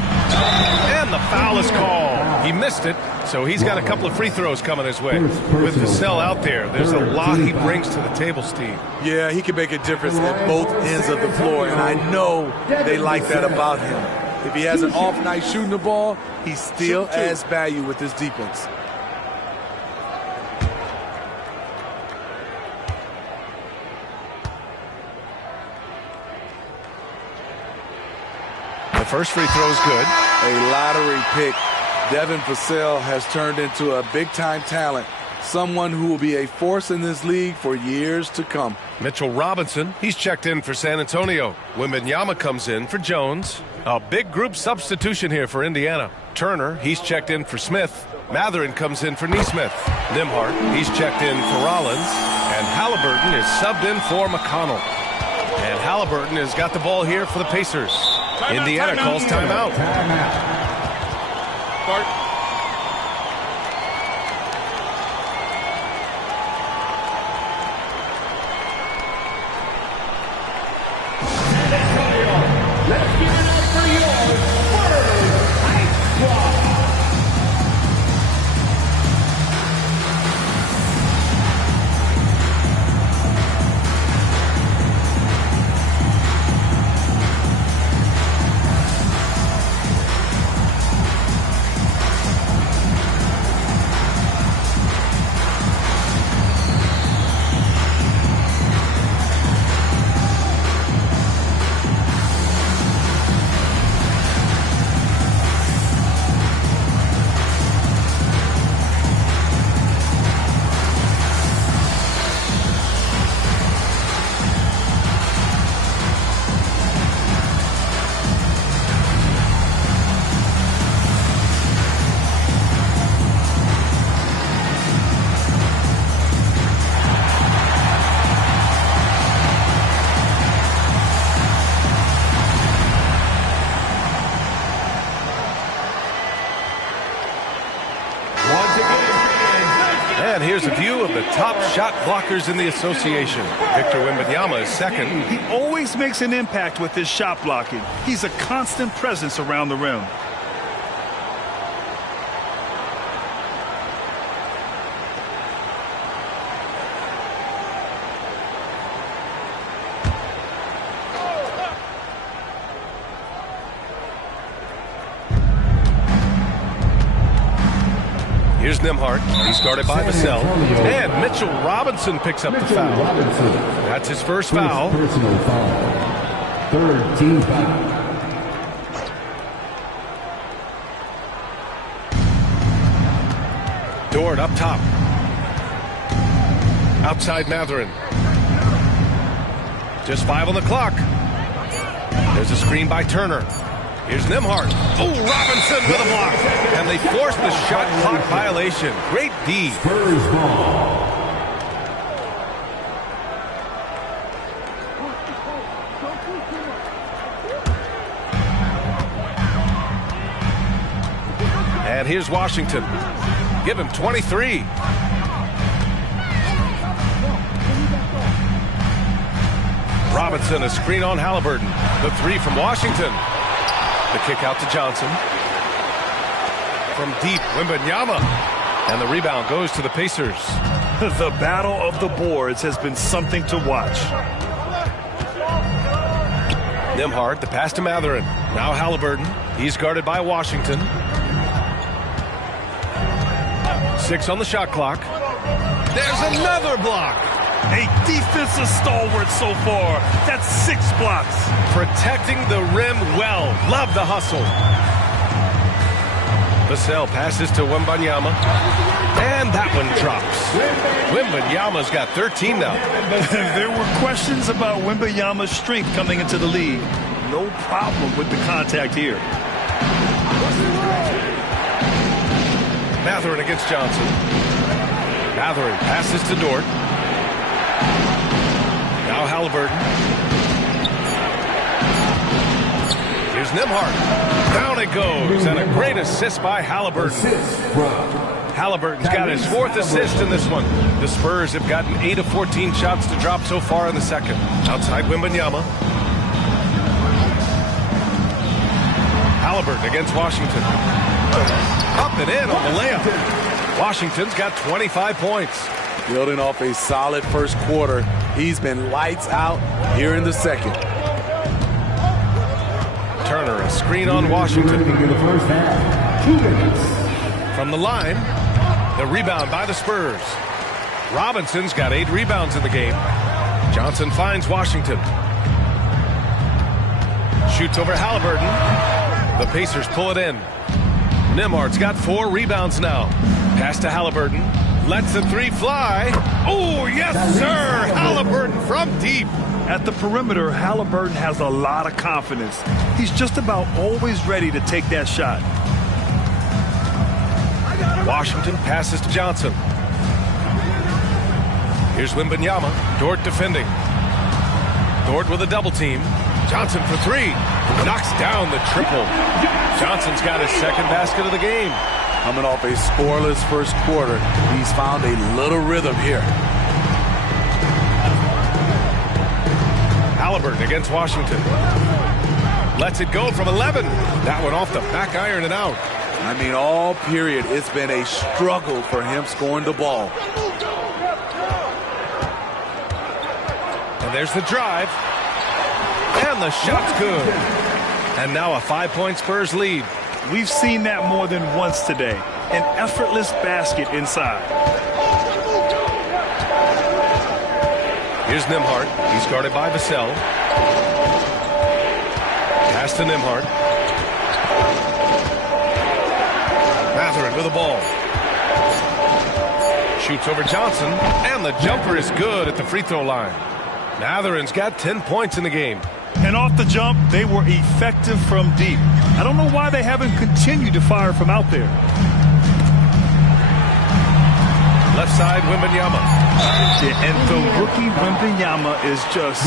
And the foul is called. He missed it, so he's got a couple of free throws coming his way. With Vassell out there, there's a lot he brings to the table, Steve. Yeah, he can make a difference at both ends of the floor, and I know they like that about him. If he has an off night shooting the ball, he still adds value with his defense. The first free throw is good. A lottery pick. Devin Vassell has turned into a big-time talent, someone who will be a force in this league for years to come. Mitchell Robinson, he's checked in for San Antonio. Wembanyama comes in for Jones. A big group substitution here for Indiana. Turner, he's checked in for Smith. Matherin comes in for Neesmith. Nimhart, he's checked in for Rollins. And Halliburton is subbed in for McConnell. And Halliburton has got the ball here for the Pacers. Indiana calls timeout. Let's give it up for your first Ice Squad. And here's a view of the top shot blockers in the association. Victor Wembanyama is second. He always makes an impact with his shot blocking. He's a constant presence around the rim. Here's Nembhard. He's guarded by Vassell. And Mitchell Robinson picks up the foul. That's his first foul. Personal foul. Third team foul. Dort up top. Outside Mathurin. Just 5 on the clock. There's a screen by Turner. Here's Nembhard. Oh, Robinson with a block. And they force the shot clock violation. Great D. Spurs ball. And here's Washington. Give him 23. Robinson, a screen on Halliburton. The 3 from Washington. The kick out to Johnson. From deep, Wembanyama. And the rebound goes to the Pacers. The battle of the boards has been something to watch. Nembhard, the pass to Mathurin. Now Halliburton. He's guarded by Washington. 6 on the shot clock. There's another block. A defensive stalwart so far. That's 6 blocks. Protecting the rim well. Love the hustle. Vassell passes to Wembanyama. And that one drops. Wembanyama's got 13 now. There were questions about Wembanyama's strength coming into the league. No problem with the contact here. Mathurin against Johnson. Mathurin passes to Dort. Now Halliburton. Here's Nembhard. Down it goes. And a great assist by Halliburton. Halliburton's got his 4th assist in this one. The Spurs have gotten 8 of 14 shots to drop so far in the second. Outside Wembanyama. Halliburton against Washington. Up and in on the layup. Washington's got 25 points. Building off a solid first quarter. He's been lights out here in the second. Turner, a screen on Washington. From the line, the rebound by the Spurs. Robinson's got 8 rebounds in the game. Johnson finds Washington. Shoots over Halliburton. The Pacers pull it in. Nembhard's got 4 rebounds now. Pass to Halliburton. Lets the 3 fly. Oh, yes, sir. Halliburton from deep. At the perimeter, Halliburton has a lot of confidence. He's just about always ready to take that shot. Washington passes to Johnson. Here's Wembanyama. Dort defending. Dort with a double team. Johnson for 3. Knocks down the triple. Johnson's got his 2nd basket of the game. Coming off a scoreless first quarter, he's found a little rhythm here. Halliburton against Washington. Lets it go from 11. That one off the back iron and out. I mean, all period, it's been a struggle for him scoring the ball. And there's the drive. And the shot's good. And now a 5-point Spurs lead. We've seen that more than once today. An effortless basket inside. Here's Nembhard. He's guarded by Vassell. Pass to Nembhard. Mathurin with the ball. Shoots over Johnson. And the jumper is good at the free throw line. Mathurin's got 10 points in the game. And off the jump, they were effective from deep. I don't know why they haven't continued to fire from out there. Left side, Wembanyama. And the rookie Wembanyama is just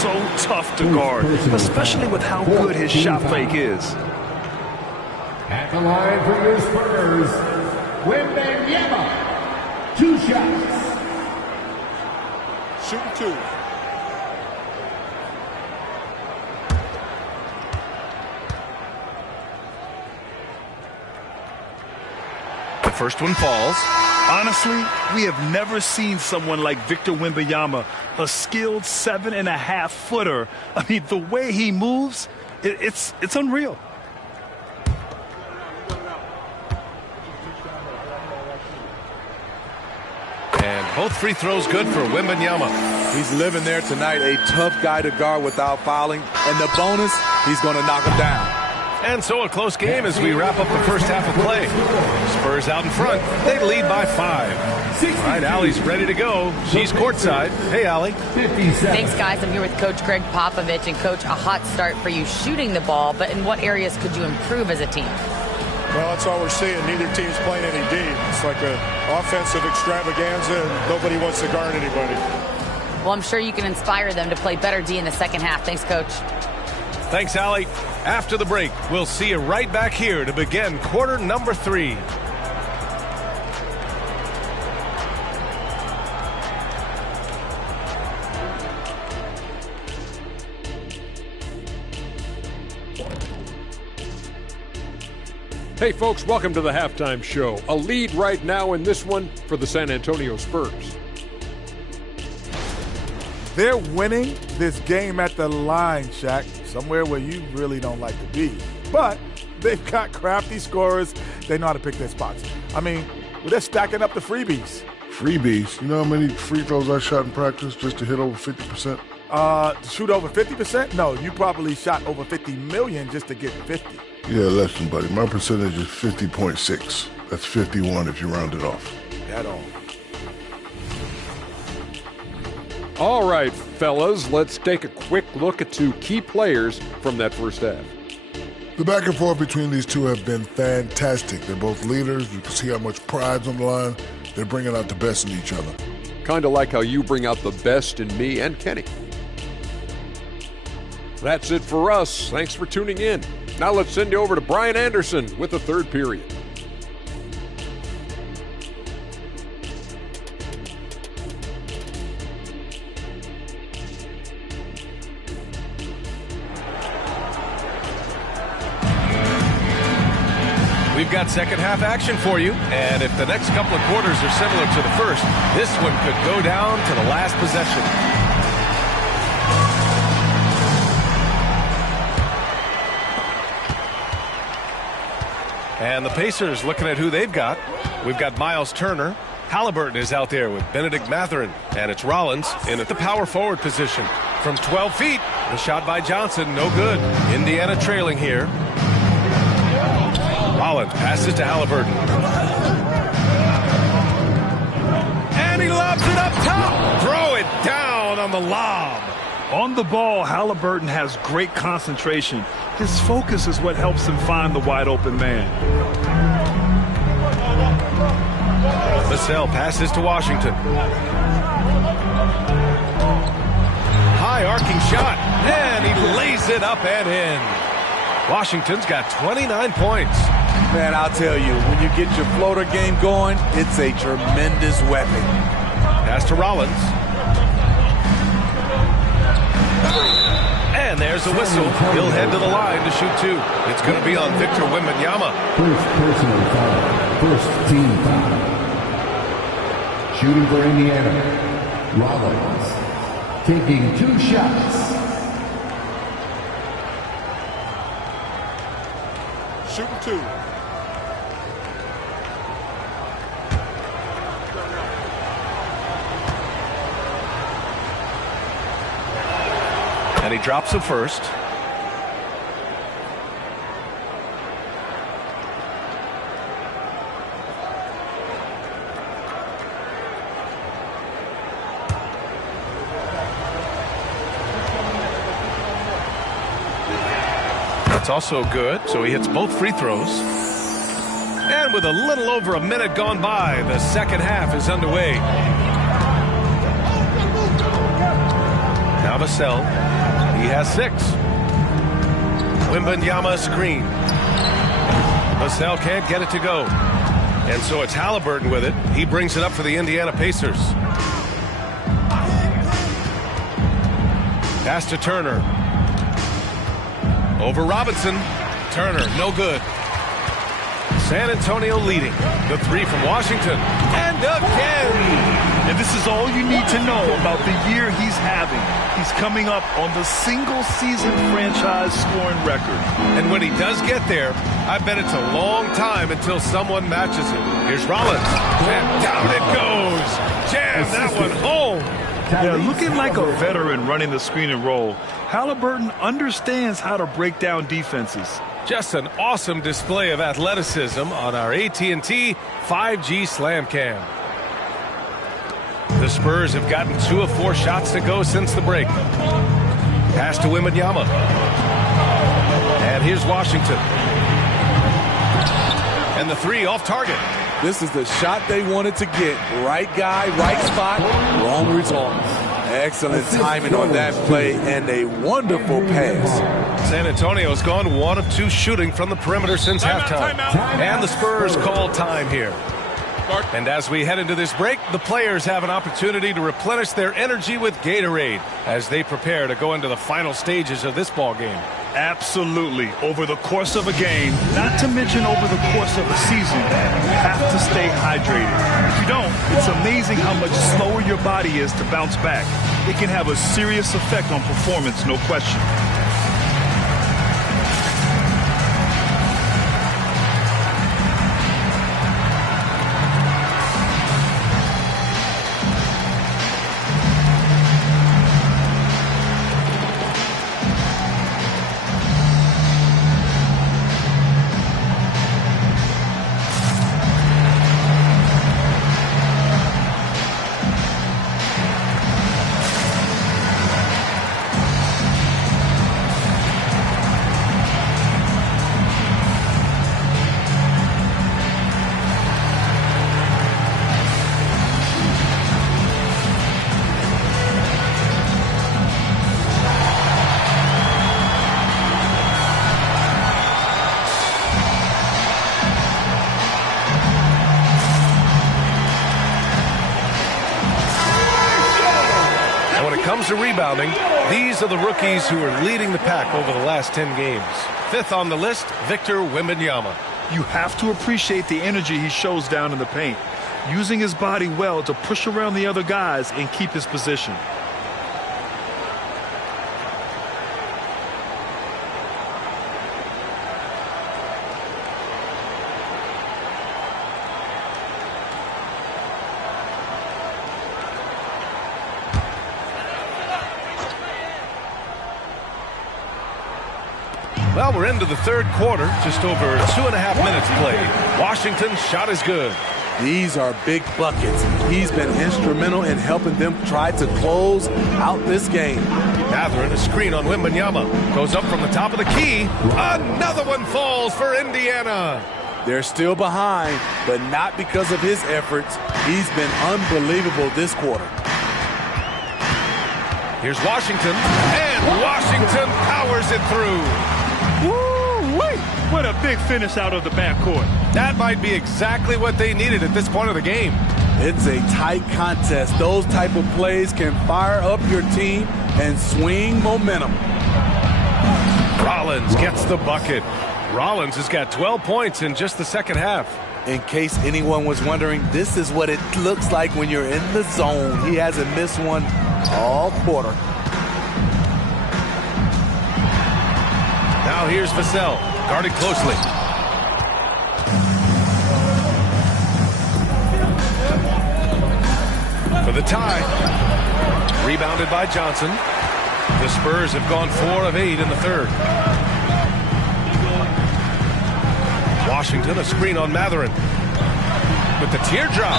so tough to guard, especially with how good his shot fake is. At the line for your Spurs, Wembanyama. 2 shots. Shooting 2. The first one falls. Honestly, we have never seen someone like Victor Wembanyama, a skilled 7.5-footer. I mean, the way he moves, it's unreal. Both free throws good for Wembanyama. He's living there tonight, a tough guy to guard without fouling. And the bonus, he's going to knock him down. And so a close game as we wrap up the first half of play. Spurs out in front. They lead by 5. All right, Allie's ready to go. She's courtside. Hey, Allie. Thanks, guys. I'm here with Coach Greg Popovich. And, Coach, a hot start for you shooting the ball, but in what areas could you improve as a team? Well, that's all we're seeing. Neither team's playing any D. It's like an offensive extravaganza, and nobody wants to guard anybody. Well, I'm sure you can inspire them to play better D in the second half. Thanks, Coach. Thanks, Allie. After the break, we'll see you right back here to begin quarter number 3. Hey folks, welcome to the halftime show. A lead right now in this one for the San Antonio Spurs. They're winning this game at the line, Shaq, somewhere where you really don't like to be. But they've got crafty scorers. They know how to pick their spots. I mean, they're stacking up the freebies. Freebies? You know how many free throws I shot in practice just to hit over 50%? To shoot over 50%? No, you probably shot over 50 million just to get 50. Yeah, less than, buddy. My percentage is 50.6. That's 51 if you round it off. At all. All right, fellas, let's take a quick look at 2 key players from that first half. The back and forth between these two have been fantastic. They're both leaders. You can see how much pride's on the line. They're bringing out the best in each other. Kind of like how you bring out the best in me and Kenny. That's it for us. Thanks for tuning in. Now let's send you over to Brian Anderson with the third period. We've got second half action for you, and if the next couple of quarters are similar to the first, this one could go down to the last possession. And the Pacers looking at who they've got. We've got Miles Turner. Halliburton is out there with Benedict Mathurin, and it's Rollins in at the power forward position. From 12 feet, the shot by Johnson, no good. Indiana trailing here. Rollins passes to Halliburton. And he lobs it up top. Throw it down on the lob. On the ball, Halliburton has great concentration. His focus is what helps him find the wide open man. Vassell passes to Washington. High arcing shot. And he lays it up and in. Washington's got 29 points. Man, I'll tell you, when you get your floater game going, it's a tremendous weapon. Pass to Rollins. And there's a whistle. He'll head to the line to shoot 2. It's going to be on Victor Wembanyama. First personal foul. First team foul. Shooting for Indiana. Rollins taking 2 shots. Shooting 2. And he drops it first. That's also good, so he hits both free throws. And with a little over a minute gone by, the second half is underway. Now Vassell. He has 6. Wembanyama screen. Vassell can't get it to go. And so it's Halliburton with it. He brings it up for the Indiana Pacers. Pass to Turner. Over Robinson. Turner, no good. San Antonio leading. The 3 from Washington. And again! And this is all you need to know about the year he's having. He's coming up on the single-season franchise scoring record. And when he does get there, I bet it's a long time until someone matches him. Here's Rollins. And down it goes. Jam slammed that one home. Yeah, looking like a veteran running the screen and roll, Halliburton understands how to break down defenses. Just an awesome display of athleticism on our AT&T 5G Slam Cam. The Spurs have gotten 2 of 4 shots to go since the break. Pass to Wembanyama. And here's Washington. And the 3 off target. This is the shot they wanted to get. Right guy, right spot, wrong result. Excellent timing on that play and a wonderful pass. San Antonio's gone 1 of 2 shooting from the perimeter since halftime. And the Spurs call time here. And as we head into this break, the players have an opportunity to replenish their energy with Gatorade as they prepare to go into the final stages of this ball game. Absolutely. Over the course of a game, not to mention over the course of a season, you have to stay hydrated. If you don't, it's amazing how much slower your body is to bounce back. It can have a serious effect on performance, no question. To rebounding, these are the rookies who are leading the pack over the last 10 games. 5th on the list, Victor Wembanyama. You have to appreciate the energy he shows down in the paint, using his body well to push around the other guys and keep his position. Well, we're into the 3rd quarter, just over 2.5 minutes played. Washington's shot is good. These are big buckets. He's been instrumental in helping them try to close out this game. Mathurin, a screen on Wembanyama. Goes up from the top of the key. Another one falls for Indiana. They're still behind, but not because of his efforts. He's been unbelievable this quarter. Here's Washington, and Washington powers it through. Woo-wee! What a big finish out of the backcourt. That might be exactly what they needed at this point of the game. It's a tight contest. Those type of plays can fire up your team and swing momentum. Rollins gets the bucket. Rollins has got 12 points in just the second half. In case anyone was wondering, this is what it looks like when you're in the zone. He hasn't missed one all quarter. Now here's Vassell, guarded closely. For the tie. Rebounded by Johnson. The Spurs have gone 4 of 8 in the 3rd. Washington, a screen on Mathurin. With the teardrop.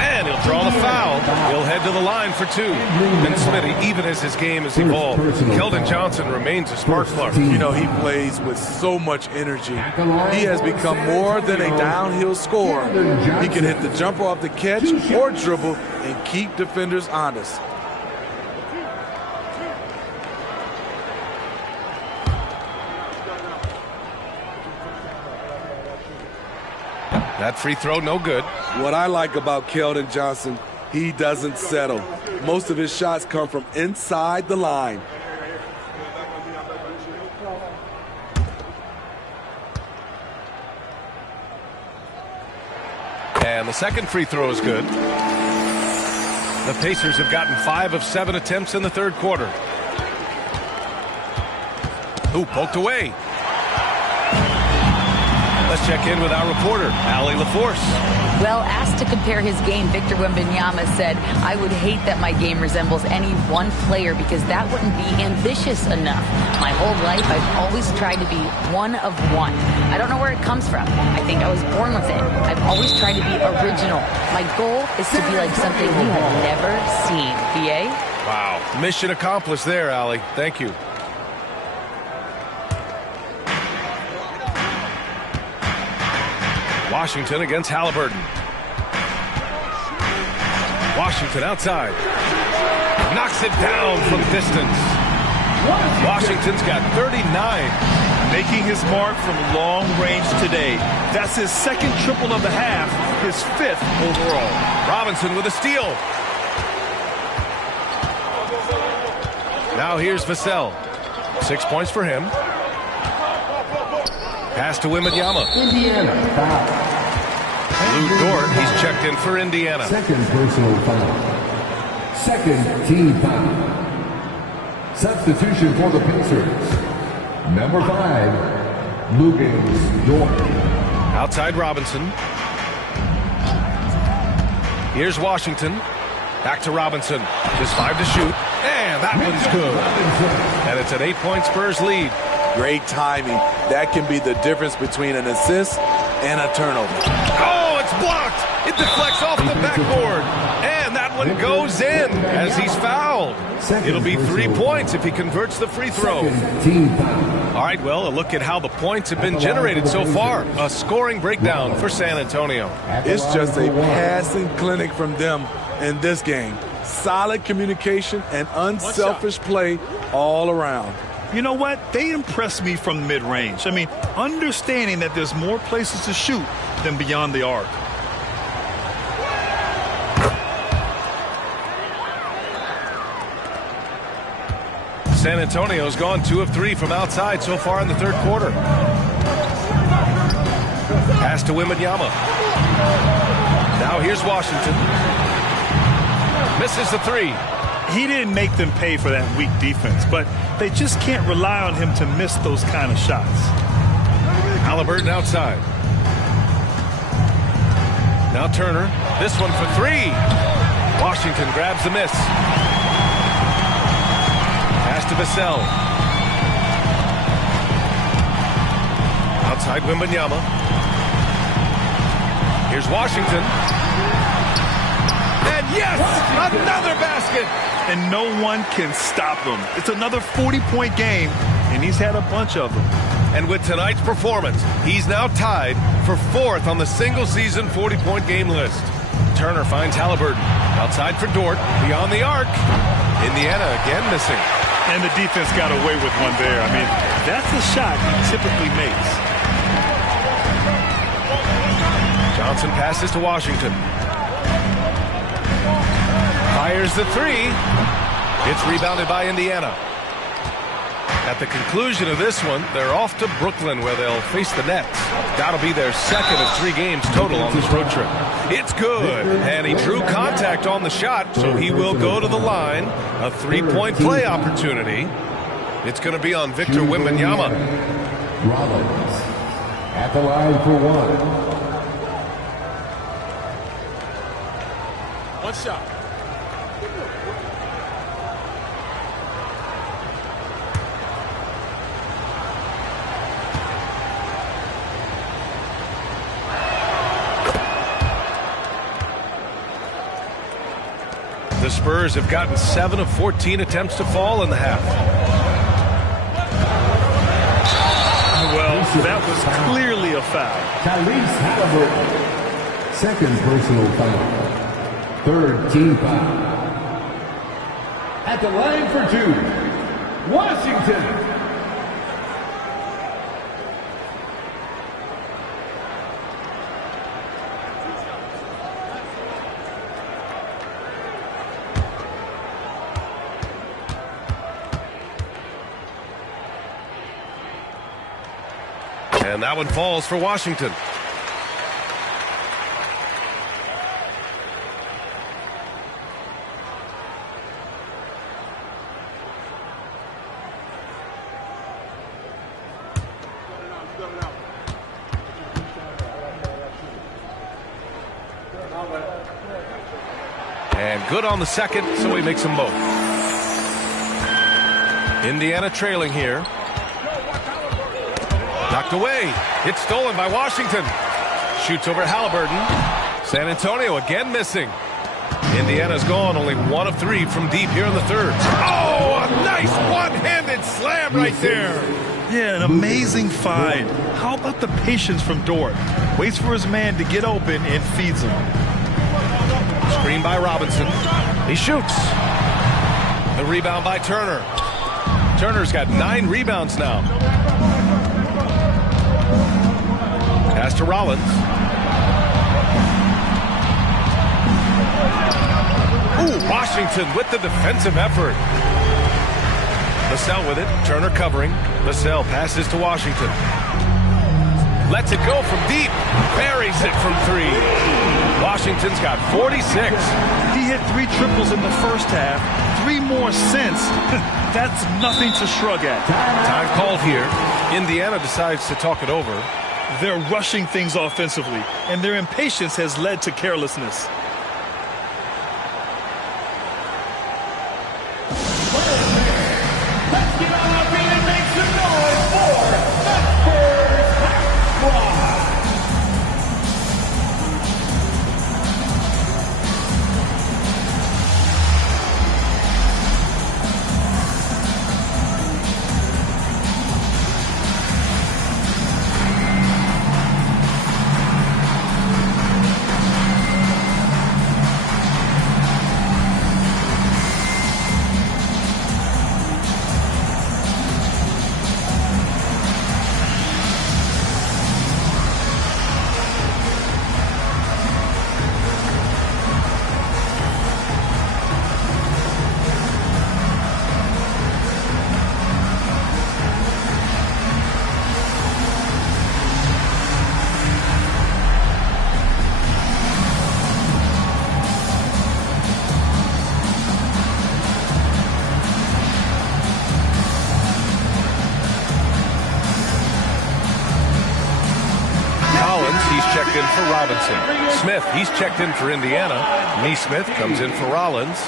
And he'll draw the foul. He'll head to the line for 2. And Smitty, even as his game has evolved, Keldon Johnson remains a spark plug. You know, he plays with so much energy. He has become more than a downhill scorer. He can hit the jumper off the catch or dribble and keep defenders honest. That free throw, no good. What I like about Keldon Johnson, he doesn't settle. Most of his shots come from inside the line. And the second free throw is good. The Pacers have gotten 5 of 7 attempts in the 3rd quarter. Ooh, poked away. A check in with our reporter, Allie LaForce. Well, asked to compare his game, Victor Wembanyama said, "I would hate that my game resembles any one player because that wouldn't be ambitious enough. My whole life, I've always tried to be one of one. I don't know where it comes from. I think I was born with it. I've always tried to be original. My goal is to be like something you have never seen." VA? Wow. Mission accomplished there, Allie. Thank you. Washington against Halliburton. Washington outside. Knocks it down from distance. Washington's got 39. Making his mark from long range today. That's his second triple of the half, his 5th overall. Robinson with a steal. Now here's Vassell. 6 points for him. Pass to Wembanyama. Indiana foul. Lou Dort, he's checked in for Indiana. Second personal foul. Second team foul. Substitution for the Pacers. Number 5, Lucas Dort. Outside Robinson. Here's Washington. Back to Robinson. Just 5 to shoot. And that one's good. And it's an 8-point Spurs lead. Great timing. That can be the difference between an assist and a turnover. Oh, it's blocked. It deflects off the backboard. And that one goes in as he's fouled. It'll be 3 points if he converts the free throw. All right, well, a look at how the points have been generated so far. A scoring breakdown for San Antonio. It's just a passing clinic from them in this game. Solid communication and unselfish play all around. You know what? They impressed me from mid-range. I mean, understanding that there's more places to shoot than beyond the arc. San Antonio's gone 2 of 3 from outside so far in the third quarter. Pass to Wembanyama. Now here's Washington. Misses the 3. He didn't make them pay for that weak defense, but they just can't rely on him to miss those kind of shots. Halliburton outside. Now Turner. This one for 3. Washington grabs the miss. Pass to Vassell. Outside Wembanyama. Here's Washington. And yes, another basket. And no one can stop him. It's another 40-point game, and he's had a bunch of them. And with tonight's performance, he's now tied for 4th on the single-season 40-point game list. Turner finds Halliburton. Outside for Dort. Beyond the arc. Indiana again missing. And the defense got away with one there. I mean, that's a shot he typically makes. Johnson passes to Washington. Fires the 3. It's rebounded by Indiana. At the conclusion of this one, they're off to Brooklyn where they'll face the Nets. That'll be their second of 3 games total on this road trip. It's good, and he drew contact on the shot, so he will go to the line. A 3-point play opportunity. It's going to be on Victor Wembanyama. Rollins at the line for 1. One shot. The Spurs have gotten 7 of 14 attempts to fall in the half. Well, that was clearly a foul. Tyrese Halliburton. Second personal foul. Third team foul. At the line for 2, Washington. And that one falls for Washington. And good on the second, so he makes them both. Indiana trailing here. Knocked away. It's stolen by Washington. Shoots over Halliburton. San Antonio again missing. Indiana's gone only 1 of 3 from deep here in the third. Oh, a nice one-handed slam right there. Yeah, an amazing find. How about the patience from Dort? Waits for his man to get open and feeds him. Screen by Robinson. He shoots. The rebound by Turner. Turner's got 9 rebounds now. Pass to Rollins. Ooh, Washington with the defensive effort. Vassell with it. Turner covering. Vassell passes to Washington. Lets it go from deep. Buries it from 3. Washington's got 46. He hit 3 triples in the first half. 3 more since. That's nothing to shrug at. Time called here. Indiana decides to talk it over. They're rushing things offensively, and their impatience has led to carelessness. Checked in for Robinson. Smith, he's checked in for Indiana. Neesmith comes in for Rollins.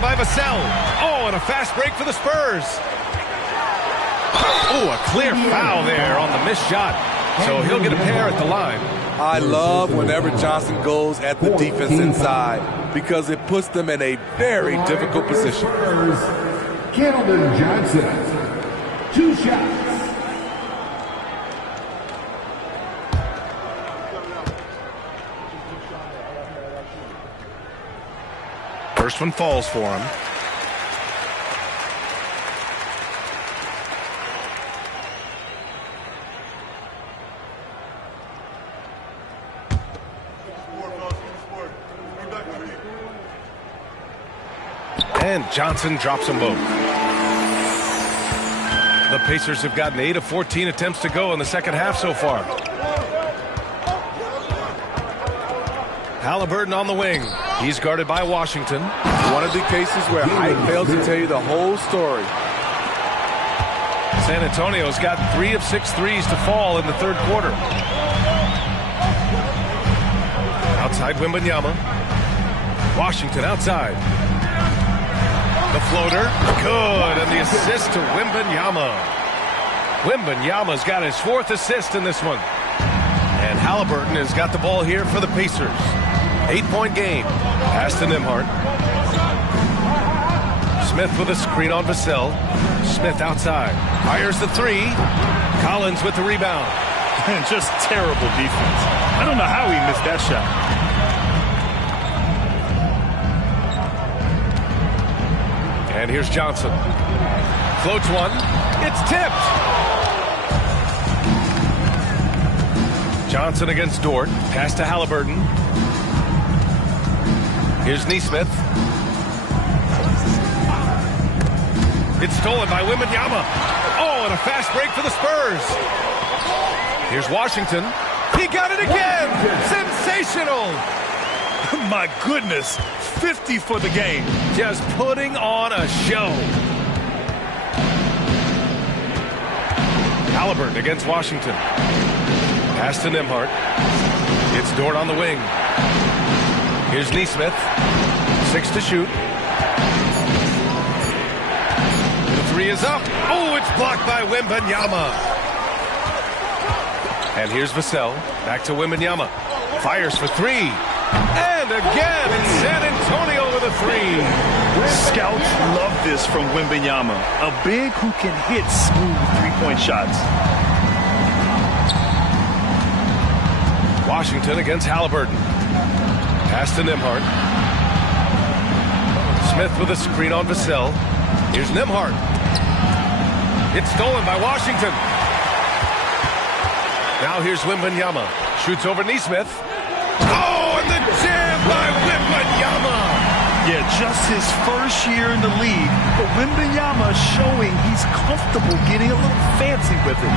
By Vassell. Oh, and a fast break for the Spurs. Oh, a clear foul there on the missed shot. So he'll get a pair at the line. I love whenever Johnson goes at the defense inside because it puts them in a very difficult position. Keldon Johnson, 2 shots. First one falls for him. And Johnson drops them both. The Pacers have gotten 8 of 14 attempts to go in the second half so far. Halliburton on the wing. He's guarded by Washington. One of the cases where height fails to tell you the whole story. San Antonio's got 3 of 6 threes to fall in the third quarter. Outside Wembanyama. Washington outside. The floater, good, and the assist to Wembanyama. Wembanyama's got his 4th assist in this one. And Halliburton has got the ball here for the Pacers. 8-point game. Pass to Nembhard. Smith with a screen on Vassell. Smith outside. Fires the 3. Collins with the rebound. Just terrible defense. I don't know how he missed that shot. And here's Johnson. Floats one. It's tipped. Johnson against Dort. Pass to Halliburton. Here's Neesmith. It's stolen by Wembanyama. Oh, and a fast break for the Spurs. Here's Washington. He got it again. Sensational. My goodness. 50 for the game. Just putting on a show. Halliburton against Washington. Pass to Nembhard. It's Dort on the wing. Here's Neesmith. 6 to shoot. The 3 is up. Oh, it's blocked by Wembanyama. And here's Vassell. Back to Wembanyama. Fires for 3. And again, it's San Antonio with a 3. Scouts love this from Wembanyama. A big who can hit smooth three-point shots. Washington against Halliburton. Pass to Nembhard. Smith with a screen on Vassell. Here's Nembhard. It's stolen by Washington. Now here's Wembanyama. Shoots over Neesmith. Oh, and the jam by Wembanyama. Yeah, just his first year in the league, but Wembanyama showing he's comfortable getting a little fancy with it.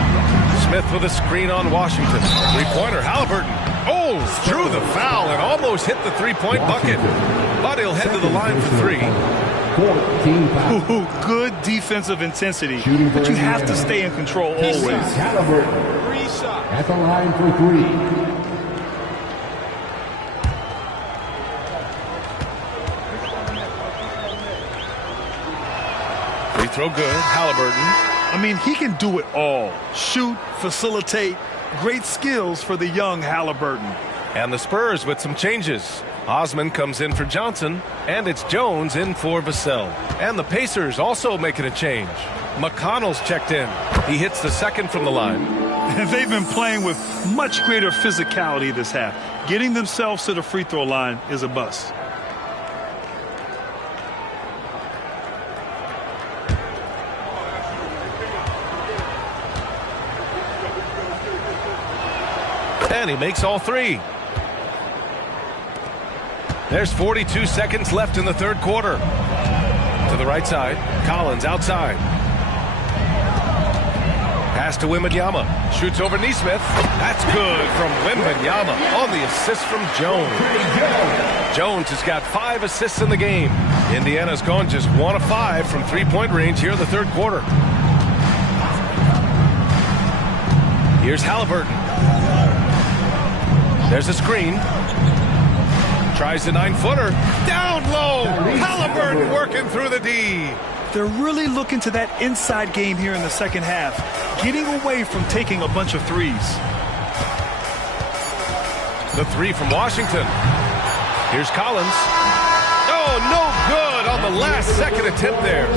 Smith with a screen on Washington. Three-pointer, Halliburton. Oh, drew the foul and almost hit the three-point bucket. But he'll head to the line for 3. Ooh, good defensive intensity, but you have to stay in control always. Halliburton at the line for 3. Free throw good, Halliburton. I mean, he can do it all. Shoot, facilitate, great skills for the young Halliburton. And the Spurs with some changes. Osman comes in for Johnson, and it's Jones in for Vassell. And the Pacers also making a change. McConnell's checked in. He hits the second from the line. They've been playing with much greater physicality this half. Getting themselves to the free throw line is a bust. And he makes all 3. There's 42 seconds left in the third quarter. To the right side, Collins outside. Pass to Wembanyama. Shoots over Neesmith. That's good from Wembanyama on the assist from Jones. Jones has got 5 assists in the game. Indiana's gone just 1 of 5 from three-point range here in the third quarter. Here's Halliburton. There's a screen. Tries the 9-footer. Down low. Halliburton working through the D. They're really looking to that inside game here in the second half, getting away from taking a bunch of threes. The 3 from Washington. Here's Collins. Oh, no good on the last second attempt there.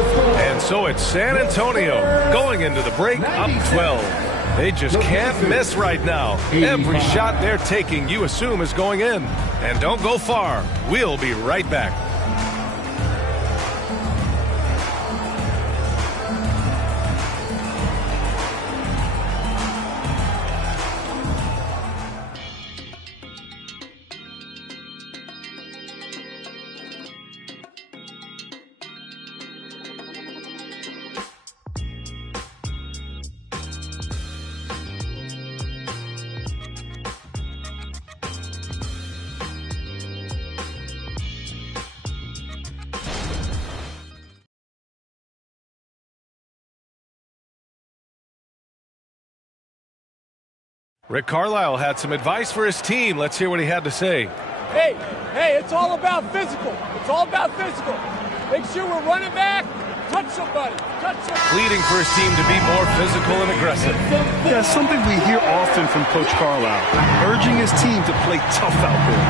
And so it's San Antonio going into the break up 12. They just can't miss right now. Every shot they're taking, you assume, is going in. And don't go far. We'll be right back. Rick Carlisle had some advice for his team. Let's hear what he had to say. Hey, it's all about physical. It's all about physical. Make sure we're running back, touch somebody. Pleading for his team to be more physical and aggressive. Yeah, something we hear often from Coach Carlisle, urging his team to play tough out there.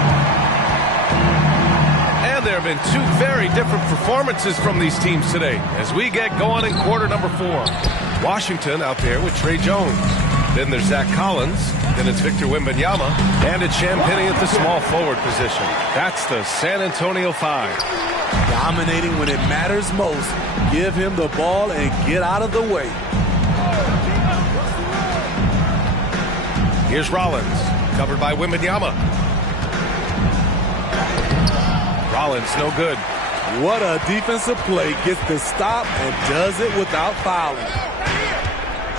And there have been 2 very different performances from these teams today as we get going in quarter number 4. Washington out there with Trey Jones. Then there's Zach Collins. Then it's Victor Wembanyama. And it's Champagnie at the small forward position. That's the San Antonio 5. Dominating when it matters most. Give him the ball and get out of the way. Here's Rollins. Covered by Wembanyama. Rollins, no good. What a defensive play. Gets the stop and does it without fouling.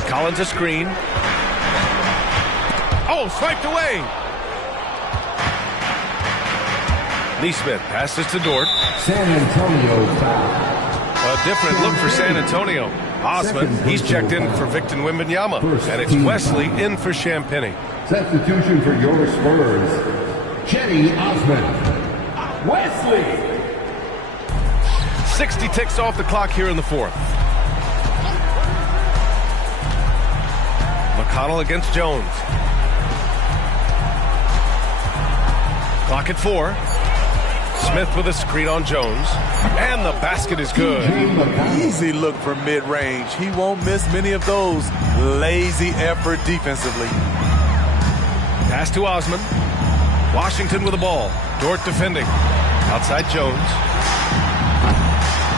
Collins a screen. Oh, swiped away. Neesmith passes to Dort. San Antonio foul. A different look for San Antonio. Osman, he's checked in for Victor Wembanyama. And it's Wesley in for Champagny. Substitution for your Spurs, Cedi Osman. Wesley. 60 ticks off the clock here in the fourth. McConnell against Jones. Clock at 4. Smith with a screen on Jones. And the basket is good. Easy look from mid-range. He won't miss many of those. Lazy effort defensively. Pass to Osman. Washington with the ball. Dort defending. Outside Jones.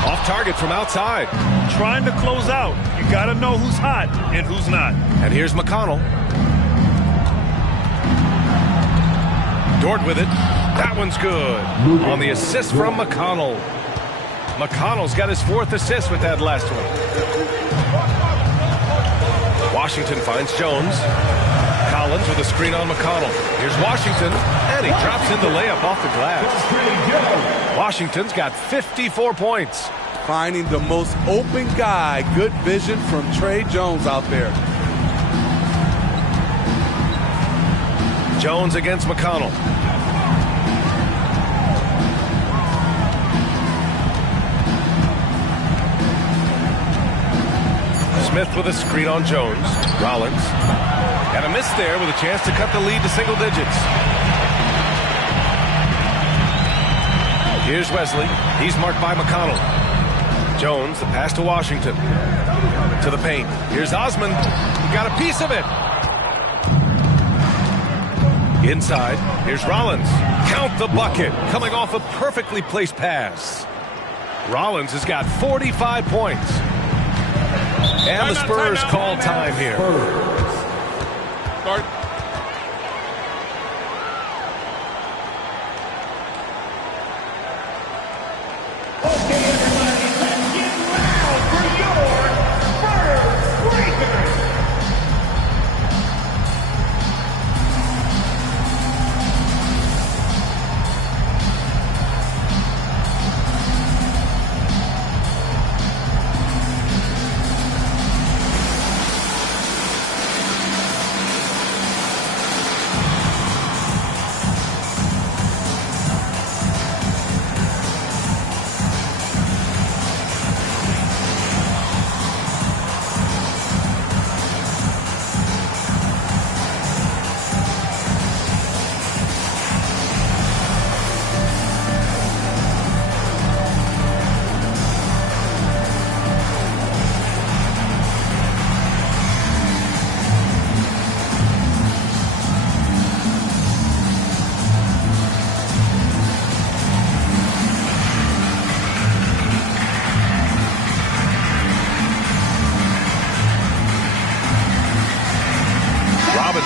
Off target from outside. Trying to close out. You got to know who's hot and who's not. And here's McConnell. Dort with it. That one's good. On the assist from McConnell. McConnell's got his 4th assist with that last one. Washington finds Jones. Collins with a screen on McConnell. Here's Washington, and he drops in the layup off the glass. Washington's got 54 points. Finding the most open guy. Good vision from Trey Jones out there. Jones against McConnell. Smith with a screen on Jones. Rollins. And a miss there with a chance to cut the lead to single digits. Here's Wesley. He's marked by McConnell. Jones, the pass to Washington. To the paint. Here's Osman. He got a piece of it. Inside. Here's Rollins. Count the bucket. Coming off a perfectly placed pass. Rollins has got 45 points. And the Spurs call time here. Start. Okay, everybody, let's get loud for your Spurs Breakers.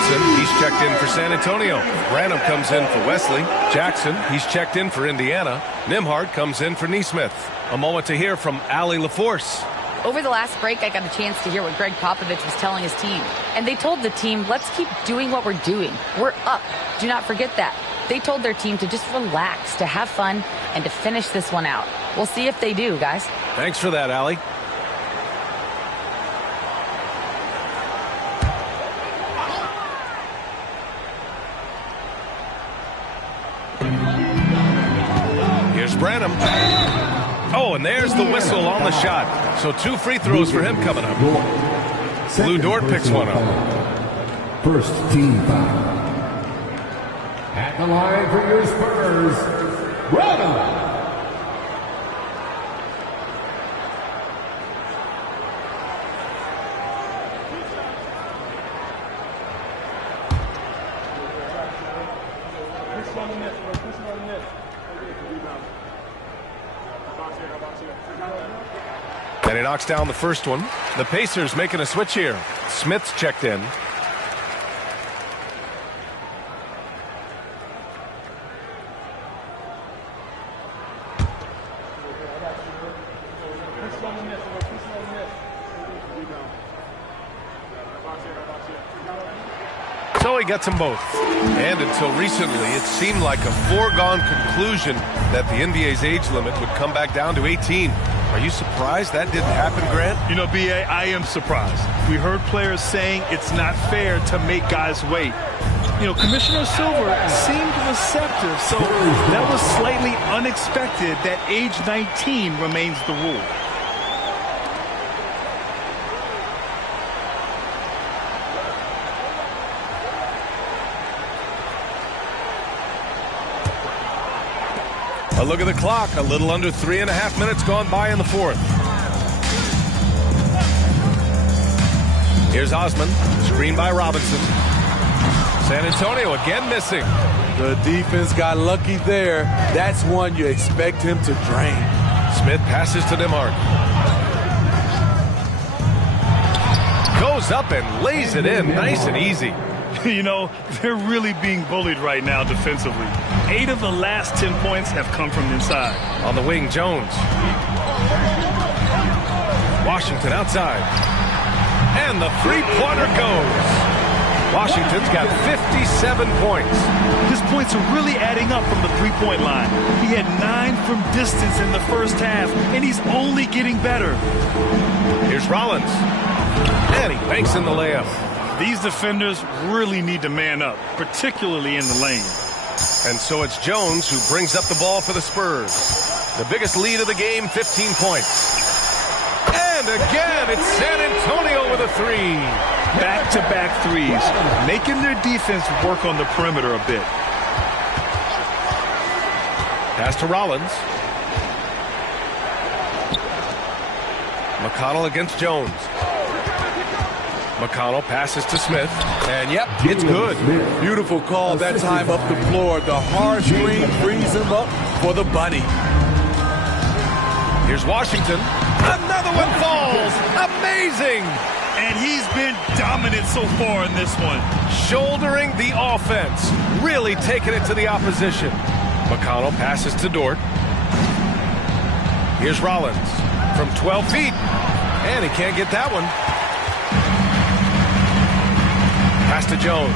He's checked in for San Antonio. Branham comes in for Wesley. Jackson, he's checked in for Indiana. Nimhard comes in for Neesmith. A moment to hear from Allie LaForce. Over the last break, I got a chance to hear what Greg Popovich was telling his team. And they told the team, let's keep doing what we're doing. We're up. Do not forget that. They told their team to just relax, to have fun, and to finish this one out. We'll see if they do, guys. Thanks for that, Allie. Here's Branham. Oh, and there's the whistle on the shot. So 2 free throws for him coming up. Lou Dort picks one up. First team foul. At the line for your Spurs, Branham. And he knocks down the first one. The Pacers making a switch here. Smith's checked in. he gets them both. And until recently, it seemed like a foregone conclusion that the NBA's age limit would come back down to 18. Are you surprised that didn't happen, Grant? You know, B.A., I am surprised. We heard players saying it's not fair to make guys wait. You know, Commissioner Silver seemed receptive, so that was slightly unexpected that age 19 remains the rule. A look at the clock. A little under 3.5 minutes gone by in the fourth. Here's Osman. Screen by Robinson. San Antonio again missing. The defense got lucky there. That's one you expect him to drain. Smith passes to Nembhard. Goes up and lays it in nice and easy. You know, they're really being bullied right now defensively. 8 of the last 10 points have come from inside. On the wing, Jones. Washington outside. And the three-pointer goes. Washington's got 57 points. His points are really adding up from the three-point line. He had 9 from distance in the first half, and he's only getting better. Here's Rollins. And he banks in the layup. These defenders really need to man up, particularly in the lane. And so it's Jones who brings up the ball for the Spurs. The biggest lead of the game, 15 points. And again, it's San Antonio with a three. Back-to-back threes, making their defense work on the perimeter a bit. Pass to Rollins. McConnell against Jones. McConnell passes to Smith, and yep, it's good. Beautiful call that time up the floor. The hard screen frees him up for the bunny. Here's Washington. Another one falls. Amazing. And he's been dominant so far in this one. Shouldering the offense. Really taking it to the opposition. McConnell passes to Dort. Here's Rollins from 12 feet. And he can't get that one. Pass to Jones.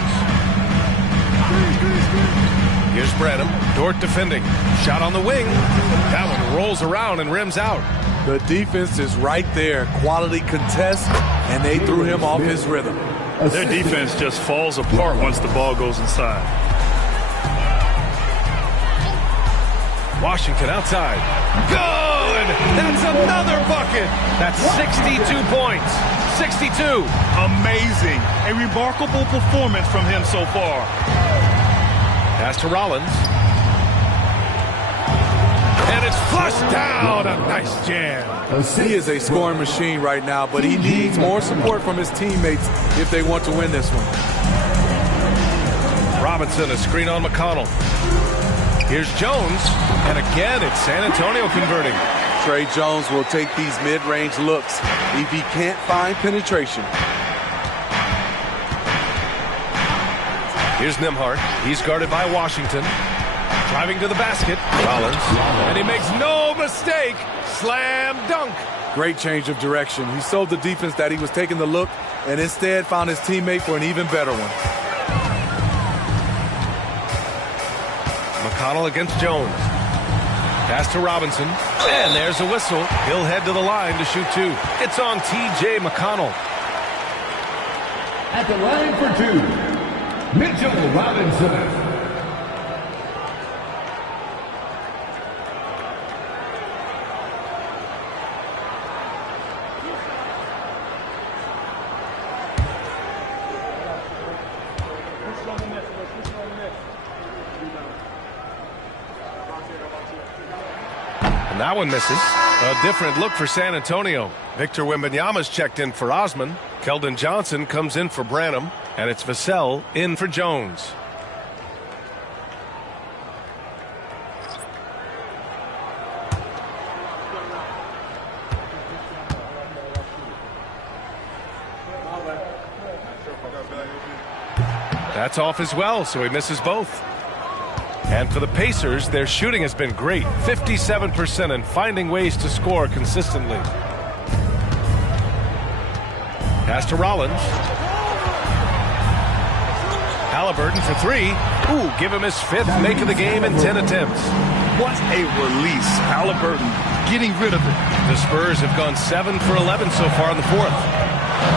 Here's Branham. Dort defending. Shot on the wing. That one rolls around and rims out. The defense is right there. Quality contest, and they threw him off his rhythm. Their defense just falls apart once the ball goes inside. Washington outside. Good! That's another bucket! That's 62 points. 62. Amazing. A remarkable performance from him so far. Pass to Rollins. And it's flushed down. A nice jam. He is a scoring machine right now, but he needs more support from his teammates if they want to win this one. Robinson, a screen on McConnell. Here's Jones. And again, it's San Antonio converting. Trey Jones will take these mid-range looks if he can't find penetration. Here's Nembhard. He's guarded by Washington. Driving to the basket. Rollins. And he makes no mistake. Slam dunk. Great change of direction. He sold the defense that he was taking the look and instead found his teammate for an even better one. McConnell against Jones. Pass to Robinson. And there's a whistle. He'll head to the line to shoot two. It's on T.J. McConnell. At the line for two, Mitchell Robinson. And that one misses. A different look for San Antonio. Victor Wembanyama's checked in for Osman. Keldon Johnson comes in for Branham. And it's Vassell in for Jones. That's off as well, so he misses both. And for the Pacers, their shooting has been great. 57% and finding ways to score consistently. Pass to Rollins. Halliburton for three. Ooh, give him his fifth make of the game in 10 attempts. What a release. Halliburton getting rid of it. The Spurs have gone 7 for 11 so far in the fourth.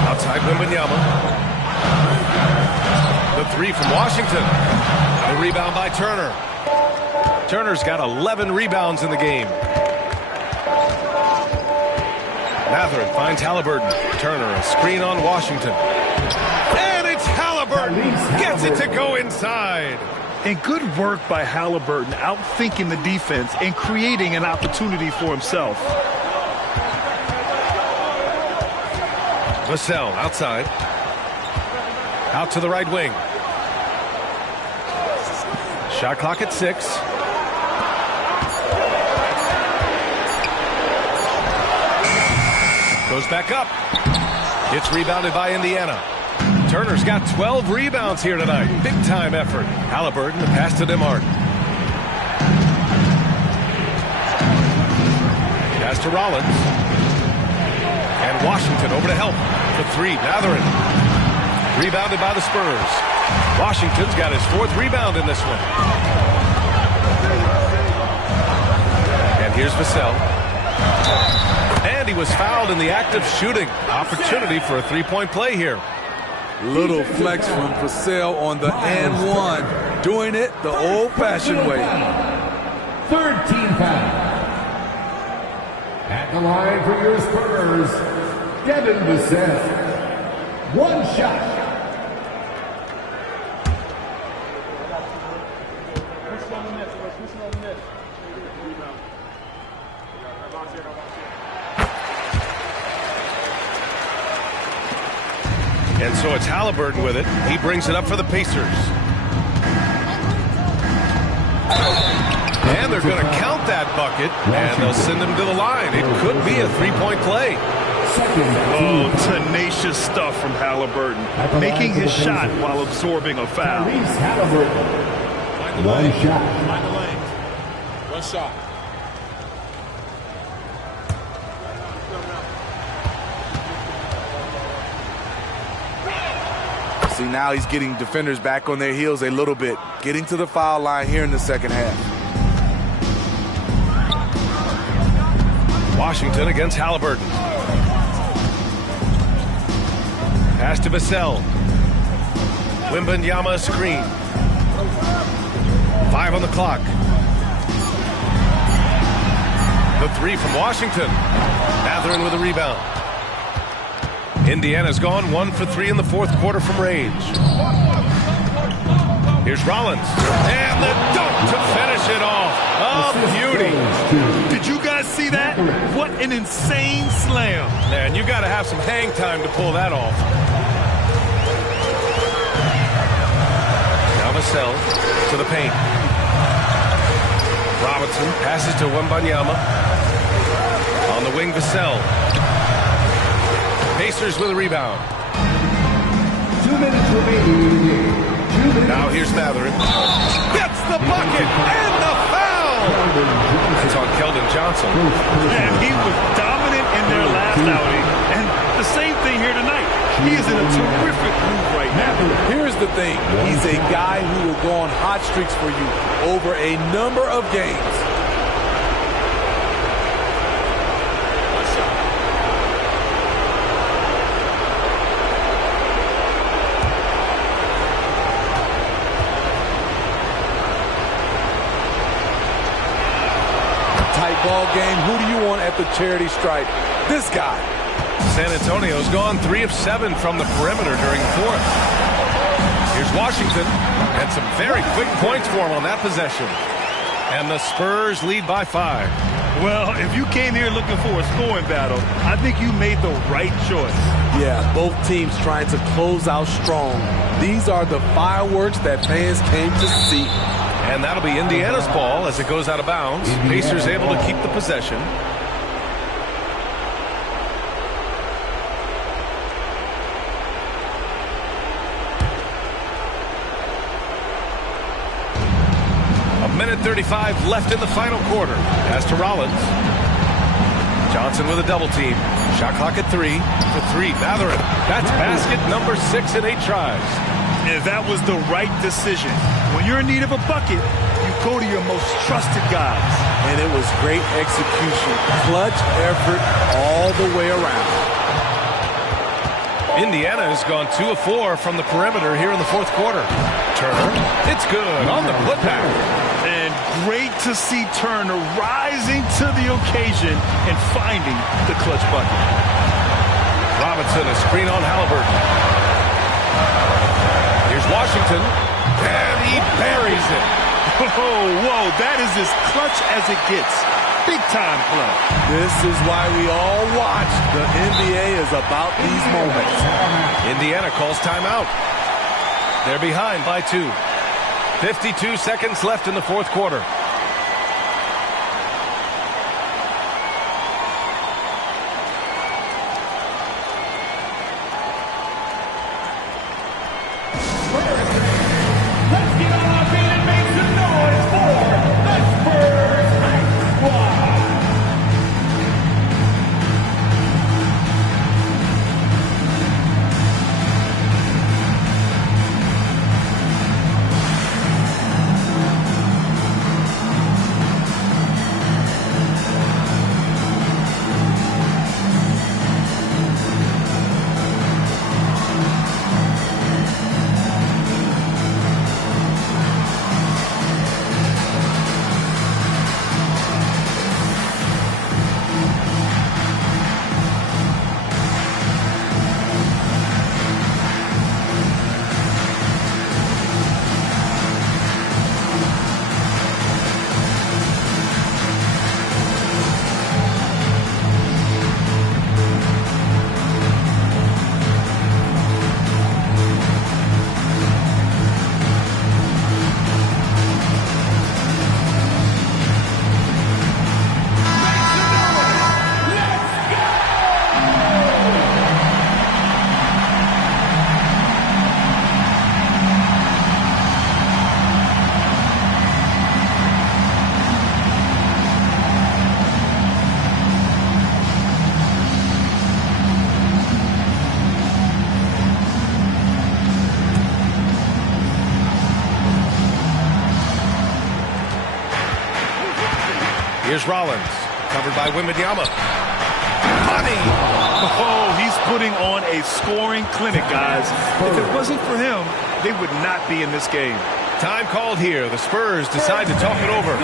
Outside Wembanyama. The three from Washington. The rebound by Turner. Turner's got 11 rebounds in the game. Mathurin finds Halliburton. Turner, a screen on Washington. And it's Halliburton. Gets it to go inside. And good work by Halliburton, outthinking the defense and creating an opportunity for himself. Vassell outside. Out to the right wing. Shot clock at 6. Goes back up. Gets rebounded by Indiana. Turner's got 12 rebounds here tonight. Big time effort. Halliburton, the pass to DeMartin. Pass to Rollins. And Washington over to help. For three, Mathurin. Rebounded by the Spurs. Washington's got his 4th rebound in this one. And here's Vassell. And he was fouled in the act of shooting. Opportunity for a three-point play here. Little flex from Vassell on the and one. Doing it the old-fashioned way. 13 foul. At the line for your Spurs, Devin Vassell. 1 shot. And so it's Halliburton with it. He brings it up for the Pacers. And they're going to count that bucket, and they'll send him to the line. It could be a three-point play. Oh, tenacious stuff from Halliburton. Making his shot while absorbing a foul. Find the lane. Find the lane. 1 shot. See, now he's getting defenders back on their heels a little bit. Getting to the foul line here in the second half. Washington against Halliburton. Pass to Vassell. Wembanyama screen. 5 on the clock. The three from Washington. Mathurin with a rebound. Indiana's gone 1 for 3 in the fourth quarter from range. Here's Rollins. And the dunk to finish it off. Oh, beauty. Did you guys see that? What an insane slam. Man, you got to have some hang time to pull that off. Now Vassell to the paint. Robinson passes to Wembanyama. On the wing, Vassell. Pacers with a rebound. 2 minutes remaining in the game. Now here's Mathurin. Gets the bucket and the foul. That's on Keldon Johnson. And he was dominant in their last outing. And the same thing here tonight. He is in a terrific move right now. Here's the thing. He's a guy who will go on hot streaks for you over a number of games. Ball game. Who do you want at the charity stripe? This guy. San Antonio's gone 3 of 7 from the perimeter during the fourth. Here's Washington, and some very quick points for him on that possession. And the Spurs lead by 5. Well, if you came here looking for a scoring battle, I think you made the right choice. Yeah, both teams trying to close out strong. These are the fireworks that fans came to see. And that'll be Indiana's ball as it goes out of bounds. Pacers able to keep the possession. A minute 35 left in the final quarter. Pass to Rollins. Johnson with a double team. Shot clock at 3. For 3, Mathurin. That's basket number 6 in 8 tries. And that was the right decision. When you're in need of a bucket, you go to your most trusted guys. And it was great execution. Clutch effort all the way around. Indiana has gone 2 of 4 from the perimeter here in the fourth quarter. Turner, it's good on the putback. And great to see Turner rising to the occasion and finding the clutch bucket. Robinson, a screen on Halliburton. Here's Washington, and he buries it. Whoa, that is as clutch as it gets. Big time play. This is why we all watch. The NBA is about these moments. Indiana calls timeout. They're behind by 2. 52 seconds left in the fourth quarter. Here's Rollins, covered by Wembanyama. Money! Oh, he's putting on a scoring clinic, guys. If it wasn't for him, they would not be in this game. Time called here. The Spurs decide to talk it over.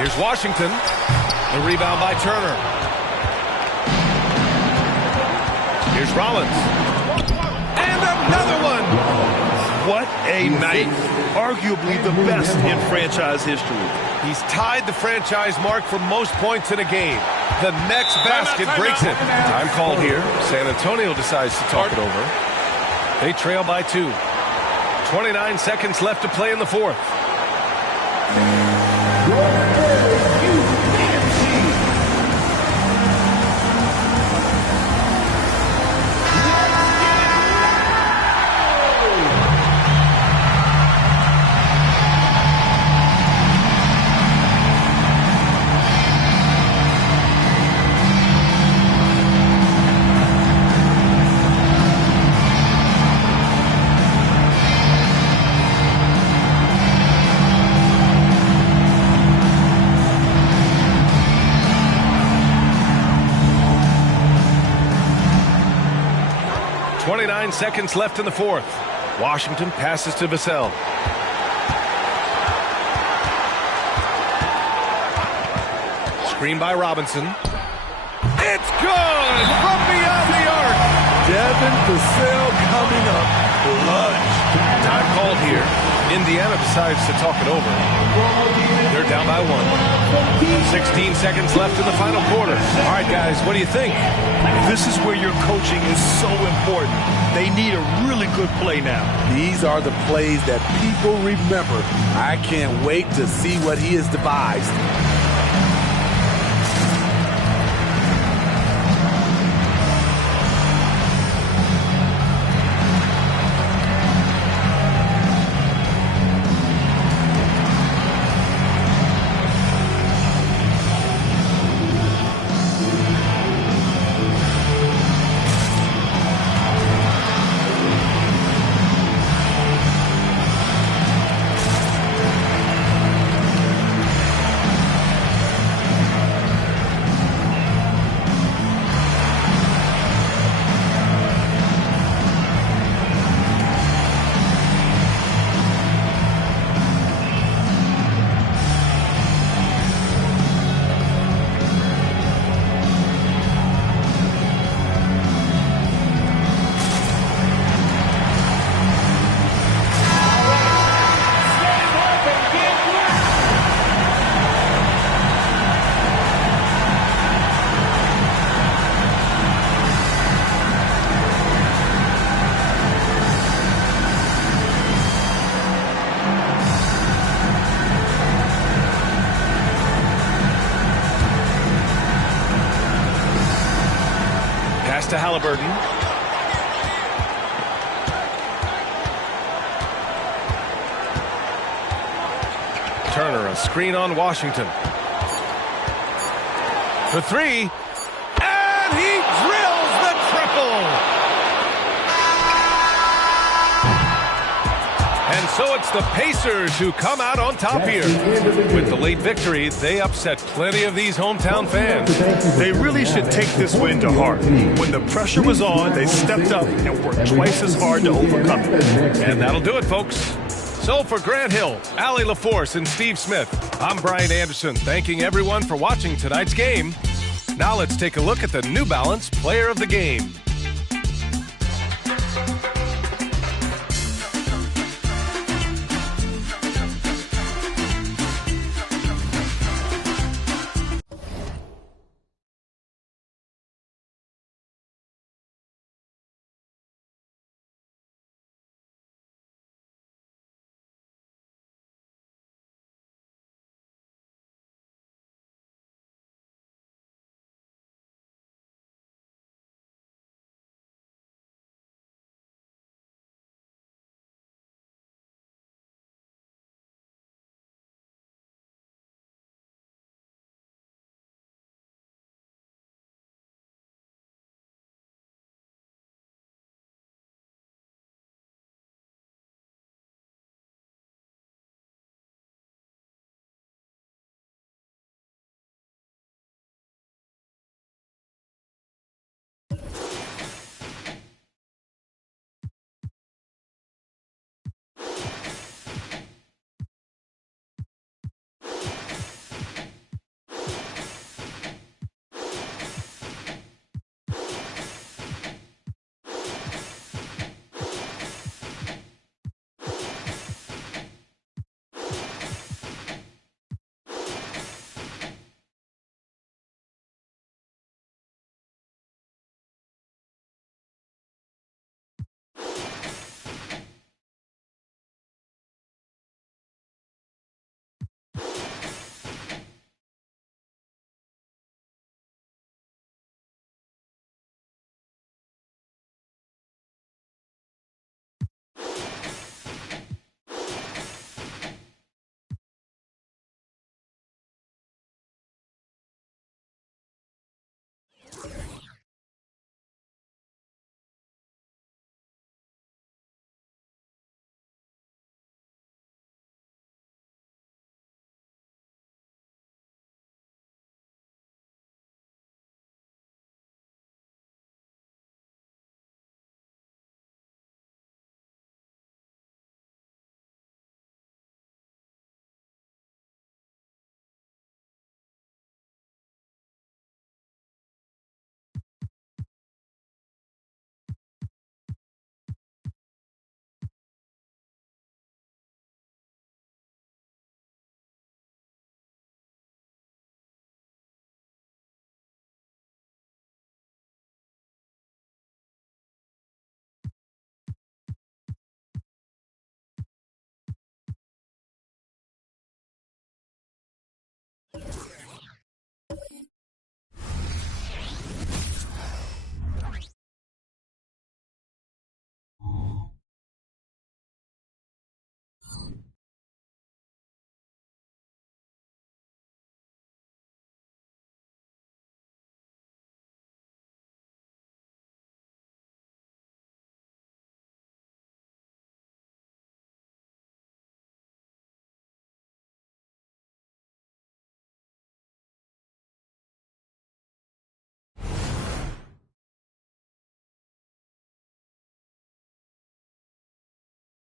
Here's Washington. The rebound by Turner. Here's Rollins. And another one. What a night. Arguably the best in franchise history. He's tied the franchise mark for most points in a game. The next basket breaks it. Time called here. San Antonio decides to talk it over. They trail by 2. 29 seconds left to play in the fourth. Seconds left in the fourth. Washington passes to Vassell. Screen by Robinson. It's good from beyond the arc. Devin Vassell coming up clutch. Time called here. Indiana decides to talk it over. They're down by 1. 16 seconds left in the final quarter. All right, guys, what do you think? This is where your coaching is so important. They need a really good play now. These are the plays that people remember. I can't wait to see what he has devised. To Halliburton. Turner, a screen on Washington. For 3. And he drills the triple. And so it's the Pacers who come out on top here. With the late victory, they upset plenty of these hometown fans. They really should take this win to heart. When the pressure was on, they stepped up and worked twice as hard to overcome it. And that'll do it, folks. So for Grant Hill, Allie LaForce, and Steve Smith, I'm Brian Anderson, thanking everyone for watching tonight's game. Now let's take a look at the New Balance Player of the Game.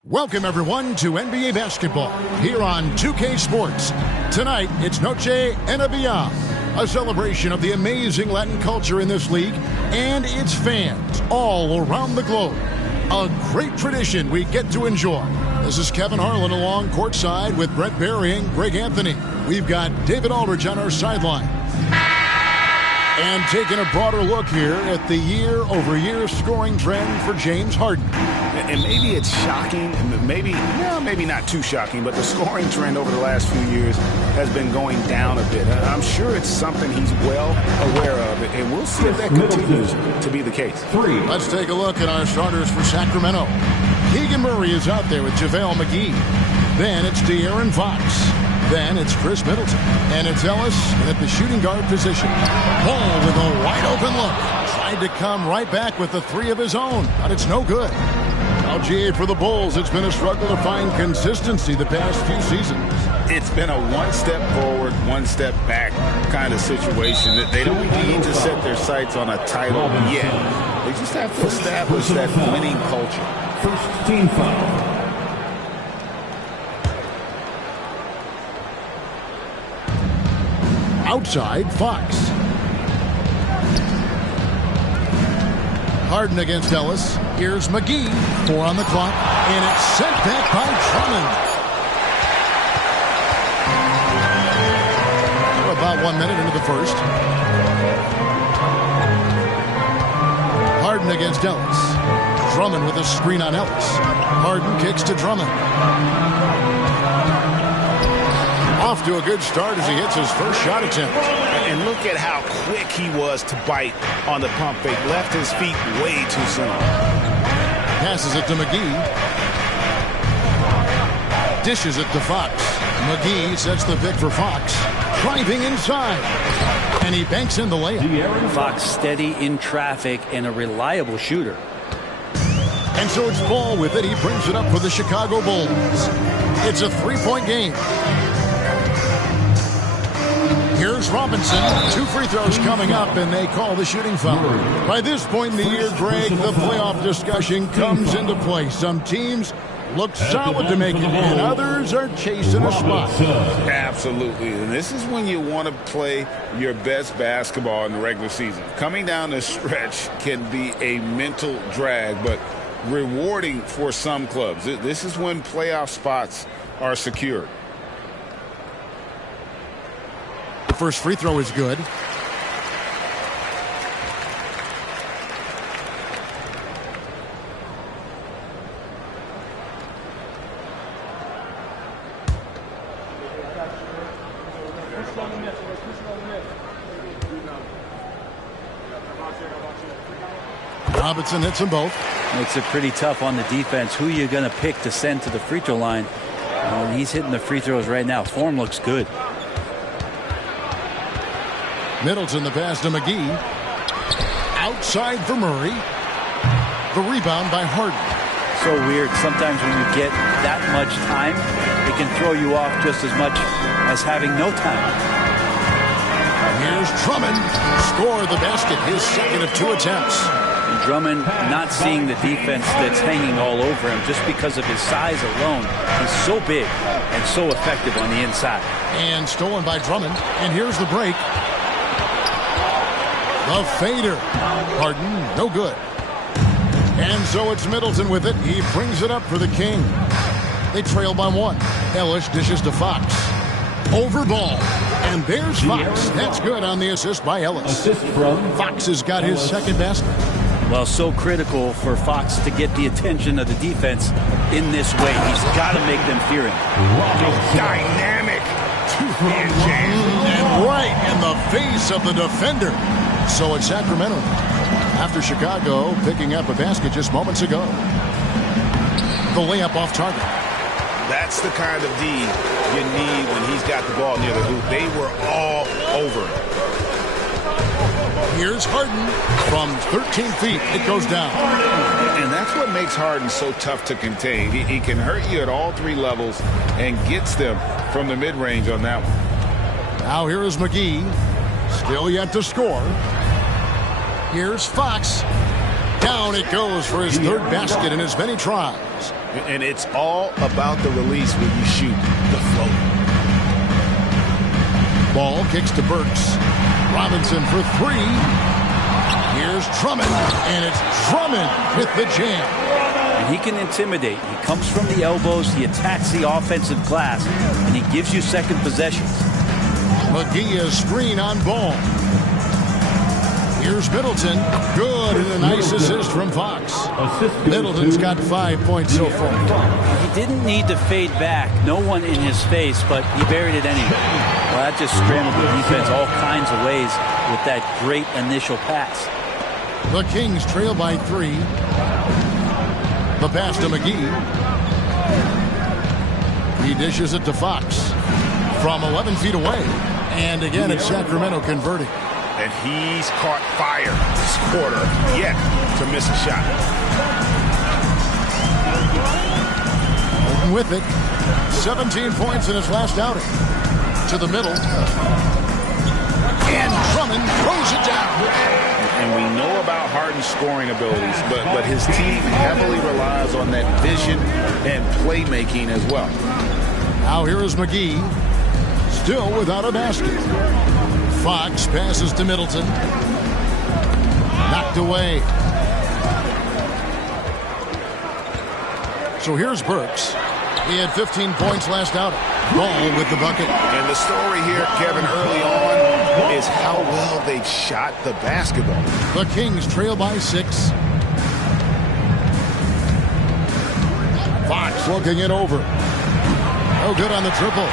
Welcome, everyone, to NBA basketball here on 2K Sports. Tonight, it's Noche Enabia, a celebration of the amazing Latin culture in this league and its fans all around the globe. A great tradition we get to enjoy. This is Kevin Harlan along courtside with Brett Barry and Greg Anthony. We've got David Aldridge on our sideline. And taking a broader look here at the year-over-year scoring trend for James Harden. And maybe it's shocking, maybe not too shocking, but the scoring trend over the last few years has been going down a bit. I'm sure it's something he's well aware of, and we'll see if that continues to be the case. Let's take a look at our starters for Sacramento. Keegan Murray is out there with JaVale McGee. Then it's De'Aaron Fox. Then it's Chris Middleton. And it's Ellis at the shooting guard position. Ball with a wide open look. Tried to come right back with the three of his own, but it's no good. LGA for the Bulls, it's been a struggle to find consistency the past few seasons. It's been a one step forward, one step back kind of situation that they don't need to set their sights on a title yet. They just have to establish that winning culture. First team foul. Outside, Fox. Harden against Ellis. Here's McGee. 4 on the clock. And it's sent back by Drummond. We're about 1 minute into the first. Harden against Ellis. Drummond with a screen on Ellis. Harden kicks to Drummond. Off to a good start as he hits his first shot attempt. And look at how quick he was to bite on the pump fake. Left his feet way too soon. Passes it to McGee. Dishes it to Fox. McGee sets the pick for Fox. Driving inside. And he banks in the layup. Fox steady in traffic and a reliable shooter. And so it's Ball with it. He brings it up for the Chicago Bulls. It's a 3-point game. Here's Robinson. 2 free throws coming up, and they call the shooting foul. By this point in the year, Greg, the playoff discussion comes into play. Some teams look solid to make it, and others are chasing a spot. Absolutely. And this is when you want to play your best basketball in the regular season. Coming down the stretch can be a mental drag, but rewarding for some clubs. This is when playoff spots are secured. The first free throw is good. Robinson hits them both. Makes it pretty tough on the defense. Who you going to pick to send to the free throw line? He's hitting the free throws right now. Form looks good. Middleton the pass to McGee. Outside for Murray. The rebound by Harden. So weird. Sometimes when you get that much time, it can throw you off just as much as having no time. Here's Drummond. Score the basket. His second of 2 attempts. And Drummond not seeing the defense that's hanging all over him just because of his size alone. He's so big and so effective on the inside. And stolen by Drummond. And here's the break. The fader. Harden, no good. And so it's Middleton with it. He brings it up for the King. They trail by 1. Ellis dishes to Fox. Over Ball. And there's Fox. That's good on the assist by Ellis. Fox has got his second basket. Well, so critical for Fox to get the attention of the defense in this way. He's got to make them fear him. Dynamic two-hand jam. And right in the face of the defender. So it's Sacramento after Chicago picking up a basket just moments ago. The layup off target. That's the kind of D you need when he's got the ball near the hoop. They were all over. Here's Harden from 13 feet. It goes down. And that's what makes Harden so tough to contain. He can hurt you at all 3 levels and gets them from the mid-range on that one. Now here is McGee. Still yet to score. Here's Fox. Down it goes for his third basket in as many tries. And it's all about the release when you shoot the float. Ball kicks to Burks. Robinson for three. Here's Drummond, and it's Drummond with the jam. And he can intimidate. He comes from the elbows, he attacks the offensive glass, and he gives you second possessions. McGee is screen on Ball. Here's Middleton. Good, and a nice assist from Fox. Middleton's got 5 points so far. He didn't need to fade back. No one in his face, but he buried it anyway. Well, that just scrambled the defense all kinds of ways with that great initial pass. The Kings trail by 3. The pass to McGee. He dishes it to Fox from 11 feet away. And again, it's Sacramento converting. And he's caught fire this quarter yet to miss a shot. With it, 17 points in his last outing. To the middle. And Drummond throws it down. And we know about Harden's scoring abilities, but his team heavily relies on that vision and playmaking as well. Now here is McGee, still without a basket. Fox passes to Middleton. Knocked away. So here's Burks. He had 15 points last outing. Ball with the bucket. And the story here, Kevin, early on is how well they've shot the basketball. The Kings trail by 6. Fox looking it over. No good on the triple.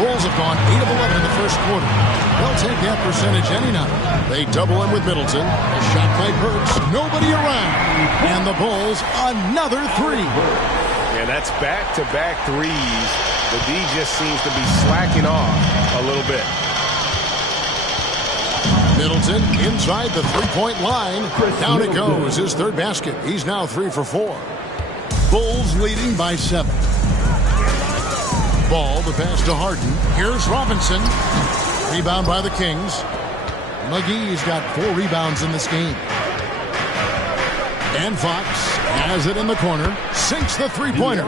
Bulls have gone 8 of 11 in the first quarter. They'll take that percentage any night. They double him with Middleton. A shot by Burks. Nobody around. And the Bulls, another 3. And that's back-to-back threes. The D just seems to be slacking off a little bit. Middleton inside the three-point line. Down it goes. His third basket. He's now 3 for 4. Bulls leading by 7. Ball, the pass to Harden. Here's Robinson. Rebound by the Kings. McGee's got 4 rebounds in this game. And Fox has it in the corner. Sinks the three-pointer.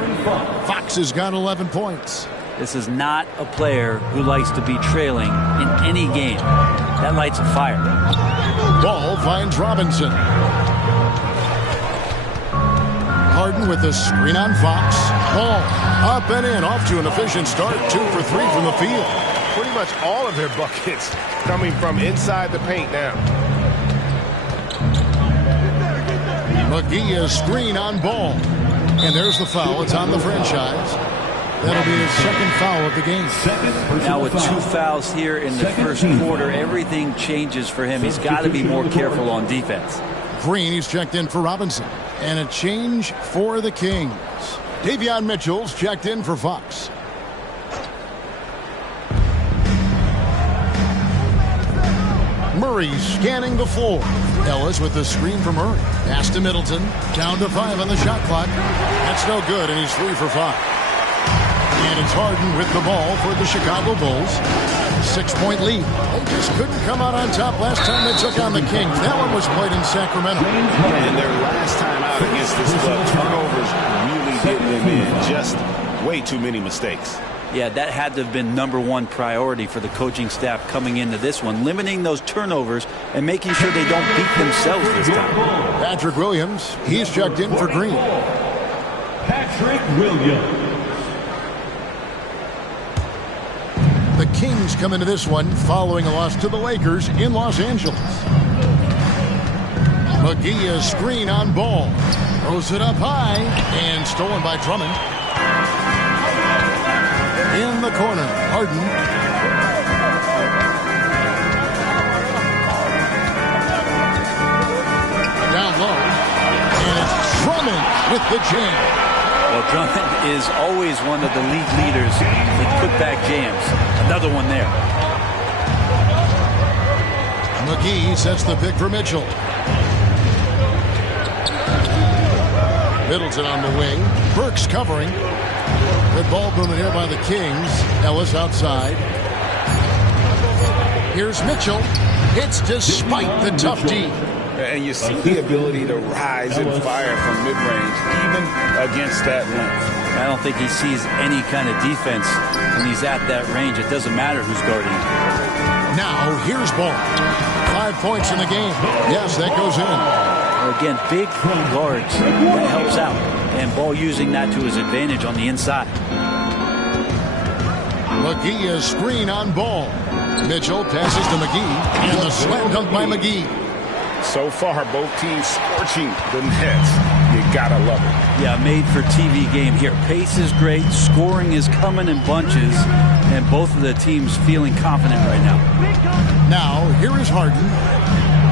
Fox has got 11 points. This is not a player who likes to be trailing in any game. That lights a fire. Ball finds Robinson. Harden with the screen on Fox. Ball up and in. Off to an efficient start. 2 for 3 from the field. Pretty much all of their buckets coming from inside the paint now. McGee is screen on Ball. And there's the foul. It's on the franchise. That'll be his second foul of the game. Now with 2 fouls here in the first quarter, everything changes for him. He's got to be more careful on defense. Green, he's checked in for Robinson. And a change for the Kings. Davion Mitchell's checked in for Fox. Murray scanning the floor. Ellis with the screen for Murray. Pass to Middleton. Down to 5 on the shot clock. That's no good, and he's 3 for 5. And it's Harden with the ball for the Chicago Bulls. 6-point lead. They just couldn't come out on top last time they took on the Kings. That one was played in Sacramento. And their last time out against this club, turnovers really did them in. Just way too many mistakes. Yeah, that had to have been #1 priority for the coaching staff coming into this one. Limiting those turnovers and making sure they don't beat themselves this time. Patrick Williams, he's checked in for Green. Patrick Williams. The Kings come into this one following a loss to the Lakers in Los Angeles. McGee is screen on Ball. Throws it up high and stolen by Drummond. In the corner, Harden. Down low. And it's Drummond with the jam. Well, Drummond is always one of the league leaders in putback jams. Another one there. McGee sets the pick for Mitchell. Middleton on the wing. Burks covering. Good ball movement here by the Kings. Ellis outside. Here's Mitchell. Hits despite the tough D. And you see the ability to rise and fire from mid-range, even against that length. I don't think he sees any kind of defense when he's at that range. It doesn't matter who's guarding him. Now, here's Ball. 5 points in the game. Yes, that goes in. Again, big guards, that helps out. And Ball using that to his advantage on the inside. McGee is screen on Ball. Mitchell passes to McGee, and the slam dunk by McGee. So far, both teams scorching the nets. You gotta love it. Yeah, made for TV game here. Pace is great, scoring is coming in bunches, and both of the teams feeling confident right now. Now, here is Harden.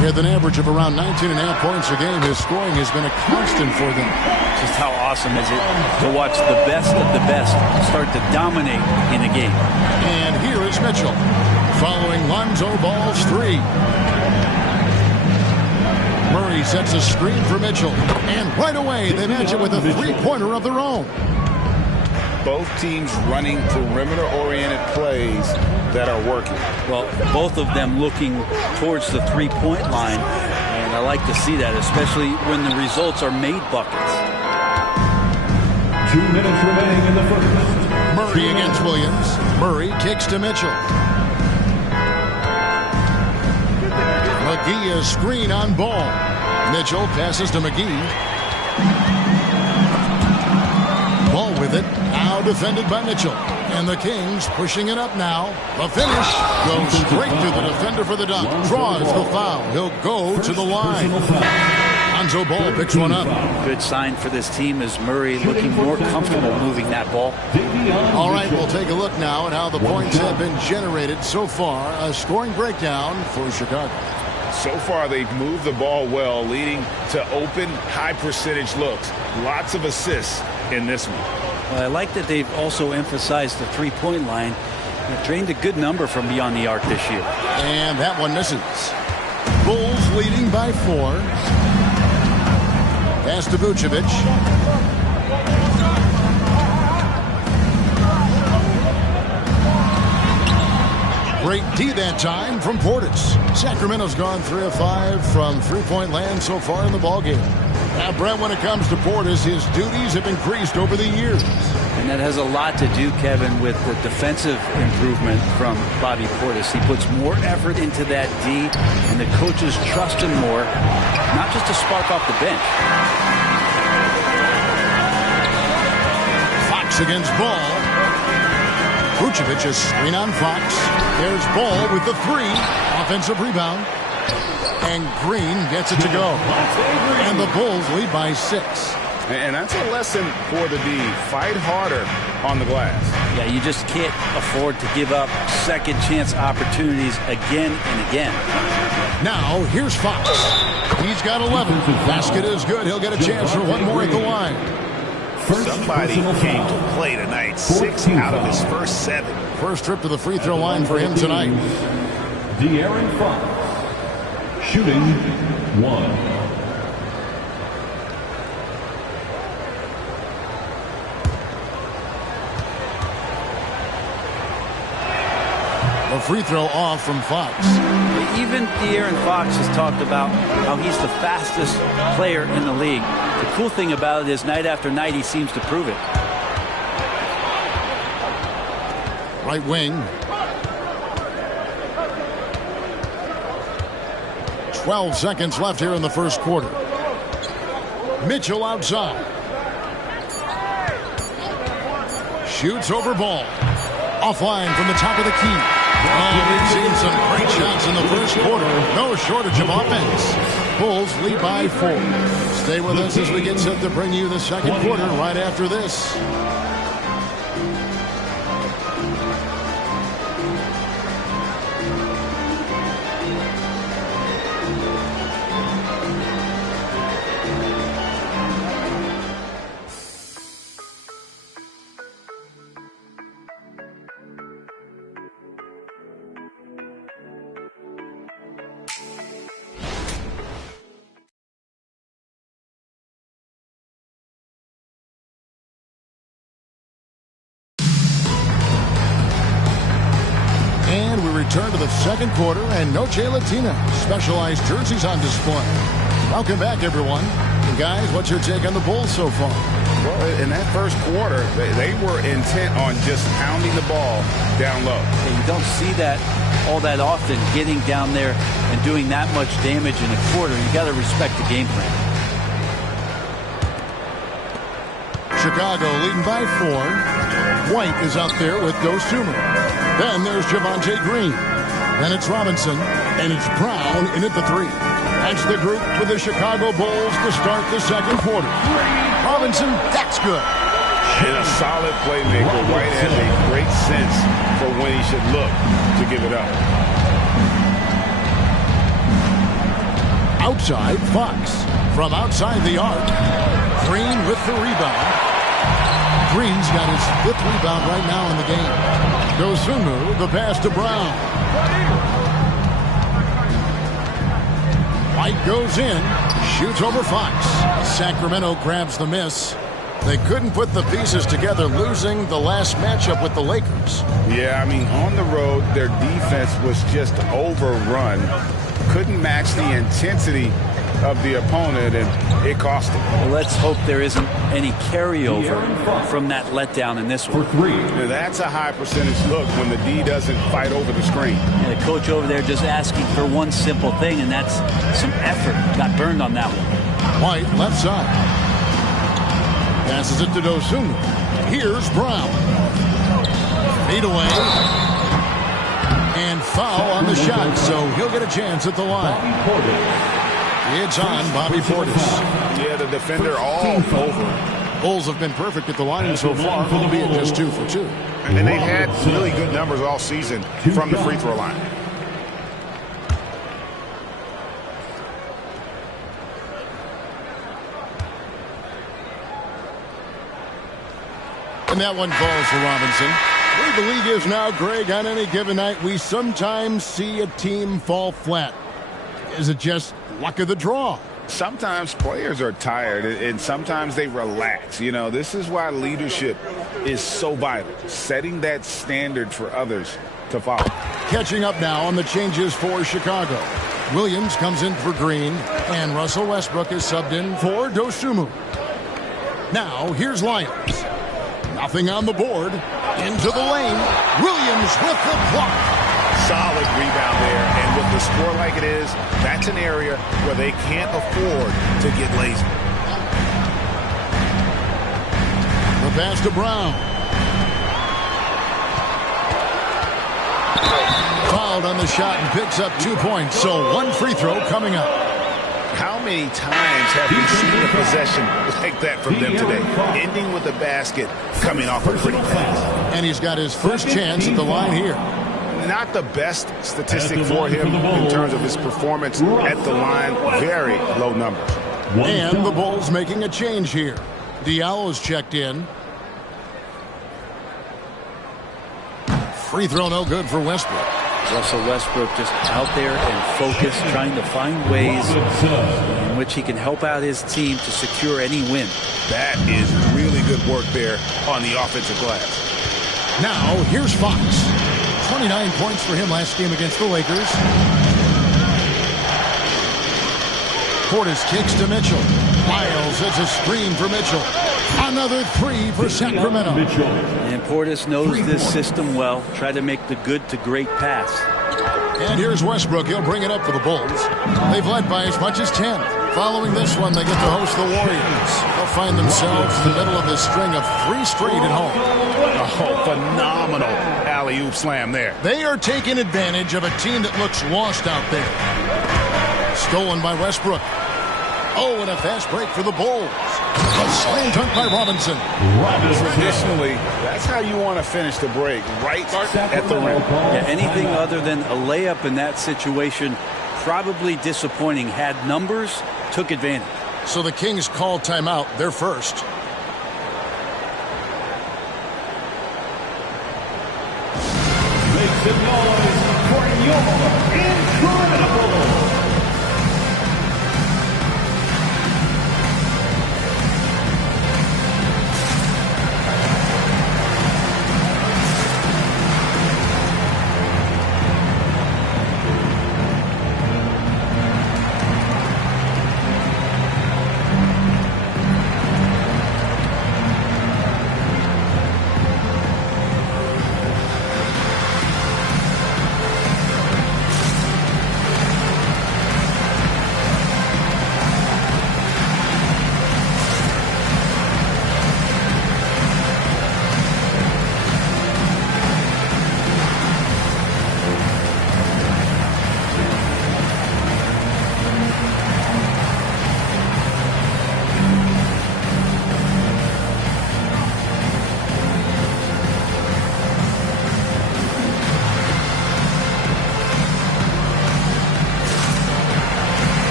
With an average of around 19.5 points a game, his scoring has been a constant for them. Just how awesome is it to watch the best of the best start to dominate in a game. And here is Mitchell, following Lonzo Ball's three. Murray sets a screen for Mitchell, and right away they match it with a three-pointer of their own. Both teams running perimeter-oriented plays that are working. Well, both of them looking towards the three-point line, and I like to see that, especially when the results are made buckets. 2 minutes remaining in the first. Murray against Williams. Murray kicks to Mitchell. McGee is screen on Ball. Mitchell passes to McGee. Ball with it. Now defended by Mitchell. And the Kings pushing it up now. The finish goes straight to the defender for the dunk. Draws the foul. He'll go to the line. Lonzo Ball picks one up. Good sign for this team as Murray looking more comfortable moving that ball. All right, we'll take a look now at how the points have been generated so far. A scoring breakdown for Chicago. So far, they've moved the ball well, leading to open, high-percentage looks. Lots of assists in this one. Well, I like that they've also emphasized the three-point line. They've drained a good number from beyond the arc this year. And that one misses. Bulls leading by 4. Pass to Vucevic. Great D that time from Portis. Sacramento's gone 3 of 5 from three-point land so far in the ballgame. Now, Brett, when it comes to Portis, his duties have increased over the years. And that has a lot to do, Kevin, with the defensive improvement from Bobby Portis. He puts more effort into that D, and the coaches trust him more, not just to spark off the bench. Fox against Ball. Vucevic is screen on Fox. There's Ball with the 3. Offensive rebound. And Green gets it to go. And the Bulls lead by 6. And that's a lesson for the D. Fight harder on the glass. Yeah, you just can't afford to give up second chance opportunities again and again. Now, here's Fox. He's got 11. Basket is good. He'll get a chance for one more at the line. Somebody came to play tonight. 6 out of his first 7. First trip to the free throw line for him tonight. De'Aaron Fox, shooting 1. A free throw off from Fox. Even De'Aaron Fox has talked about how he's the fastest player in the league. The cool thing about it is night after night he seems to prove it. Right wing. 12 seconds left here in the first quarter. Mitchell outside. Shoots over Ball. Offline from the top of the key. Oh, we've seen some great shots in the first quarter. No shortage of offense. Bulls lead by 4. Stay with us as we get set to bring you the second quarter right after this. second quarter, and Noche Latina specialized jerseys on display. Welcome back, everyone. And guys, what's your take on the Bulls so far? Well, in that first quarter, they were intent on just pounding the ball down low. Yeah, you don't see that all that often, getting down there and doing that much damage in a quarter. You got to respect the game plan. Chicago leading by 4. White is out there with Dosunmu. Then there's Javonte Green. Then it's Robinson, and it's Brown in at the 3. That's the group for the Chicago Bulls to start the second quarter. Robinson, that's good. And a solid playmaker. White has a great sense for when he should look to give it up. Outside, Fox. From outside the arc. Green with the rebound. Green's got his 5th rebound right now in the game. Dosunmu, the pass to Brown. White goes in, shoots over Fox. Sacramento grabs the miss. They couldn't put the pieces together, losing the last matchup with the Lakers. Yeah, I mean, on the road, their defense was just overrun. Couldn't match the intensity of the opponent, and it cost them. Well, let's hope there isn't any carryover from that letdown in this one. That's a high percentage look when the D doesn't fight over the screen. And the coach over there just asking for one simple thing, and that's some effort. Got burned on that one. White, left side. Passes it to Dosunmu. Here's Brown. Feed away. And foul on the shot, so he'll get a chance at the line. It's on Bobby Portis. Yeah, the defender all over. Bulls have been perfect at the line so far, albeit just 2 for 2. And they've had really good numbers all season from the free throw line. And that one falls for Robinson. Where the league is now, Greg, on any given night, we sometimes see a team fall flat. Is it just luck of the draw? Sometimes players are tired, and sometimes they relax. You know, this is why leadership is so vital, setting that standard for others to follow. Catching up now on the changes for Chicago. Williams comes in for Green, and Russell Westbrook is subbed in for Dosunmu. Now, here's Lyons. Nothing on the board. Into the lane. Williams with the block. Solid rebound there, and with the score like it is, that's an area where they can't afford to get lazy. The pass to Brown. Fouled on the shot and picks up 2 points, so 1 free throw coming up. How many times have we seen a possession like that from them today, ending with a basket coming off a pretty pass? And he's got his first chance at the line here. Not the best statistic for him in terms of his performance at the line. Very low numbers. And the Bulls making a change here. Diallo's checked in. Free throw no good for Westbrook. Russell Westbrook just out there and focused, trying to find ways in which he can help out his team to secure any win. That is really good work there on the offensive glass. Now, here's Fox. 29 points for him last game against the Lakers. Portis kicks to Mitchell. Miles, it's a screen for Mitchell. Another 3 for Sacramento. And Portis knows this system well. Try to make the good to great pass. And here's Westbrook. He'll bring it up for the Bulls. They've led by as much as 10. Following this one, they get to host the Warriors. They'll find themselves in the middle of this string of 3 straight at home. Oh, phenomenal alley-oop slam there. They are taking advantage of a team that looks lost out there. Stolen by Westbrook. Oh, and a fast break for the Bulls. A slam dunk by Robinson. Traditionally, that's how you want to finish the break, right at the rim. Yeah, anything other than a layup in that situation, probably disappointing. Had numbers, took advantage. So the Kings call timeout. They're first. Make some noise for your incredible.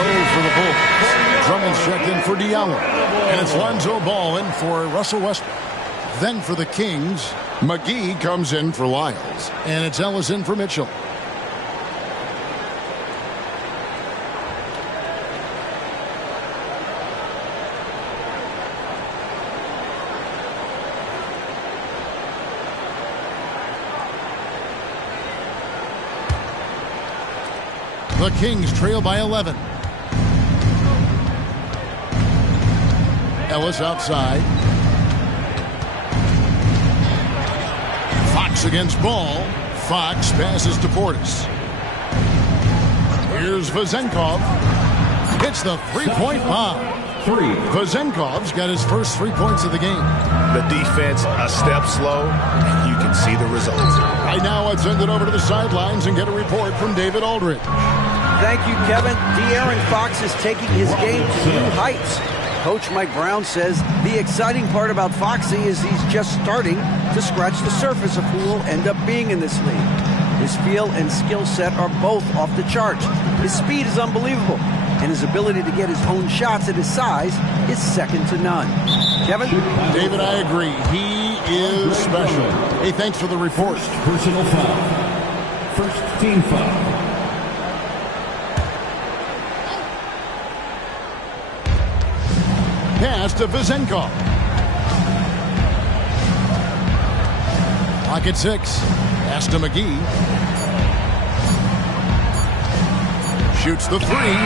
for the Bulls. Drummond's checked in for Diallo. And it's Lonzo Ball in for Russell Westbrook. Then for the Kings, McGee comes in for Lyles. And it's Ellis in for Mitchell. The Kings trail by 11. Ellis outside. Fox against Ball. Fox passes to Portis. Here's Vezenkov. Hits the three-point bomb. Vezenkov's got his first 3 points of the game. The defense a step slow, and you can see the results. Right now, I'd send it over to the sidelines and get a report from David Aldridge. Thank you, Kevin. De'Aaron Fox is taking his game to new heights. Coach Mike Brown says the exciting part about Foxy is he's just starting to scratch the surface of who will end up being in this league. His feel and skill set are both off the charts. His speed is unbelievable, and his ability to get his own shots at his size is second to none. Kevin? David, I agree. He is special. Hey, thanks for the report. Personal foul. First team foul. Pass to Vezenkov. Clock at 6. Pass to McGee. Shoots the three.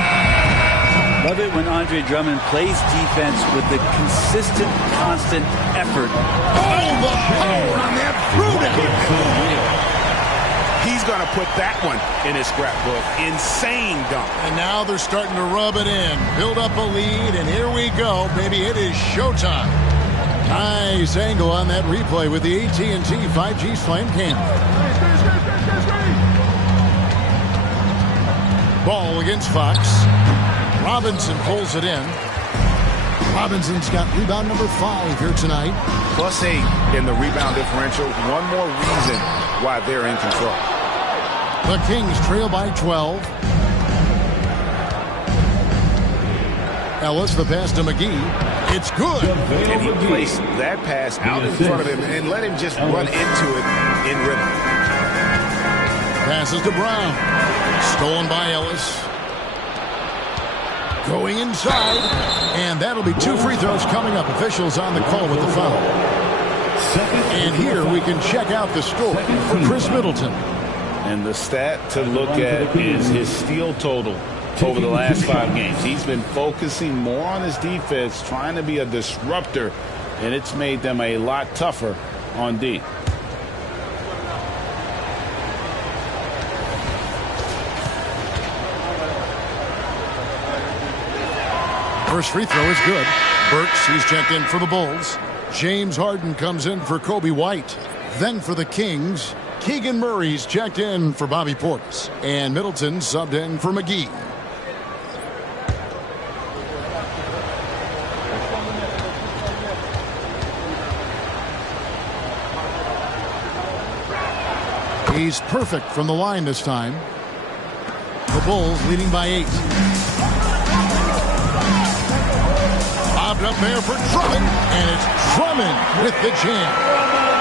Love it when Andre Drummond plays defense with the consistent, constant effort. Oh, the power on that through. He's going to put that one in his scrapbook. Insane dunk. And now they're starting to rub it in. Build up a lead, and here we go, baby. It is showtime. Nice angle on that replay with the AT&T 5G Slam Cam. Ball against Fox. Robinson pulls it in. Robinson's got rebound number 5 here tonight. +8 in the rebound differential. One more reason why they're in control. The Kings trail by 12. Ellis, the pass to McGee. It's good. And he placed that pass out in front of him and let him just run into it in rhythm. Passes to Brown. Stolen by Ellis. Going inside. And that'll be 2 free throws coming up. Officials on the call with the foul. And here we can check out the score for Chris Middleton. And the stat to look at is his steal total over the last 5 games. He's been focusing more on his defense, trying to be a disruptor, and it's made them a lot tougher on D. First free throw is good. Burks, he's checked in for the Bulls. James Harden comes in for Kobe White. Then for the Kings, Keegan Murray's checked in for Bobby Portis. And Middleton subbed in for McGee. He's perfect from the line this time. The Bulls leading by 8. Bobbed up there for Drummond, and it's Drummond with the jam.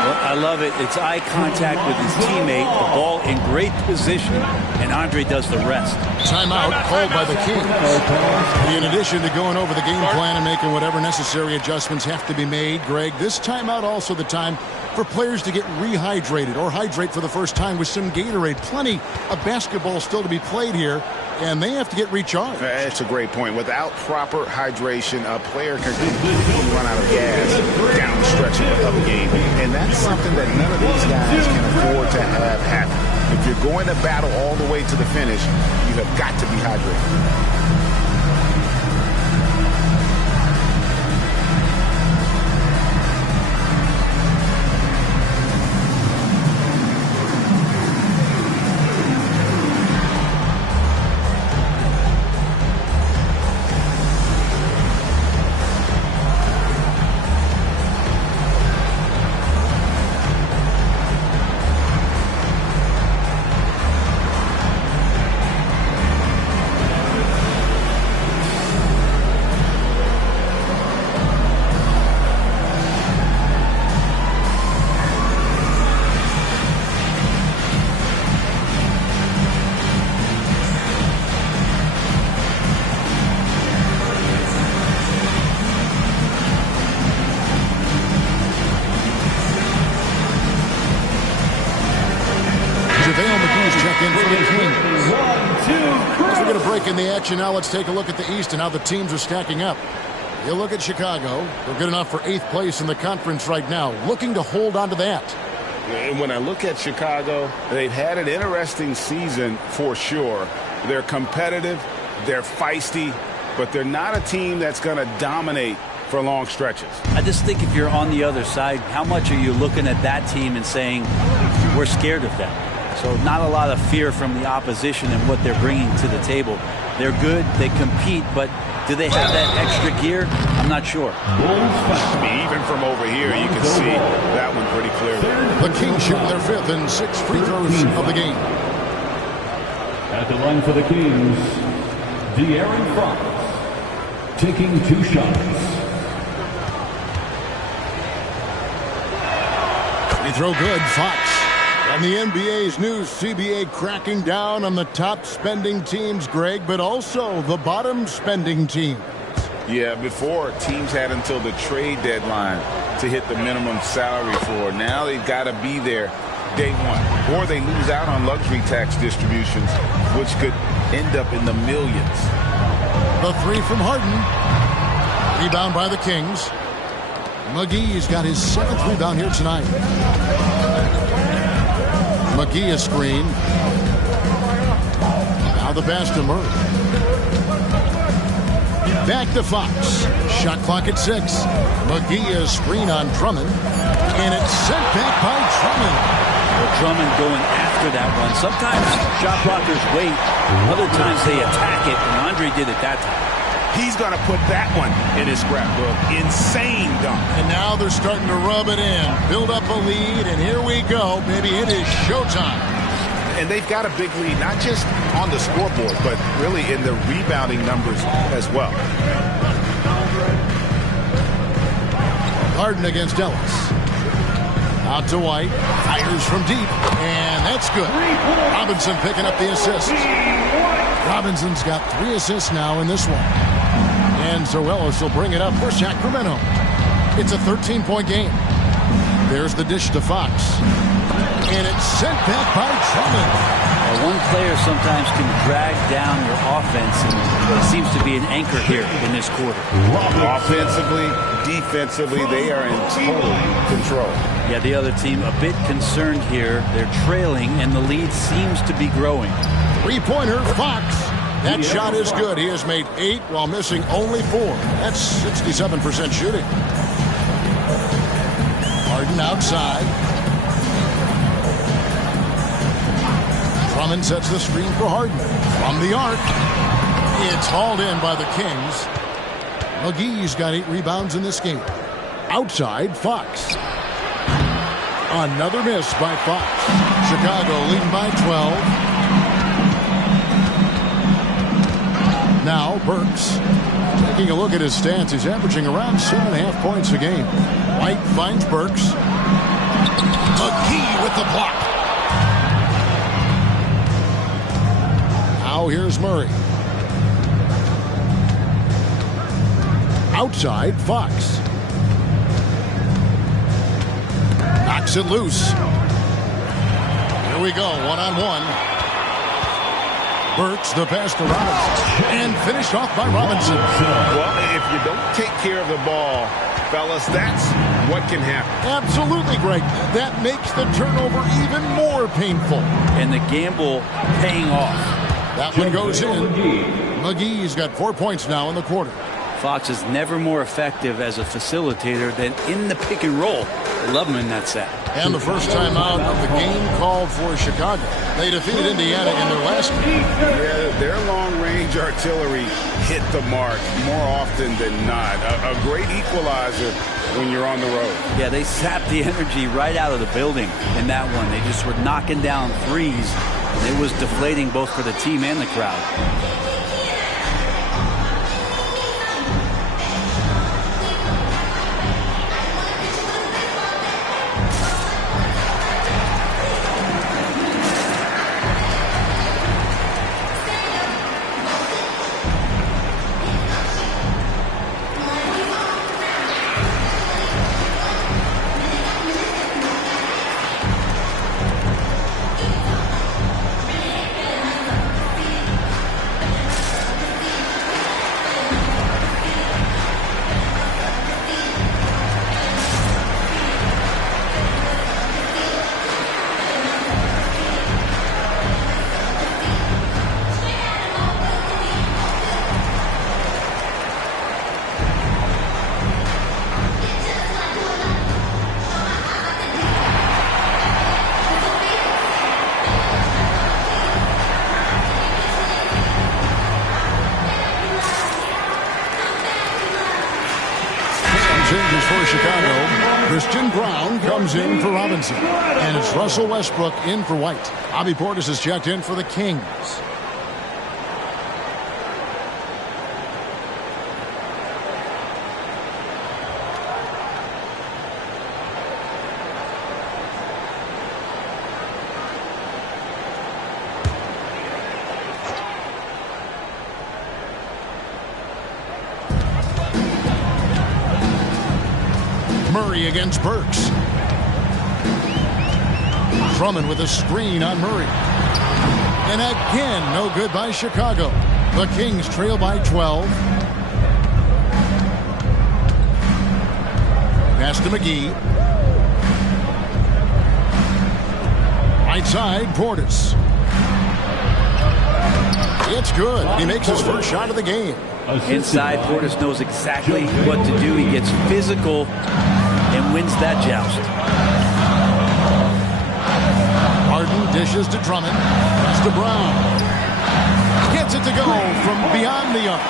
Well, I love it. It's eye contact with his teammate, the ball in great position, and Andre does the rest. Timeout called by the Kings. In addition to going over the game plan and making whatever necessary adjustments have to be made, Greg, this timeout also the time for players to get rehydrated or hydrate for the first time with some Gatorade. Plenty of basketball still to be played here, and they have to get recharged. That's a great point. Without proper hydration, a player can completely run out of gas down the stretch of a game. And that's something that none of these guys can afford to have happen. If you're going to battle all the way to the finish, you have got to be hydrated. As we're going to break in the action now, let's take a look at the East and how the teams are stacking up. You look at Chicago. They're good enough for 8th place in the conference right now, looking to hold on to that. And when I look at Chicago, they've had an interesting season for sure. They're competitive, they're feisty, but they're not a team that's going to dominate for long stretches. I just think if you're on the other side, how much are you looking at that team and saying, we're scared of them? So not a lot of fear from the opposition and what they're bringing to the table. They're good, they compete, but do they have that extra gear? I'm not sure. Even from over here, you can see that one pretty clearly. The Kings shooting their 5th and 6th free throws of the game. At the line for the Kings, De'Aaron Fox, taking 2 shots. Free throw good, Fox. And the NBA's new CBA cracking down on the top spending teams, Greg, but also the bottom spending teams. Yeah, before teams had until the trade deadline to hit the minimum salary floor. Now they've got to be there day one, or they lose out on luxury tax distributions, which could end up in the millions. The 3 from Harden. Rebound by the Kings. McGee's got his 7th rebound here tonight. McGee a screen. Now the pass to Murray. Back to Fox. Shot clock at 6. McGee a screen on Drummond. And it's sent back by Drummond. Well, Drummond going after that one. Sometimes shot blockers wait. Other times they attack it, and Andre did it that time. He's going to put that one in his scrapbook. Insane dunk. And now they're starting to rub it in. Build up a lead, and here we go. Baby, it is showtime. And they've got a big lead, not just on the scoreboard, but really in the rebounding numbers as well. Harden against Ellis. Out to White. Fires from deep. And that's good. Robinson picking up the assist. Robinson's got 3 assists now in this one. And so Ellis will bring it up for Sacramento. It's a 13-point game. There's the dish to Fox. And it's sent back by Drummond. One player sometimes can drag down your offense, and it seems to be an anchor here in this quarter. Offensively, defensively, they are in total control. Yeah, the other team a bit concerned here. They're trailing, and the lead seems to be growing. 3-pointer, Fox. That shot is good. He has made 8 while missing only 4. That's 67% shooting. Harden outside. Drummond sets the screen for Harden. From the arc. It's hauled in by the Kings. McGee's got 8 rebounds in this game. Outside, Fox. Another miss by Fox. Chicago leading by 12. Now Burks. Taking a look at his stats, he's averaging around 7.5 points a game. White finds Burks. McGee with the block. Now here's Murray. Outside, Fox. Knocks it loose. Here we go, one-on-one. Burks, the pass to Robinson. And finished off by Robinson. Well, if you don't take care of the ball, fellas, that's what can happen. Absolutely, Greg. That makes the turnover even more painful. And the gamble paying off. That one goes in. McGee's got 4 points now in the quarter. Fox is never more effective as a facilitator than in the pick and roll. I love him in that set. And the first time out of the game called for Chicago. They defeated Indiana in their last game. Yeah, their long-range artillery hit the mark more often than not. A great equalizer when you're on the road. Yeah, they sapped the energy right out of the building in that one. They just were knocking down threes. And it was deflating both for the team and the crowd. for Chicago. Christian Brown comes in for Robinson. And it's Russell Westbrook in for White. Bobby Portis is checked in for the Kings. Murray against Burks. Drummond with a screen on Murray. And again, no good by Chicago. The Kings trail by 12. Pass to McGee. Right side, Portis. It's good. He makes his first shot of the game. Inside, Portis knows exactly what to do. He gets physical and wins that joust. Harden dishes to Drummond. Pass to Brown. Gets it to go from beyond the arc.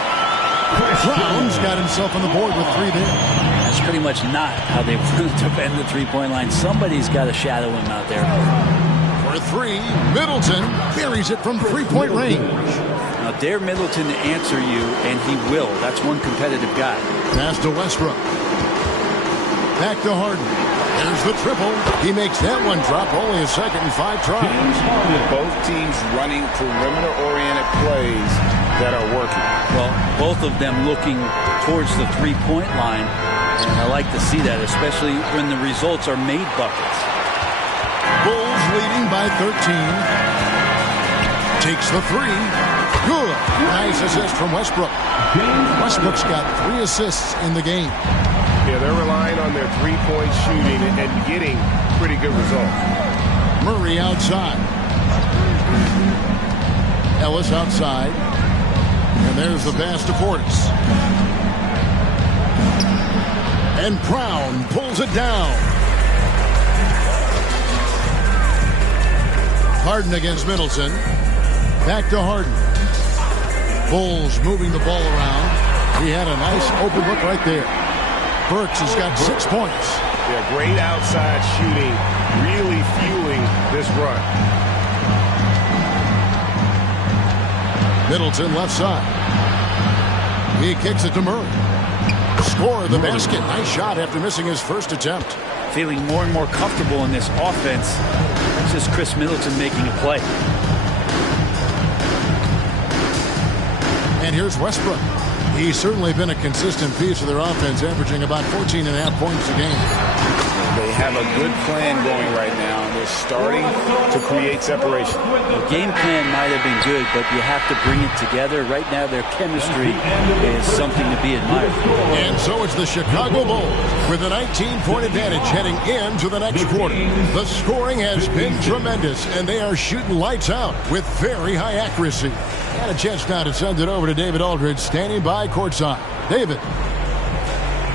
Brown's got himself on the board with 3 there. That's pretty much not how they want to defend the three-point line. Somebody's got to shadow him out there. For 3, Middleton buries it from 3-point range. Now, dare Middleton to answer you, and he will. That's one competitive guy. Pass to Westbrook. Back to Harden. There's the triple. He makes that one drop. Only a second and 5 tries. Both teams running perimeter-oriented plays that are working. Well, both of them looking towards the three-point line. And I like to see that, especially when the results are made buckets. Bulls leading by 13. Takes the 3. Good. Nice assist from Westbrook. Westbrook's got 3 assists in the game. Yeah, they're relying on their three-point shooting and getting pretty good results. Murray outside. Ellis outside. And there's the pass to Portis. And Brown pulls it down. Harden against Middleton. Back to Harden. Bulls moving the ball around. He had a nice open look right there. Burks has got 6 points. Yeah, great outside shooting, really fueling this run. Middleton left side. He kicks it to Murray. Score the basket. Nice shot after missing his first attempt. Feeling more and more comfortable in this offense. It's just Chris Middleton making a play. And here's Westbrook. He's certainly been a consistent piece of their offense, averaging about 14.5 points a game. They have a good plan going right now, and they're starting to create separation. The game plan might have been good, but you have to bring it together. Right now, their chemistry is something to be admired. And so it's the Chicago Bulls with a 19-point advantage heading into the next quarter. The scoring has been tremendous, and they are shooting lights out with very high accuracy. And a chance now to send it over to David Aldridge, standing by courtside. David.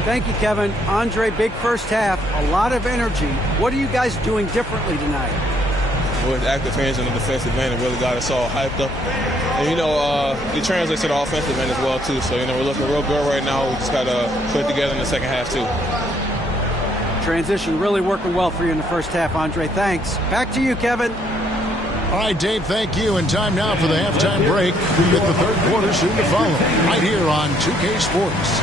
Thank you, Kevin. Andre, big first half, a lot of energy. What are you guys doing differently tonight? With active hands in the defensive end, it really got us all hyped up. And, it translates to the offensive end as well, too. So, we're looking real good right now. We just got to put it together in the second half, too. Transition really working well for you in the first half, Andre. Thanks. Back to you, Kevin. All right, Dave, thank you. And time now for the halftime break with the third quarter soon to follow. Right here on 2K Sports.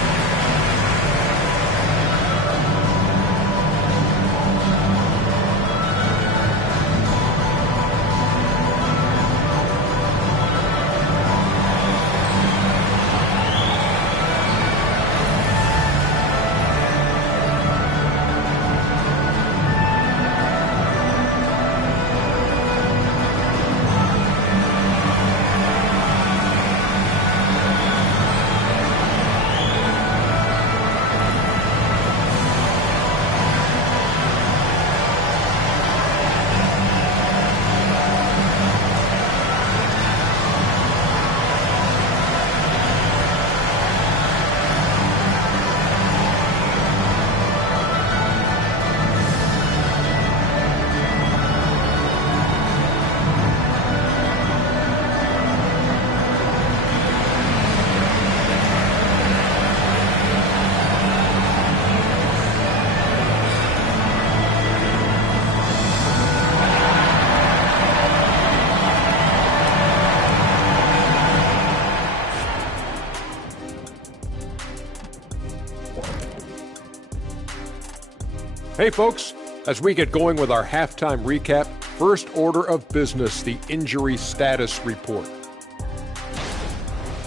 Hey, folks, as we get going with our halftime recap, first order of business, the injury status report.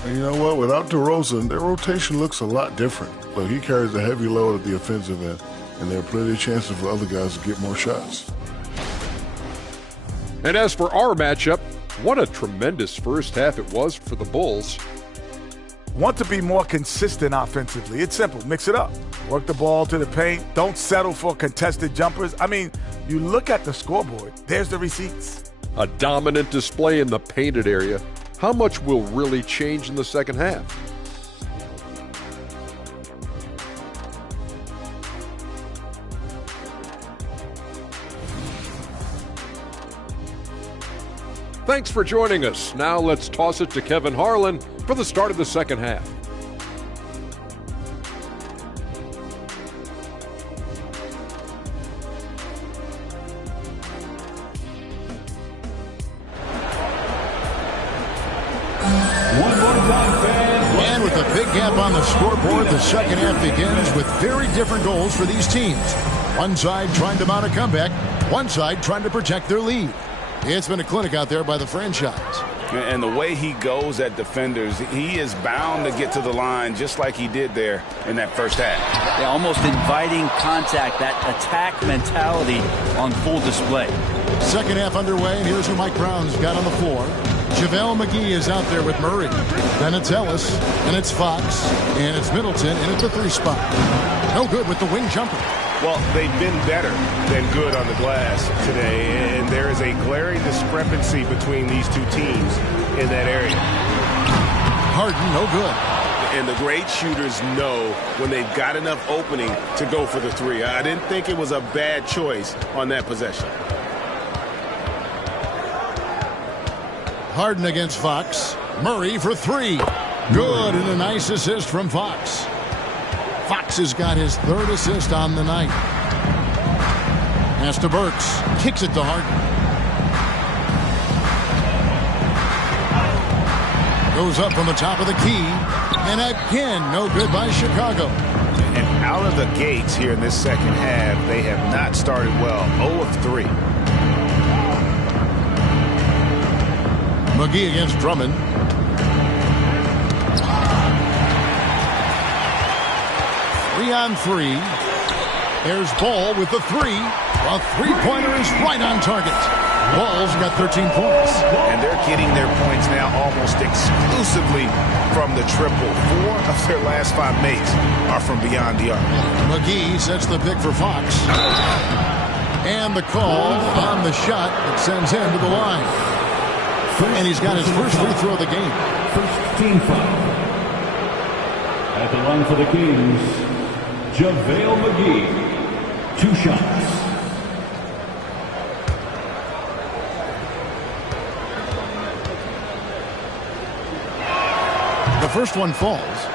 And you know what? Without DeRozan, their rotation looks a lot different. Look, he carries a heavy load at the offensive end, and there are plenty of chances for other guys to get more shots. And as for our matchup, what a tremendous first half it was for the Bulls. Want to be more consistent offensively. It's simple. Mix it up. Work the ball to the paint. Don't settle for contested jumpers. I mean, you look at the scoreboard. There's the receipts. A dominant display in the painted area. How much will really change in the second half? Thanks for joining us. Now let's toss it to Kevin Harlan for the start of the second half. And with a big gap on the scoreboard, the second half begins with very different goals for these teams. One side trying to mount a comeback, one side trying to protect their lead. It's been a clinic out there by the franchise. And the way he goes at defenders, he is bound to get to the line just like he did there in that first half. Yeah, almost inviting contact, that attack mentality on full display. Second half underway, and here's who Mike Brown's got on the floor. JaVale McGee is out there with Murray. Then it's Ellis, and it's Fox, and it's Middleton, and it's the 3 spot. No good with the wing jumper. Well, they've been better than good on the glass today, and there is a glaring discrepancy between these two teams in that area. Harden, no good. And the great shooters know when they've got enough opening to go for the 3. I didn't think it was a bad choice on that possession. Harden against Fox. Murray for 3. Good, and a nice assist from Fox. Fox has got his 3rd assist on the night. Pass to Burks. Kicks it to Harden. Goes up from the top of the key. And again, no good by Chicago. And out of the gates here in this second half, they have not started well. 0 of 3. McGee against Drummond. Three on 3. There's Ball with the 3. A 3-pointer is right on target. Ball's got 13 points. And they're getting their points now almost exclusively from the triple. 4 of their last 5 makes are from beyond the arc. McGee sets the pick for Fox. And the call on the shot that sends him to the line. And he's got his first free throw of the game. First team foul. At the line for the Kings, JaVale McGee. 2 shots. The first one falls.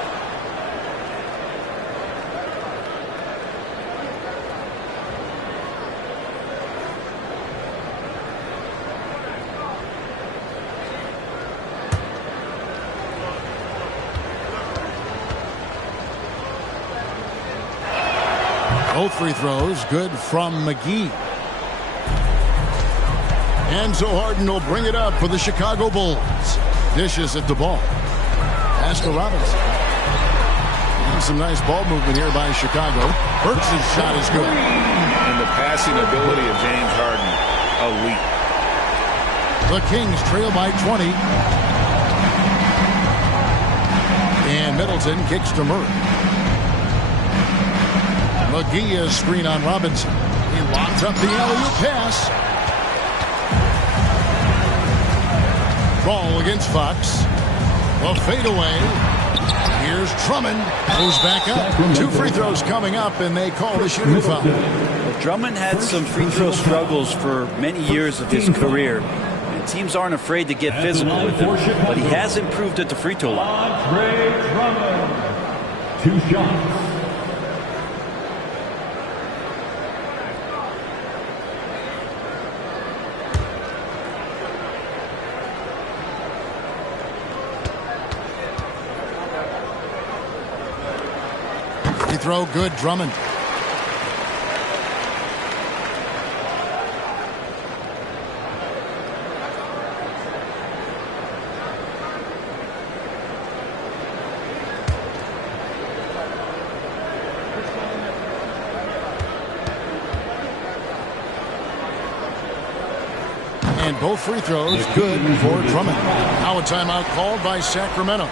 Both free throws good from McGee. And so Harden will bring it up for the Chicago Bulls. Dishes at the ball. Pass to Robinson. And some nice ball movement here by Chicago. Burks' shot is good. And the passing ability of James Harden, elite. The Kings trail by 20. And Middleton kicks to Murray. McGee is screen on Robinson. He locks up the alley-oop pass. Ball against Fox. A fadeaway. Here's Drummond. Goes back up. 2 free throws coming up, and they call the shooting foul. Drummond had some free throw struggles for many years of his career. And teams aren't afraid to get physical with him, but he has improved at the free throw line. Andre Drummond. 2 shots. Throw good, Drummond. And both free throws good for Drummond. Now a timeout called by Sacramento.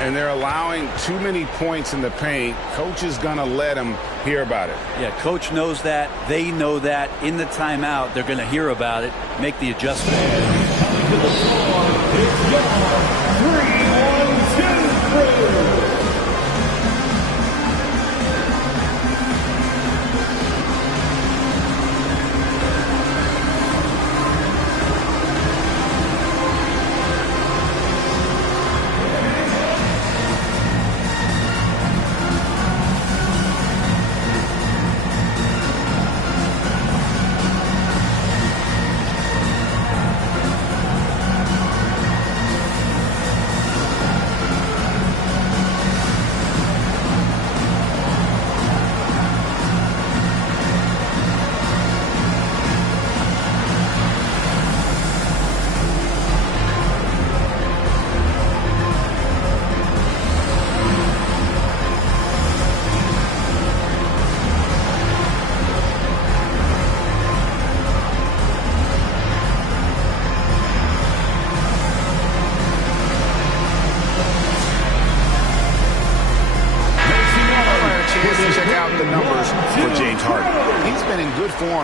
And they're allowing too many points in the paint. Coach is going to let them hear about it. Yeah, coach knows that. They know that. In the timeout, they're going to hear about it, make the adjustment.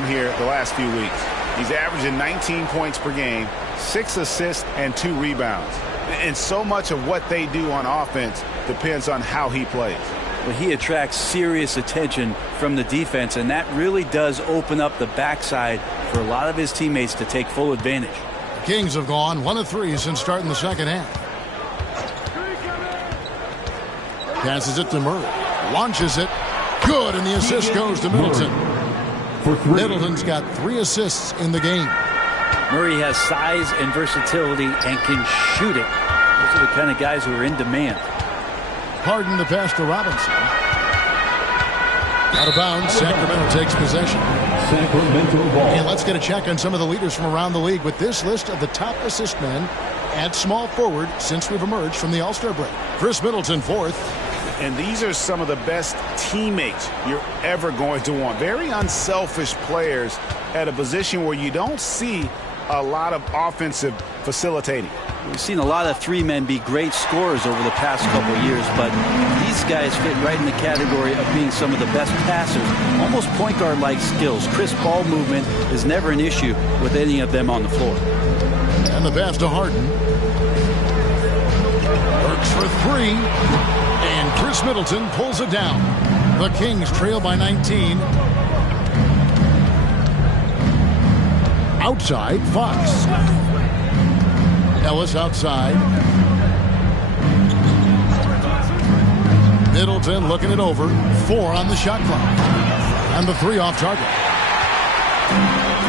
Here the last few weeks. He's averaging 19 points per game, 6 assists and 2 rebounds. And so much of what they do on offense depends on how he plays. Well, he attracts serious attention from the defense, and that really does open up the backside for a lot of his teammates to take full advantage. The Kings have gone 1 of 3 since starting the second half. Passes it to Murray. Launches it. Good, and the assist goes to Middleton. Middleton's got 3 assists in the game. Murray has size and versatility and can shoot it. Those are the kind of guys who are in demand. Harden the pass to Robinson. Out of bounds, Sacramento takes possession. Sacramento ball. And let's get a check on some of the leaders from around the league with this list of the top assist men at small forward since we've emerged from the All-Star break. Chris Middleton, 4th. And these are some of the best teammates you're ever going to want. Very unselfish players at a position where you don't see a lot of offensive facilitating. We've seen a lot of 3 men be great scorers over the past couple of years, but these guys fit right in the category of being some of the best passers. Almost point guard-like skills. Crisp ball movement is never an issue with any of them on the floor. And the pass to Harden. Works for 3. And Chris Middleton pulls it down. The Kings trail by 19. Outside, Fox. Ellis outside. Middleton looking it over. 4 on the shot clock. And the 3 off target.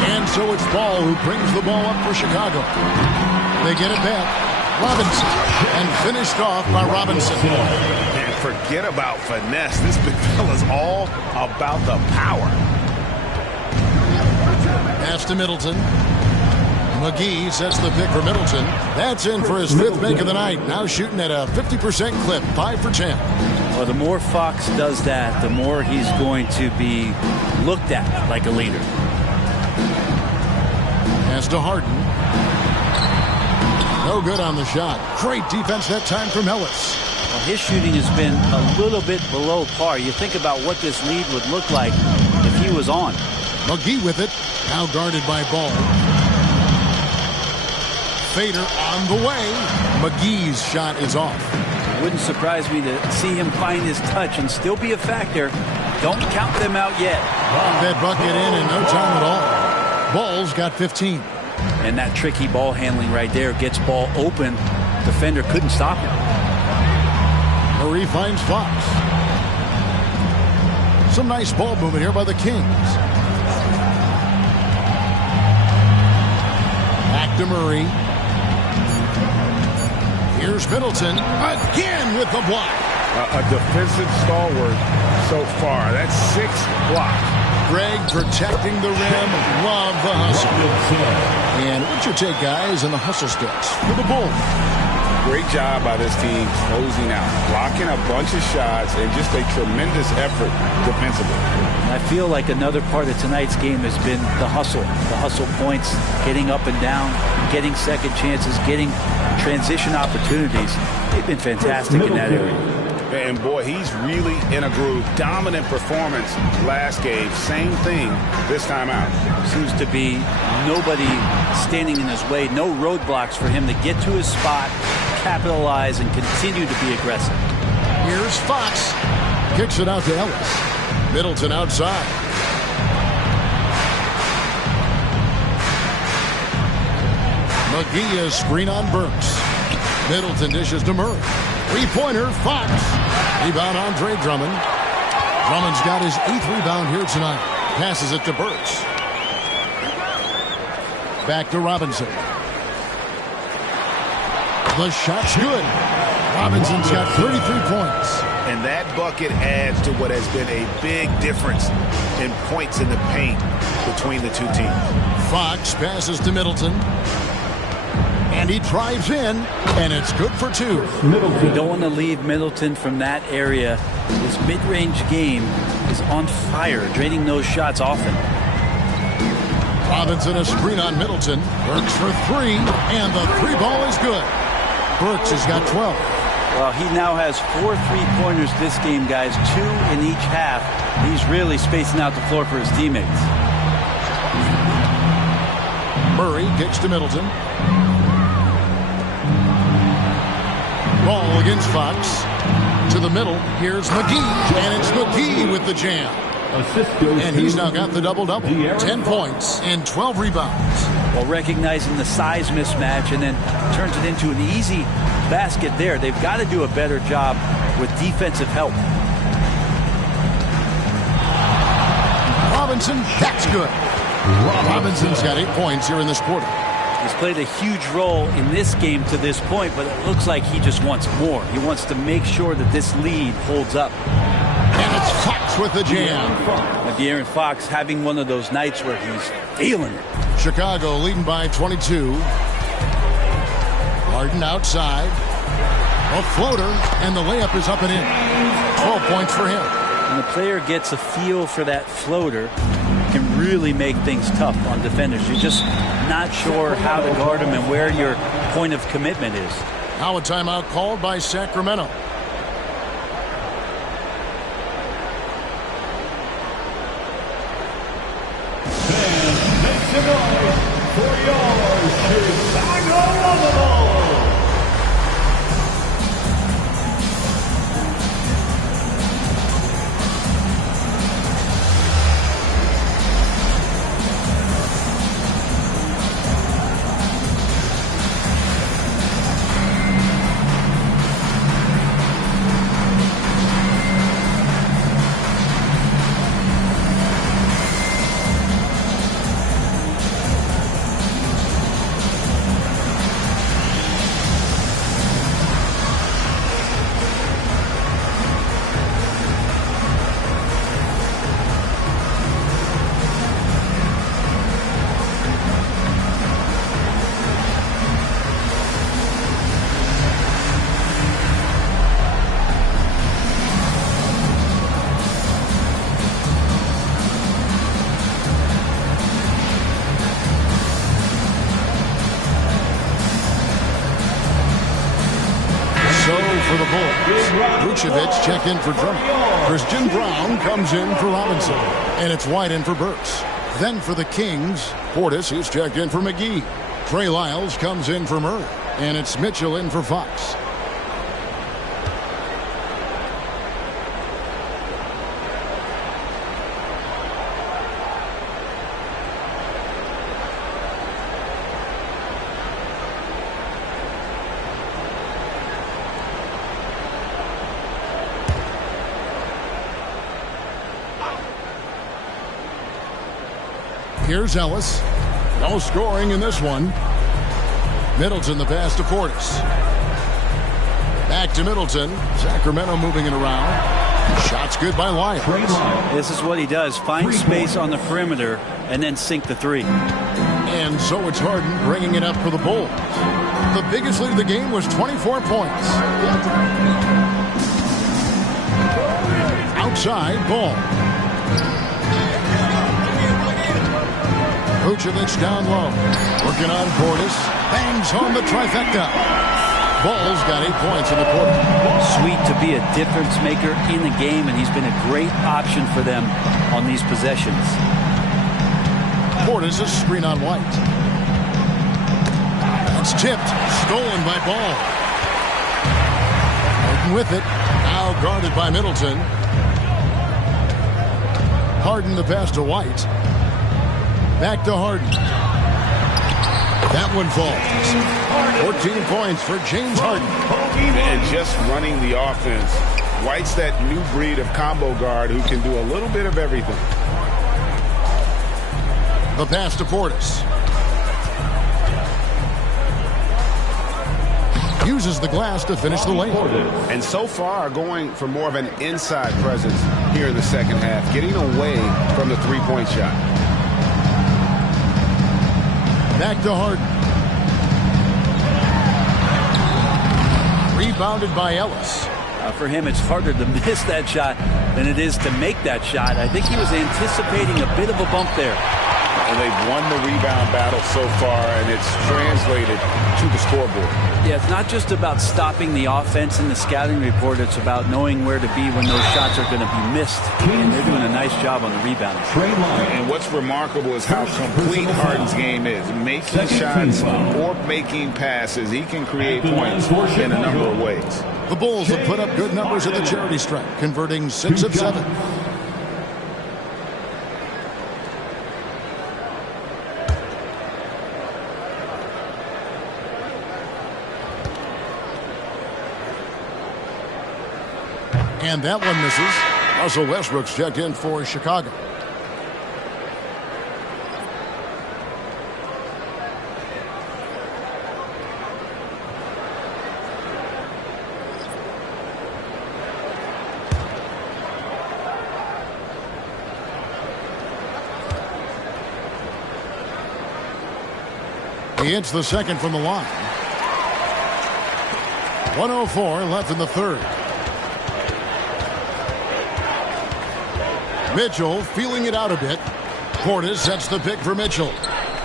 And so it's Ball who brings the ball up for Chicago. They get it back. Robinson, and finished off by Robinson. And forget about finesse. This big fella's all about the power. Pass to Middleton. McGee sets the pick for Middleton. That's in for his 5th make of the night. Now shooting at a 50% clip, 5 for 10. Well, the more Fox does that, the more he's going to be looked at like a leader. Pass to Harden. No good on the shot. Great defense that time from Ellis. Well, his shooting has been a little bit below par. You think about what this lead would look like if he was on. McGee with it. Now guarded by Ball. Fader on the way. McGee's shot is off. Wouldn't surprise me to see him find his touch and still be a factor. Don't count them out yet. That bucket in no time at all. Ball's got 15. And that tricky ball handling right there gets Ball open. Defender couldn't stop him. Murray finds Fox. Some nice ball movement here by the Kings. Back to Murray. Here's Middleton again with the block. A defensive stalwart so far. That's 6 blocks. Greg protecting the rim. Love the hustle. And what's your take, guys, on the hustle sticks for the Bulls? great job by this team closing out, blocking a bunch of shots, and just a tremendous effort defensively. I feel like another part of tonight's game has been the hustle points, getting up and down, getting second chances, getting transition opportunities. They've been fantastic in that area. And boy, he's really in a groove. Dominant performance last game. Same thing this time out. Seems to be nobody standing in his way. No roadblocks for him to get to his spot, capitalize, and continue to be aggressive. Here's Fox. Kicks it out to Ellis. Middleton outside. McGee is screen on Burks. Middleton dishes to Murray. Three-pointer, Fox. Rebound, Andre Drummond. Drummond's got his 8th rebound here tonight. Passes it to Burks. Back to Robinson. The shot's good. Robinson's got 33 points. And that bucket adds to what has been a big difference in points in the paint between the two teams. Fox passes to Middleton. And he drives in, and it's good for 2. You don't want to leave Middleton from that area. His mid-range game is on fire, draining those shots often. Robinson a screen on Middleton. Burks for 3, and the 3-ball is good. Burks has got 12. Well, he now has 4 3-pointers this game, guys, 2 in each half. He's really spacing out the floor for his teammates. Murray kicks to Middleton. Ball against Fox. To the middle. Here's McGee. And it's McGee with the jam. And he's now got the double-double. 10 points and 12 rebounds. Well, recognizing the size mismatch and then turns it into an easy basket there. They've got to do a better job with defensive help. Robinson, that's good. Robinson's got 8 points here in this quarter. He's played a huge role in this game to this point, but it looks like he just wants more. He wants to make sure that this lead holds up. And it's Fox with the jam. De'Aaron Fox having one of those nights where he's feeling it. Chicago leading by 22. Harden outside. A floater, and the layup is up and in. 12 points for him. When the player gets a feel for that floater, can really make things tough on defenders. You're just not sure how to guard them and where your point of commitment is. Now a timeout called by Sacramento. And make some noise for your Chicago Bulls. Vucevic check in for Drummond. Christian Brown comes in for Robinson. And it's White in for Burks. Then for the Kings, Portis is checked in for McGee. Trey Lyles comes in for Murray. And it's Mitchell in for Fox. Here's Ellis. No scoring in this one. Middleton the pass to Portis. Back to Middleton. Sacramento moving it around. Shot's good by Lyles. This is what he does. Find space on the perimeter and then sink the 3. And so it's Harden bringing it up for the Bulls. The biggest lead of the game was 24 points. Outside ball. Vucevic down low. Working on Portis. Bangs home the trifecta. Ball's got 8 points in the quarter. Sweet to be a difference maker in the game, and he's been a great option for them on these possessions. Portis a screen on White. That's tipped. Stolen by Ball. Harden with it. Now guarded by Middleton. Harden the pass to White. Back to Harden. That one falls. 14 points for James Harden. And just running the offense. White's that new breed of combo guard who can do a little bit of everything. The pass to Portis. Uses the glass to finish the lane. And so far going for more of an inside presence here in the second half, getting away from the three-point shot. Back to Harden. Rebounded by Ellis. For him, it's harder to miss that shot than it is to make that shot. I think he was anticipating a bit of a bump there. And they've won the rebound battle so far, and it's translated to the scoreboard. Yeah, it's not just about stopping the offense in the scouting report. It's about knowing where to be when those shots are going to be missed. And they're doing a nice job on the rebound. And what's remarkable is how complete Harden's game is. Making shots or making passes. He can create points in a number of ways. The Bulls have put up good numbers at the charity stripe, converting 6 of 7. And that one misses. Russell Westbrook's checked in for Chicago. He hits the second from the line. 1:04 left in the third. Mitchell feeling it out a bit. Portis sets the pick for Mitchell.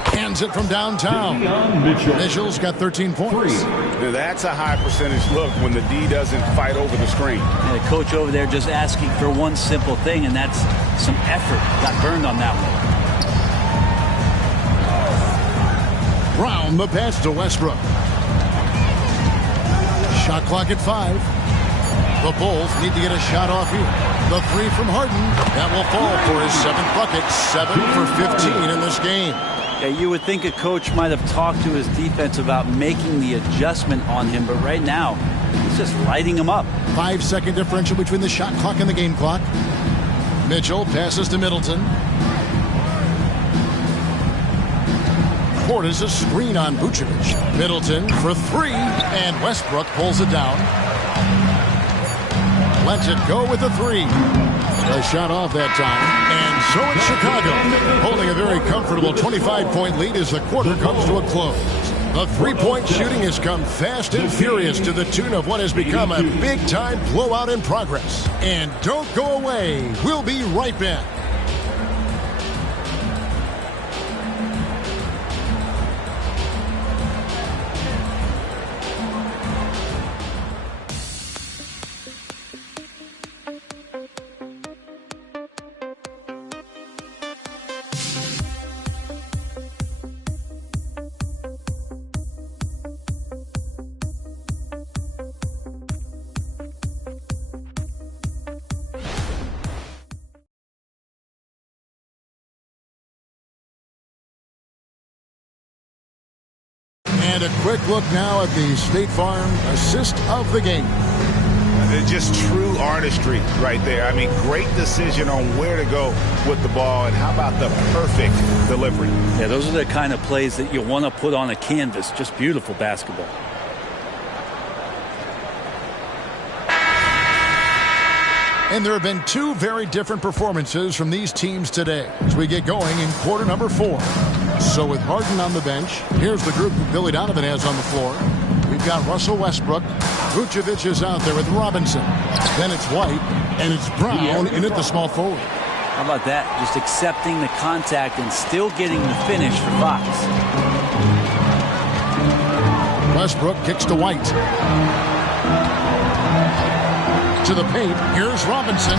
Hands it from downtown. Mitchell's got 13 points. Now that's a high percentage look when the D doesn't fight over the screen. And the coach over there just asking for one simple thing, and that's some effort. Got burned on that one. Brown the pass to Westbrook. Shot clock at 5. The Bulls need to get a shot off here. The three from Harden. That will fall for his 7th bucket. 7 for 15 in this game. Yeah, you would think a coach might have talked to his defense about making the adjustment on him, but right now, he's just lighting him up. 5-second differential between the shot clock and the game clock. Mitchell passes to Middleton. Portis a screen on Vucevic. Middleton for 3, and Westbrook pulls it down. Lets it go with the 3. A shot off that time. And so it's Chicago, holding a very comfortable 25-point lead as the quarter comes to a close. The three-point shooting has come fast and furious to the tune of what has become a big-time blowout in progress. And don't go away. We'll be right back. And a quick look now at the State Farm assist of the game. Just true artistry right there. I mean, great decision on where to go with the ball, and how about the perfect delivery? Yeah, those are the kind of plays that you want to put on a canvas. Just beautiful basketball. And there have been 2 very different performances from these teams today as we get going in quarter number 4. So with Harden on the bench, here's the group that Billy Donovan has on the floor. they've got Russell Westbrook. Vucevic is out there with Robinson. Then it's White, and it's Brown in at the small forward. How about that? Just accepting the contact and still getting the finish for Fox. Westbrook kicks to White. To the paint. Here's Robinson.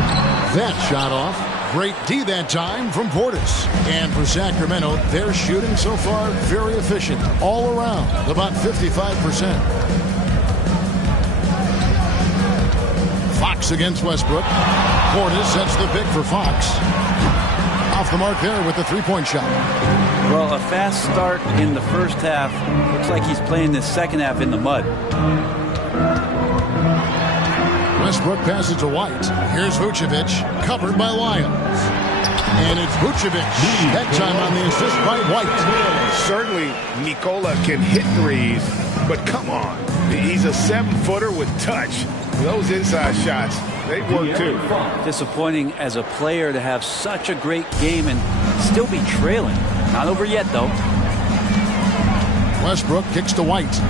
That shot off. Great D that time from Portis. And for Sacramento, their shooting so far very efficient. All around, about 55%. Fox against Westbrook. Portis sets the pick for Fox. Off the mark there with the three-point shot. Well, a fast start in the first half. Looks like he's playing this second half in the mud. Westbrook passes to White. Here's Vucevic, covered by Lyons. And it's Vucevic. That time on the assist by White. Certainly, Nikola can hit threes, but come on. He's a 7-footer with touch. Those inside shots, they work too. Disappointing as a player to have such a great game and still be trailing. Not over yet, though. Westbrook kicks to White.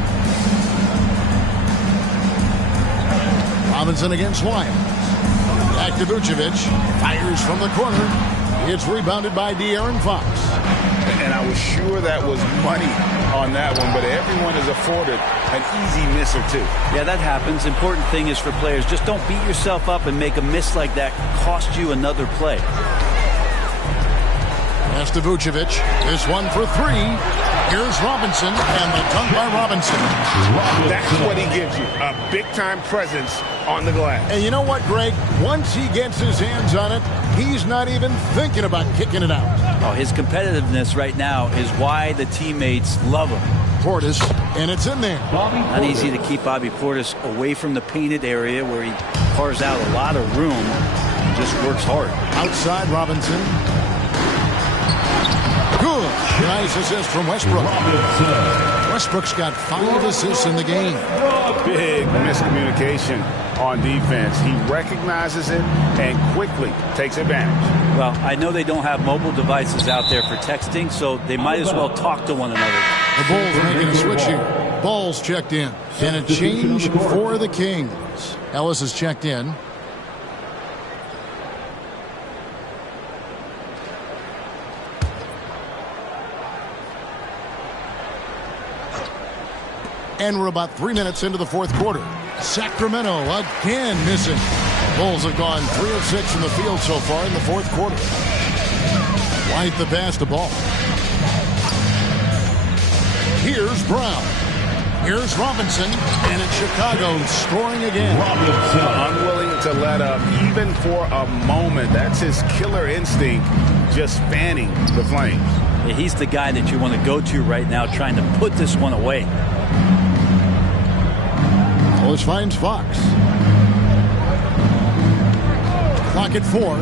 Robinson against Lyons. Back to Vucevic. Fires from the corner. It's rebounded by De'Aaron Fox. And I was sure that was money on that one, but everyone is afforded an easy miss or two. Yeah, that happens. Important thing is for players, just don't beat yourself up and make a miss like that cost you another play. Pass to Vucevic. This one for three. Here's Robinson, and the dunk by Robinson. That's what he gives you, a big-time presence on the glass. And you know what, Greg? Once he gets his hands on it, he's not even thinking about kicking it out. Oh, his competitiveness right now is why the teammates love him. Portis, and it's in there. Not easy to keep Bobby Portis away from the painted area where he carves out a lot of room. Just works hard. Outside Robinson. Good. Nice assist from Westbrook. Westbrook's got 5 assists in the game. Big miscommunication on defense. He recognizes it and quickly takes advantage. Well, I know they don't have mobile devices out there for texting, so they might as well talk to one another. The Bulls are making a switch here. Ball's checked in. And a change for the Kings. Ellis is checked in. And we're about 3 minutes into the fourth quarter. Sacramento again missing. Bulls have gone 3 of 6 from the field so far in the fourth quarter. White the pass to Ball. Here's Brown. Here's Robinson. And it's Chicago scoring again. Unwilling to let up even for a moment. That's his killer instinct, just fanning the flames. Yeah, he's the guy that you want to go to right now trying to put this one away. Ellis finds Fox. Clock at 4.